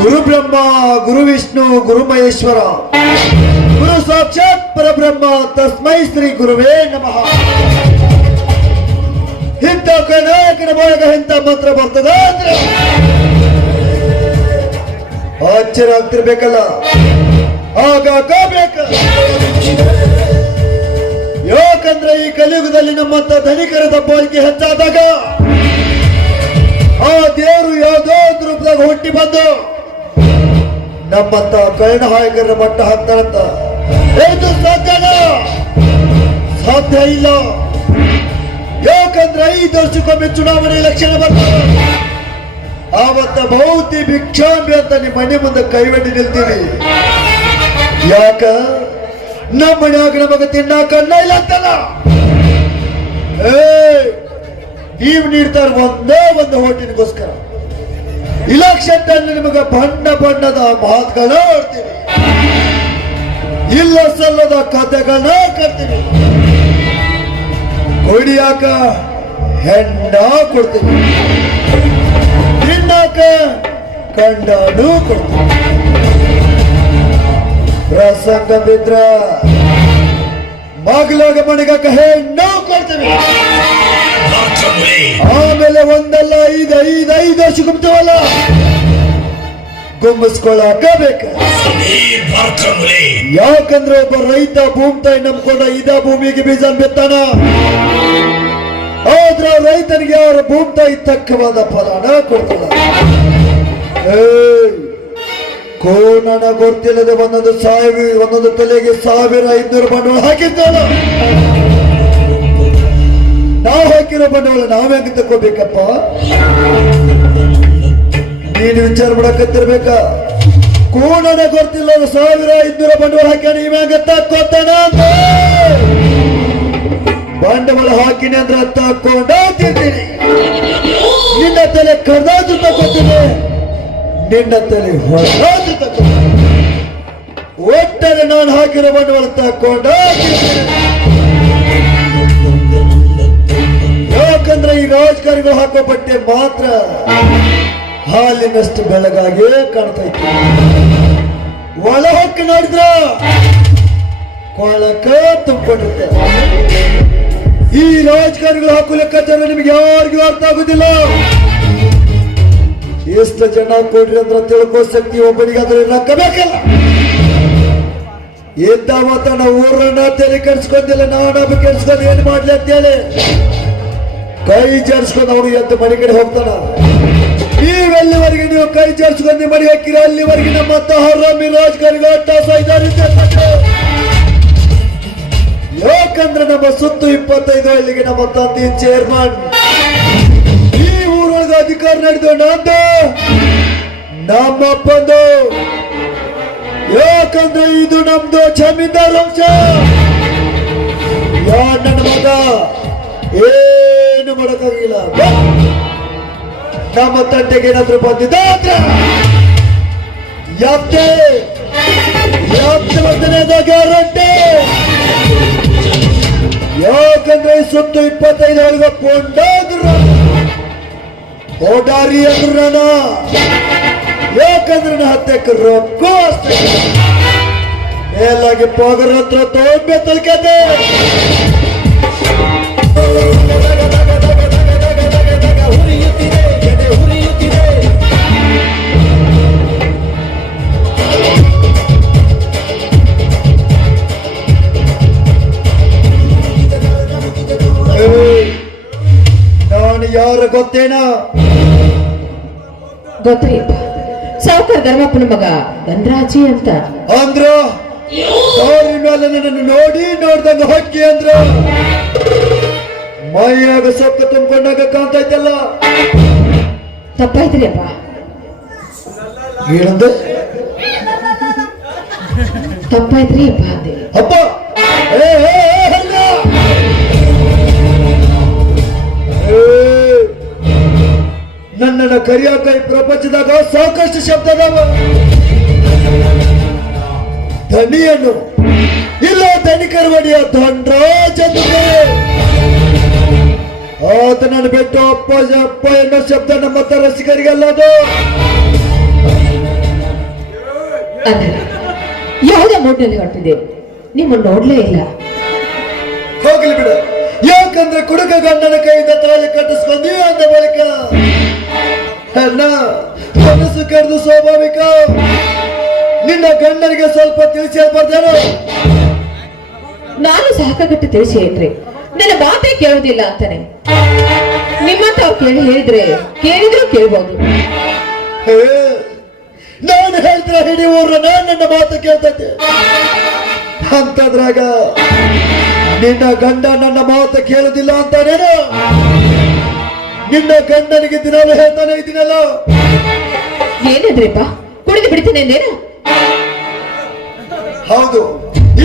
ಗುರು ಬ್ರಹ್ಮ ಗುರು ವಿಷ್ಣು ಗುರು ಮಹೇಶ್ವರ ಗುರು ಸಾಕ್ಷಾತ್ ಪರಬ್ರಹ್ಮ ತಸ್ಮೈ ಶ್ರೀ ಗುರುವೇ ನಮಃ. ಇಂಥ ಕರ್ನಾಟಕದ ಒಳಗ ಇಂಥ ಮಂತ್ರ ಬರ್ತದ ಅಂದ್ರೆ ಆಶ್ಚರ್ಯ ಆಗ್ತಿರ್ಬೇಕಲ್ಲ, ಆಗಾಗ ಬೇಕ. ಯಾಕಂದ್ರೆ ಈ ಕಲಿಯುಗದಲ್ಲಿ ನಮ್ಮಂತ ಧನಿಕರ ದಬ್ಬಾಳಿಕೆ ಹೆಚ್ಚಾದಾಗ ಆ ದೇವರು ಯಾವುದೋ ಒಂದು ರೂಪದಾಗ ಹುಟ್ಟಿ ಬಂದು ನಮ್ಮಂತ ಕರ್ಣಹಾಯಕರ ಮಟ್ಟ ಹಾಕ್ತಾರಂತ ಇದು ಸಾಧ್ಯನ? ಸಾಧ್ಯ ಇಲ್ಲ. ಯಾಕಂದ್ರೆ 5 ವರ್ಷಕ್ಕೊಮ್ಮೆ ಚುನಾವಣೆ ಎಲೆಕ್ಷನ್ ಬರ್ತಾರೆ. ಆವತ್ತ ಬಹುತಿ ಭಿಕ್ಷಾಂಬಿ ಅಂತ ನಿಮ್ಮ ಮನೆ ಮುಂದೆ ಕೈವಡ್ಡಿ ನಿಲ್ತೀವಿ. ಯಾಕ ನಮ್ಮ ಮನ್ಯಾಗ ನಮಗ ತಿನ್ನಾಕ ಅನ್ನ ಇಲ್ಲ ಅಂತಲ್ಲ. ನೀವು ನೀಡ್ತಾರ ಒಂದೇ ಒಂದು ಹೋಟಿನಿಗೋಸ್ಕರ ಇಲೆಕ್ಷನ್ ಟೈಮ್ ನಿಮಗೆ ಬಣ್ಣ ಬಣ್ಣದ ಮಾತುಗಳನ್ನ ಆಡ್ತೀವಿ, ಇಲ್ಲ ಸಲ್ಲದ ಕಥೆಗಳನ್ನ ಕಟ್ತೀವಿ, ಕುಡಿಯಾಕ ಹೆಣ್ಣ ಕೊಡ್ತೀವಿ, ತಿನ್ನಾಕ ಕಂಡನೂ ಕೊಡ್ತೀವಿ, ಪ್ರಸಂಗ ಬಿದ್ರ ಮಗಳಾಗ ಮಣಗಾಕ ಹೆಣ್ಣು ಕೊಡ್ತೀವಿ. ಆಮೇಲೆ ಒಂದಲ್ಲ 5 ವರ್ಷ ಗುಮ್ತವಲ್ಲ ಗುಮ್ಮಿಸ್ಕೊಳ್ಳಾಕ ಬೇಕ. ಯಾಕಂದ್ರೆ ಒಬ್ಬ ರೈತ ಭೂಮಿ ತಾಯಿ ನಂಬ್ಕೊಂಡ ಇದ ಭೂಮಿಗೆ ಬೀಜ ಬಿತ್ತಾನ. ಆದ್ರ ರೈತನಿಗೆ ಅವರ ಭೂಮಿ ತಾಯಿ ತಕ್ಕವಾದ ಫಲನ ಕೊಡ್ತಾಳ. ಕೋನನ ಗೊತ್ತಿಲ್ಲದೆ ಒಂದೊಂದು ತಲೆಗೆ 1500 ಬಂಡವಾಳ ಹಾಕಿದ್ದಾಳ. ನಾವು ಹಾಕಿರೋ ಬಂಡವಾಳ ನಾವ್ ಹೆಂಗ್ ತಕ್ಕೋಬೇಕಪ್ಪ? ನೀನು ವಿಚಾರ ಮಾಡಕತ್ತಿರ್ಬೇಕ ಕೋಣನ ಗೊತ್ತಿಲ್ಲ 1500 ಬಂಡವಾಳ ಹಾಕ್ಯಾನ ಇವಾಗ ತಕ್ಕೋತಾನ ಅಂತ ಬಂಡವಾಳ ಹಾಕಿನಿ ಅಂದ್ರೆ ತಕ್ಕೊಂಡೋಗ್ತಿರ್ತೀನಿ ನಿನ್ನ ತಲೆ ಕರ್ದಾದ್ರು ತಕ್ಕೋತೀನಿ ನಿನ್ನ ತಲೆ ಹೊರದಾದ್ರು ತಕ್ಕೋತೀನಿ ಒಟ್ಟಾರೆ ನಾನು ಹಾಕಿರೋ ಬಂಡವಾಳ ತಕ್ಕೊಂಡೋಗ್ತಿರ್ತೀನಿ ಯಾಕಂದ್ರೆ ಈ ರಾಜಕಾರಣಿಗಳು ಹಾಕೋ ಬಟ್ಟೆ ಮಾತ್ರ ಹಾಲಿನಷ್ಟು ಬೆಳಗಾಗೇ ಕಾಣ್ತೈತಿ ಒಳ ಹೊಕ್ಕ ನೋಡಿದ್ರ ಕೊಳಕ ತುಂಬಿರುತ್ತೆ ಈ ರಾಜಕಾರಣಿಗಳು ಹಾಕೋ ಲೆಕ್ಕಾಚಾರ ನಿಮ್ಗೆ ಯಾರಿಗೂ ಅರ್ಥ ಆಗುದಿಲ್ಲ ಎಷ್ಟು ಜನ ಕೊಡ್ರಿ ಅಂದ್ರೆ ತಿಳ್ಕೋ ಶಕ್ತಿ ಒಬ್ಬನಿಗಾದ್ರೆ ರೊಕ್ಕ ಬೇಕಲ್ಲ ಎದ್ದ ಮಾತ್ರ ನಾವು ಊರನ್ನ ತಲೆ ಕೆಡ್ಸ್ಕೊಂಡಿಲ್ಲ ನಾವು ಕೆಡ್ಸ್ಕೊಂಡು ಏನ್ ಮಾಡ್ಲಿ ಅಂತೇಳಿ ಕೈ ಜಾರಿಸ್ಕೊಂಡು ಅವನು ಎದ್ದು ಮನೆ ಕಡೆ ಹೋಗ್ತಾನ ನೀವೆಲ್ಲಿವರೆಗೆ ನೀವು ಕೈ ಜಾರಿಸ್ಕೊಂಡು ಮನೆ ಹಾಕಿರ ಅಲ್ಲಿವರೆಗೆ ನಮ್ಮ ಹರಾಮಿ ರಾಜಕಾರಣಿಗಳು ಅಟ್ಟಾಸ ಇದ್ದಾರೆ ಯಾಕಂದ್ರೆ ನಮ್ಮ ಸುತ್ತು 25 ಅಲ್ಲಿಗೆ ನಮ್ಮ ತಂದೆ ಚೇರ್ಮನ್ ಈ ಊರೊಳಗೆ ಅಧಿಕಾರ ನಡೆದು ನಂದು ನಮ್ಮಪ್ಪಂದು ಯಾಕಂದ್ರೆ ಇದು ನಮ್ದು ಜಮೀನ್ದಾರ್ ವಂಶ ನನ್ನ ಮಗ ಏನು ಮಾಡಕ್ಕಾಗಿಲ್ಲ ನಮ್ಮ ತಂಟೆಗೆ ಏನಾದ್ರೂ ಬಂದಿದ್ದಾದ್ರೆ ಯಾಪ್ತೆ ಬಂದನೇದ ಗ್ಯಾರಂಟಿ ಯಾಕಂದ್ರೆ ಸುತ್ತು 25 ಒಳಗೆ ಪೊಂಡಾದ್ರು ಓಡಾರಿ ಅಂದ್ರು ನಾನು ಯಾಕಂದ್ರೆ ನನ್ನ ಹತ್ತಕ್ಕೆ ರೊಕ್ಕ ಅಷ್ಟೇ ಮೇಲಾಗಿ ಪೋಗರ ಹತ್ರ ತೋಡ್ಬೆ ತಲ್ಕತೆ ನಾನು ಯಾರು ಗೊತ್ತೇನ ಗೊತ್ತ್ರಿಪ್ಪ ಸಾವುಕಾರ ಧರ್ಮಪ್ಪನ ಮಗ ಗಂಧರಾಜಿ ಅಂತ ಅಂದ್ರ ಮೇಲೆ ನನ್ನನ್ನು ನೋಡ್ದಂಗ ಹೊಕ್ಕಿ ಅಂದ್ರ ಮೈಯಾಗ ಸೊಕ್ಕ ತುಂಬಿಕೊಂಡಾಗ ಕಾಣ್ತೈತಲ್ಲ ತಪ್ಪಾಯ್ತ್ರಿ ಅಪ್ಪ ಏನಂದ ತಪ್ಪಾಯ್ತ್ರಿ ಅಪ್ಪ ಅಂದೆ ಅಪ್ಪ ಏ, ಏ, ಏ, ಅಲ್ಲ. ಏ, ನನ್ನನ್ನ ಕರಿಯಾಕ ಈ ಪ್ರಪಂಚದಾಗ ಸಾಕಷ್ಟು ಶಬ್ದ ಅದಾವ ಧನಿಯನ್ನು ಇಲ್ಲ ಧನಿಕರವಡಿಯ ಧನ್ರಾಜ್ ಅಂದ್ರೆ ಆತ ನನ್ನ ಬಿಟ್ಟು ಅಪ್ಪ ಅಪ್ಪ ಎನ್ನೋ ಶಬ್ದ ನಮ್ಮ ರಸಿಕರಿಗಲ್ಲ ಅದು ಅಂದ್ರೆ ಯಾವುದೇ ಮೂಡ್ನಲ್ಲಿ ಹೊರಟಿದೆ ನಿಮ್ಮನ್ನು ನೋಡ್ಲೇ ಇಲ್ಲ ಹೋಗ್ಲಿ ಬಿಡ ಯಾಕಂದ್ರೆ ಕುಡುಕ ಗಂಡನ ಕೈಯಿಂದ ತಾಳಿ ಕಟ್ಟಿಸ್ಕೊಂಡಿ ಅಂದ ಬಳಿಕ ಅಣ್ಣ ಮನಸ್ಸು ಕರೆದು ಸ್ವಾಭಾವಿಕ ನಿನ್ನ ಗಂಡನಿಗೆ ಸ್ವಲ್ಪ ತಿಳಿಸಿ ಬರ್ದೇನೋ ನಾನು ಸಾಕಾಗಟ್ಟು ತಿಳಿಸಿ ಹೇಳ್ರಿ ನನ್ನ ಮಾತೇ ಕೇಳೋದಿಲ್ಲ ಅಂತಾನೆ ನಿಮ್ಮಂತ ಅವ್ರು ಕೇಳಿದ್ರು ಕೇಳ್ಬೋದು ನಾನು ಹೇಳ್ತಿರ ಹಿಡಿ ಊರ ನನ್ನ ಮಾತು ಕೇಳ್ತೈತೆ ಅಂತದ್ರಾಗ ನಿನ್ನ ಗಂಡ ನನ್ನ ಮಾತು ಕೇಳುದಿಲ್ಲ ಅಂತಾನೇನು ನಿನ್ನ ಗಂಡನಿಗೆ ದಿನಾಲು ಹೇಳ್ತಾನೆ ಇದೀನಲ್ಲ ಏನಿದ್ರಿಪ್ಪ ಕುಡಿದು ಬಿಡ್ತೀನಿ ಅಂದೇನು ಹೌದು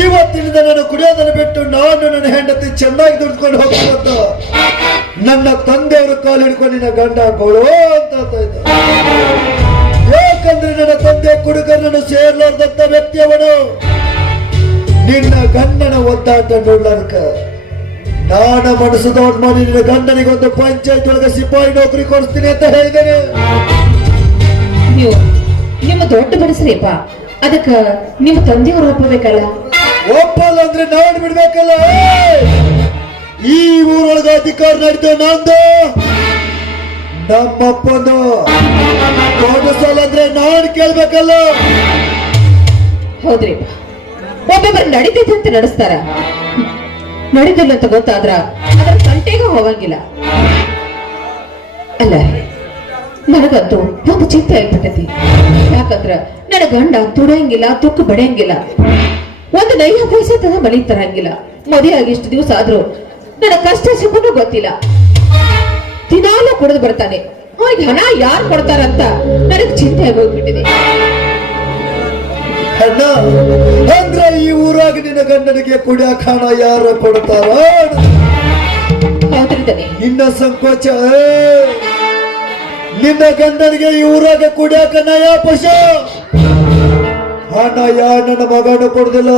ಇವತ್ತಿನಿಂದ ನಾನು ಕುಡಿಯೋದನ್ನು ಬಿಟ್ಟು ನಾನು ನನ್ನ ಹೆಂಡತಿ ಚೆನ್ನಾಗಿ ದುಡ್ಕೊಂಡು ಹೋಗ್ತೀವಂತ ನನ್ನ ತಂದೆಯವರು ಕಾಲು ಹಿಡ್ಕೊಂಡು ನಿನ್ನ ಗಂಡ ಗೋಳೋ ಅಂತ ಇದ್ದ ಯಾಕಂದ್ರೆ ನನ್ನ ತಂದೆ ಕುಡುಕರನ್ನು ಸೇರ್ಲಾರ್ದಂತ ವ್ಯಕ್ತಿ ಅವನು ನಿನ್ನ ಗಂಡನ ಒದ್ದಾಟ ನೋಡ್ಲಾರ್ಕ ನಾನ ಮನಸ್ಸು ದೊಡ್ಡ ಮಾಡಿ ನಿನ್ನ ಗಂಡನಿಗೆ ಒಂದು ಪಂಚಾಯತ್ ಒಳಗೆ ಸಿಪಾಯಿ ನೌಕರಿ ಕೊಡಿಸ್ತೀನಿ ಅಂತ ಹೇಳಿದ್ದೇನೆ ನೀವು ನಿಮ್ಮ ದೊಡ್ಡ ಮನಸ್ಸರಿಪ್ಪ ಅದಕ್ಕ ನಿಮ್ಮ ತಂದೆಯವರು ಒಪ್ಪಬೇಕಲ್ಲ ಒಪ್ಪಲ್ಲ ಅಂದ್ರೆ ನಾನು ಬಿಡ್ಬೇಕಲ್ಲ ಈ ಊರೊಳಗ ಅಧಿಕಾರ ನಡೆದು ನಂದು ನಮ್ಮಪ್ಪಂದು ದೊಡ್ಡ ಸಲ ಅಂದ್ರೆ ನಾನು ಕೇಳ್ಬೇಕಲ್ಲ ಹೌದ್ರಿಪ್ಪ ಒಬ್ಬೊಬ್ಬರು ನಡೀತೈತೆ ಅಂತ ನಡೆಸ್ತಾರ ನಡೀತಿಲ್ಲ ಅಂತ ಗೊತ್ತಾದ್ರ ಅದರ ತಂಟೆಗೂ ಹೋಗಂಗಿಲ್ಲ ಅಲ್ಲ ನನಗಂತೂ ಒಂದು ಚಿಂತೆ ಆಗ್ಬಿಟ್ಟೈತಿ ಯಾಕಂದ್ರ ನನ್ನ ಗಂಡ ತುಡಿಯಂಗಿಲ್ಲ ತುಕ್ಕು ಬಡಿಯಂಗಿಲ್ಲ ಒಂದು ನೈಯ ಪೈಸೆ ತರ ಮನಿ ತರಂಗಿಲ್ಲ ಮದುವೆ ಆಗಿ ಇಷ್ಟು ದಿವಸ ಆದ್ರೂ ನನ್ನ ಕಷ್ಟ ಸುಖನೂ ಗೊತ್ತಿಲ್ಲ ದಿನಾಲು ಕುಡಿದು ಬರ್ತಾನೆ ಅವ್ರಿಗೆ ಹಣ ಯಾರು ಕೊಡ್ತಾರಂತ ನನಗೆ ಚಿಂತೆ ಆಗೋಗ್ಬಿಟ್ಟಿದೆ. ಅಣ್ಣ ಅಂದ್ರೆ ಈ ಊರಾಗ ನಿನ್ನ ಗಂಡನಿಗೆ ಕುಡಿಯಾಕ ಹಣ ಯಾರು ಕೊಡ್ತಾರ? ಹೌದ್ರಿ ದನಿ. ನಿನ್ನ ಸಂಕೋಚ ನಿನ್ನ ಗಂಡನಿಗೆ ಈ ಊರಾಗ ಕುಡಿಯಾಕ ನಯ ಪಶ ಹಣ ಯಾರು ನನ್ನ ಮಗನ ಕೊಡುದಿಲ್ಲ.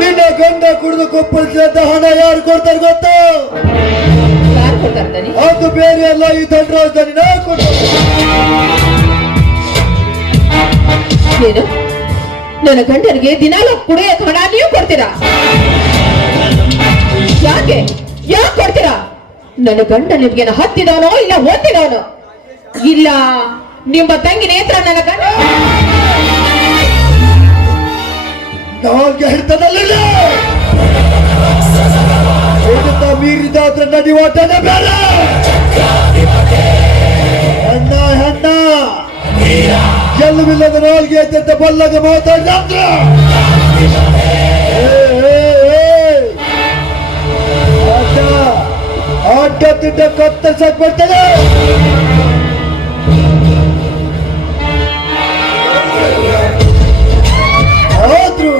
ನಿನ್ನ ಗಂಡ ಕುಡಿದು ಕೊಪ್ಪಳಿಸಿದ ಹಣ ಯಾರು ಕೊಡ್ತಾರ ಗೊತ್ತ? ಯಾರು ಕೊಡ್ತಾರ ದನಿ? ಅದು ಬೇರೆ ಅಲ್ಲ, ಈ ದಂಡರಾಜ್ ದನಿನ ಕೊಡ್ತಾರ. ಏನು ನನ್ನ ಗಂಡನಿಗೆ ದಿನಾಲು ಕುಡಿಯಕ್ಕೆ ಹಣ ನೀವು ಕೊಡ್ತೀರಾ? ಯಾಕೆ ಯಾಕೆ ಕೊಡ್ತೀರಾ? ನನ್ನ ಗಂಡ ನಿಮ್ಗೆ ಹತ್ತಿದವನೋ ಇಲ್ಲ ಓದ್ತಿದವನೋ? ಇಲ್ಲ ನಿಮ್ಮ ತಂಗಿ ನೇತ್ರ ನನ್ನ ಗಂಡ ನಾಲ್ಗೆ ಹಿಡ್ತದಲ್ಲಿಲ್ಲ ಮೀರಿದಾದ್ರೆ ನಡಿವಾಟನ ಬೇರೆ. ಅಣ್ಣ ಅಣ್ಣ ಗೆಲ್ಲುವಿಲ್ಲದ ನಾಲ್ಗೆ ಐತೆ ಬಲ್ಲಗ ಮಾತಾಡಿದ್ರ ಆಟ ಆಟ ತಿಂಡ ಕತ್ತರಿಸಕ್ ಬರ್ತದೆ. ಆದ್ರೂ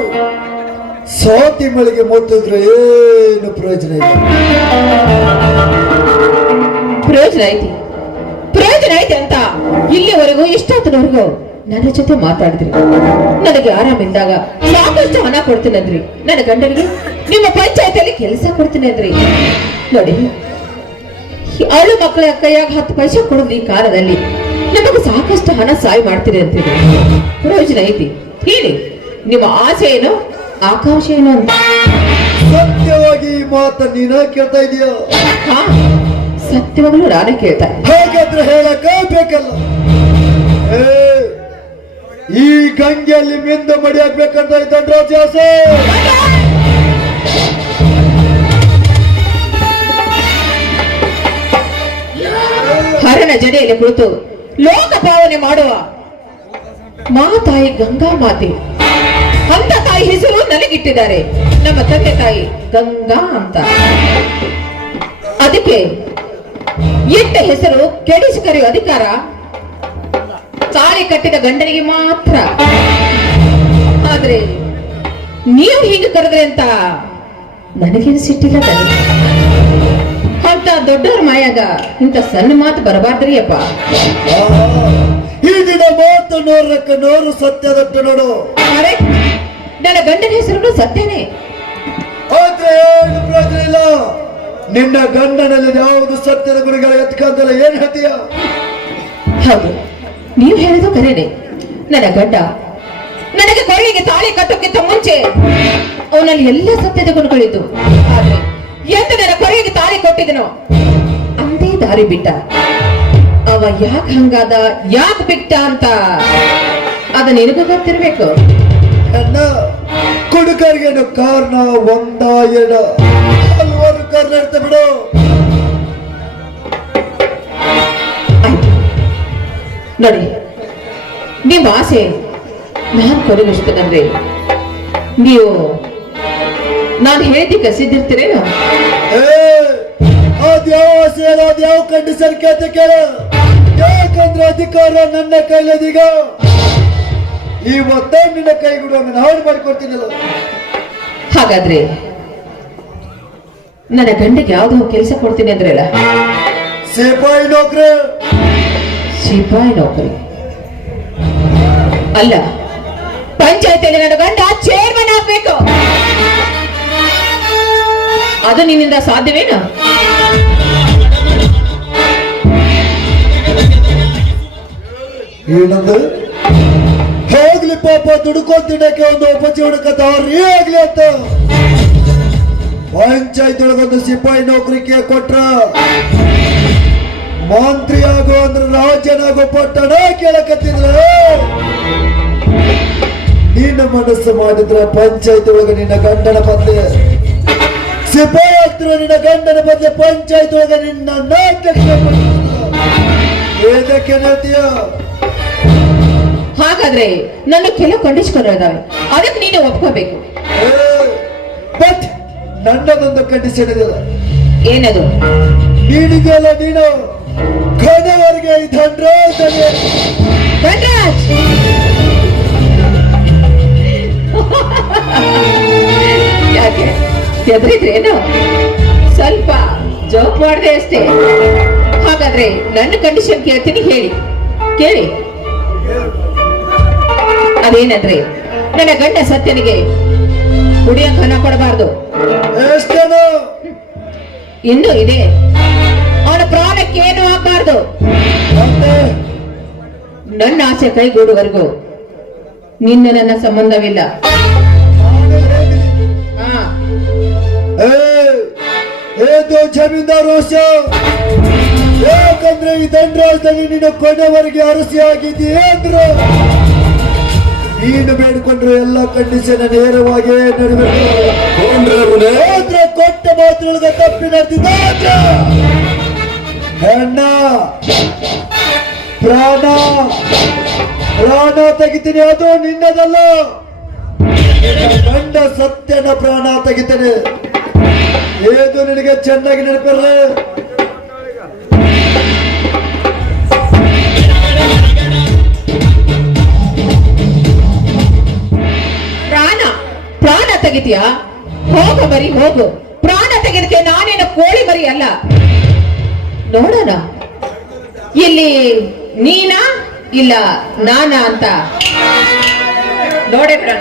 ಸೋತಿ ಮಳಿಗೆ ಮುಟ್ಟಿದ್ರು ಏನು ಪ್ರಯೋಜನ ಇಲ್ಲ. ಪ್ರಯೋಜನ ಐತಿ ಅಂತ ಇಲ್ಲಿವರೆಗೂ ಇಷ್ಟೊತ್ತಿನವರೆಗೂ ನನ್ನ ಜೊತೆ ಮಾತಾಡಿದ್ರಿ. ನನಗೆ ಆರಾಮಿದ್ದಾಗ ಸಾಕಷ್ಟು ಹಣ ಕೊಡ್ತೀನಂದ್ರಿ. ನನ್ನ ಗಂಡನಿಗೆ ನಿಮ್ಮ ಪಂಚಾಯತಿಯಲ್ಲಿ ಕೆಲಸ ಕೊಡ್ತೀನಂದ್ರಿ. ನೋಡಿ, ಅವಳು ಮಕ್ಕಳ ಕೈಯಾಗ 10 ಪೈಸೆ ಕೊಡೋದು ಈ ಕಾಲದಲ್ಲಿ ನಮಗೆ ಸಾಕಷ್ಟು ಹಣ ಸಹಾಯ ಮಾಡ್ತೀರಿ ಅಂತಿದ್ರೆ ಪ್ರಯೋಜನ ಐತಿ. ಹೇಳಿ, ನಿಮ್ಮ ಆಸೆ ಏನು, ಆಕಾಂಕ್ಷೆ ಏನು ಅಂತ? ಸತ್ಯವಾಗಿ ಈ ಮಾತ ನೀನ ಕೇಳ್ತಾ ಇದೀಯ? ಹಾ, ಸತ್ಯವಾಗ್ಲೂ ನಾನೇ ಕೇಳ್ತಾ ಇದ್ದೆ. ಹಾಗಾದ್ರೆ ಹೇಳಕ ಬೇಕಲ್ಲ. ಈ ಗಂಗೆಯಲ್ಲಿ ಮಿಂದ ಮಡಿಯಾಗ್ಬೇಕಂತ ಇದ್ದಂದ್ರ ಆಸೆ. ಹರಣ ಜಡೆಯಲ್ಲಿ ಕುಳಿತು ಲೋಕ ಪಾವನೆ ಮಾಡುವ ಮಾತಾಯಿ ಗಂಗಾ ಮಾತೆ ಅಂತ ತಾಯಿ ಹೆಸರು ನನಗಿಟ್ಟಿದ್ದಾರೆ. ನಮ್ಮ ತಂದೆ ತಾಯಿ ಗಂಗಾ ಅಂತ. ಅದಕ್ಕೆ ಇಟ್ಟ ಹೆಸರು ಕೆಡಿಸಿ ಕರೆಯುವ ಅಧಿಕಾರ ತಾಳಿ ಕಟ್ಟಿದ ಗಂಡನಿಗೆ ಮಾತ್ರ. ಆದ್ರೆ ನೀವು ಹೀಗೆ ಕರೆದ್ರೆ ಅಂತ ನನಗೇನು ಸಿಟ್ಟಿಲ್ಲ ತಾನೆ. ಅಂತ ದೊಡ್ಡವ್ರ ಮಾಯಾಗ ಇಂಥ ಸಣ್ಣ ಮಾತು ಬರಬಾರ್ದ್ರಿ ಅಪ್ಪ. ಈ ದಿನ ಮಾತು 100ಕ್ಕೆ 100 ಸತ್ಯದಟ್ಟು ನೋಡು. ಅರೆ, ನನ್ನ ಗಂಡನ ಹೆಸರು ಸತ್ಯನೇ. ಆದ್ರೆ ಏನು ಪ್ರಯೋಜನ ಇಲ್ಲ. ನಿನ್ನ ಗಂಡನಲ್ಲಿ ಯಾವುದು ಸತ್ಯದ ಗುರುಗಳ ಎತ್ಕಂದಲ್ಲ. ಏನ್ ಹೇಳ್ತೀಯ? ಹೌದು, ನೀವು ಹೇಳಿದ ಕರೇನೆ. ನನ್ನ ಗಂಡ ನನಗೆ ಕೊರಳಿಗೆ ತಾಳಿ ಕಟ್ಟೋಕ್ಕಿಂತ ಮುಂಚೆ ಅವನಲ್ಲಿ ಎಲ್ಲ ಸತ್ಯದ ಗುಣಗಳಿದ್ದು. ಆದ್ರೆ ಎಂದು ನನ್ನ ಕೊರಳಿಗೆ ತಾಳಿ ಕೊಟ್ಟಿದನೋ ಅಂದೇ ದಾರಿ ಬಿಟ್ಟ. ಅವ ಯಾಕೆ ಹಂಗಾದ, ಯಾಕೆ ಬಿಟ್ಟ ಅಂತ ಅದ ನಿನಗೂ ಗೊತ್ತಿರ್ಬೇಕು. ಅಣ್ಣ, ಕುಡುಕರಿಗೇನು ಕಾರಣ ಒಂದ ಎರಡ ಹಲವಾರು ಕಾರಣ ಇರ್ತ ಬಿಡು. ನೋಡಿ, ನಿಮ್ಮ ಆಸೆ ನಾನು ಕೊನೆಗೊಳಿಸ್ತೇನಂದ್ರೆ ನೀವು ನಾನು ಹೇಳಿದ್ದೆ ಕಸಿದಿರ್ತೀರೇನು? ಅದ್ಯಾವ ಆಸೆ ಅಲ್ಲ, ಅದ್ಯಾವ ಕಂಡೀಷನ್ ಕೇಳ್ತ ಕೇಳ. ಯಾಕಂದ್ರೆ ಅಧಿಕಾರ ನನ್ನ ಕೈಲದೀಗ. ಇವತ್ತ ನಿನ್ನ ಕೈಗೂಡು ನಾನು ಮಾಡಿಕೊಡ್ತೀನಲ್ಲ. ಹಾಗಾದ್ರೆ ನನ್ನ ಗಂಡಿಗೆ ಯಾವ್ದೋ ಕೆಲಸ ಕೊಡ್ತೀನಿ ಅಂದ್ರಲ್ಲ? ಸಿಪಾಯಿ ನೌಕರಿ. ಸಿಪಾಯಿ ನೌಕರಿ ಅಲ್ಲ, ಪಂಚಾಯತಿಯಲ್ಲಿ ನನ್ನ ಗಂಡ ಚೇರ್ಮನ್ ಆಗ್ಬೇಕು. ಅದು ನಿನ್ನಿಂದ ಸಾಧ್ಯವೇನು? ಏನಂದ್ರೆ ಹೋಗ್ಲಿ ಪಾಪ, ದುಡ್ಕೊಂಡ್ ತಿನ್ನಕ್ಕೆ ಒಂದು ಉಪಜೀವನಕತ್ತಾವ್ರಿ ಆಗ್ಲಿ ಅಂತ ಪಂಚಾಯತ್ ಒಳಗೊಂದು ಸಿಪಾಯಿ ನೌಕರಿಗೆ ಕೊಟ್ರ ಮಂತ್ರಿ ಆಗೋ ಅಂದ್ರೆ ರಾಜ್ಯನಾಗೋ ಪಟ್ಟಣ ಕೇಳಕತ್ತಿದ್ರ. ನಿನ್ನ ಮನಸ್ಸು ಮಾಡಿದ್ರ ಪಂಚಾಯತ್ ಒಳಗೆ ನಿನ್ನ ಗಂಡನ ಬದಲೆ ಸಿಪಾಯಿ ಆಗ್ತಿರೋ ನಿನ್ನ ಗಂಡನ ಬದಲೆ ಪಂಚಾಯತ್ ಒಳಗೆ ನಿನ್ನ ಏದಕ್ಕೆ ಹೇಳ್ತೀಯ? ಹಾಗಾದ್ರೆ ನನ್ನ ಕೆಲವು ಕಂಡೀಷನ್ ಇದಾವೆ, ಅದಕ್ಕೆ ನೀನು ಒಪ್ಕೋಬೇಕು. ಬಟ್ ನನ್ನದೊಂದು ಕಂಡೀಷನ್ ಇದೆಯಲ್ಲ. ಏನದು? ನೀನಿದೆಯಲ್ಲ, ನೀನು ಕಡೆಯವರೆಗೆ ಈ ಧನ್ರಾಜನೇ. ಧನ್ರಾಜ್ ಯಾಕೆ ಹೆದರಿದ್ರೇನು? ಸ್ವಲ್ಪ ಜೋಕ್ ಮಾಡಿದೆ ಅಷ್ಟೇ. ಹಾಗಾದ್ರೆ ನನ್ನ ಕಂಡೀಷನ್ ಕೇಳ್ತೀನಿ, ಹೇಳಿ ಕೇಳಿ. ಅದೇನಂದ್ರೆ ನನ್ನ ಗಂಡ ಸತ್ಯನಿಗೆ ಕುಡಿಯಕ್ಕೆ ಹಣ ಕೊಡಬಾರ್ದು. ಎಷ್ಟೇನು? ಇನ್ನೂ ಇದೆ, ಅವನ ಪ್ರಾಣಕ್ಕೆ ಏನು ಆಗಬಾರ್ದು. ಮತ್ತೆ ನನ್ನ ಆಸೆ ಕೈಗೂಡುವರೆಗೂ ನಿನ್ನ ನನ್ನ ಸಂಬಂಧವಿಲ್ಲ. ಹಾ, ಏದು ಜಮೀನ್ದಾರ್ ರೋಷ, ಯಾಕಂದ್ರೆ ಈ ಧನ್ರಾಜದಲ್ಲಿ ನೀನು ಕೊನೆವರೆಗೆ ಅರಸಿ ಆಗಿದ್ದೀಯ ಅಂದ್ರೆ ನೀನು ಬೇಡ್ಕೊಂಡ್ರೆ ಎಲ್ಲ ಕಂಡೀಷನ್ ನೇರವಾಗಿ ನಡೆಬೇಕು. ಕೊಟ್ಟ ಮಾತ್ರೊಳಗ ತಪ್ಪಿ ನಡೆದಿದ್ದ ಹೆಣ್ಣ ಪ್ರಾಣ ಪ್ರಾಣ ತೆಗಿತೀನಿ, ಅದು ನಿನ್ನದಲ್ಲ. ಗಂಡ ಸತ್ಯನ ಪ್ರಾಣ ತೆಗಿತೇನೆ. ಏದು ನಿನಗೆ ಚೆನ್ನಾಗಿ ನೆನಪಿರ್ಲಿ. ಪ್ರಾಣ ತೆಗಿತೀಯಾ? ಹೋಗು ಬರಿ ಹೋಗು. ಪ್ರಾಣ ತೆಗೆದಕ್ಕೆ ನಾನೇನು ಕೋಳಿ ಮರಿ ಅಲ್ಲ. ನೋಡೋಣ ಇಲ್ಲಿ ನೀನಾ ಇಲ್ಲ ನಾನಾ ಅಂತ ನೋಡೇ ಬಿಡೋಣ.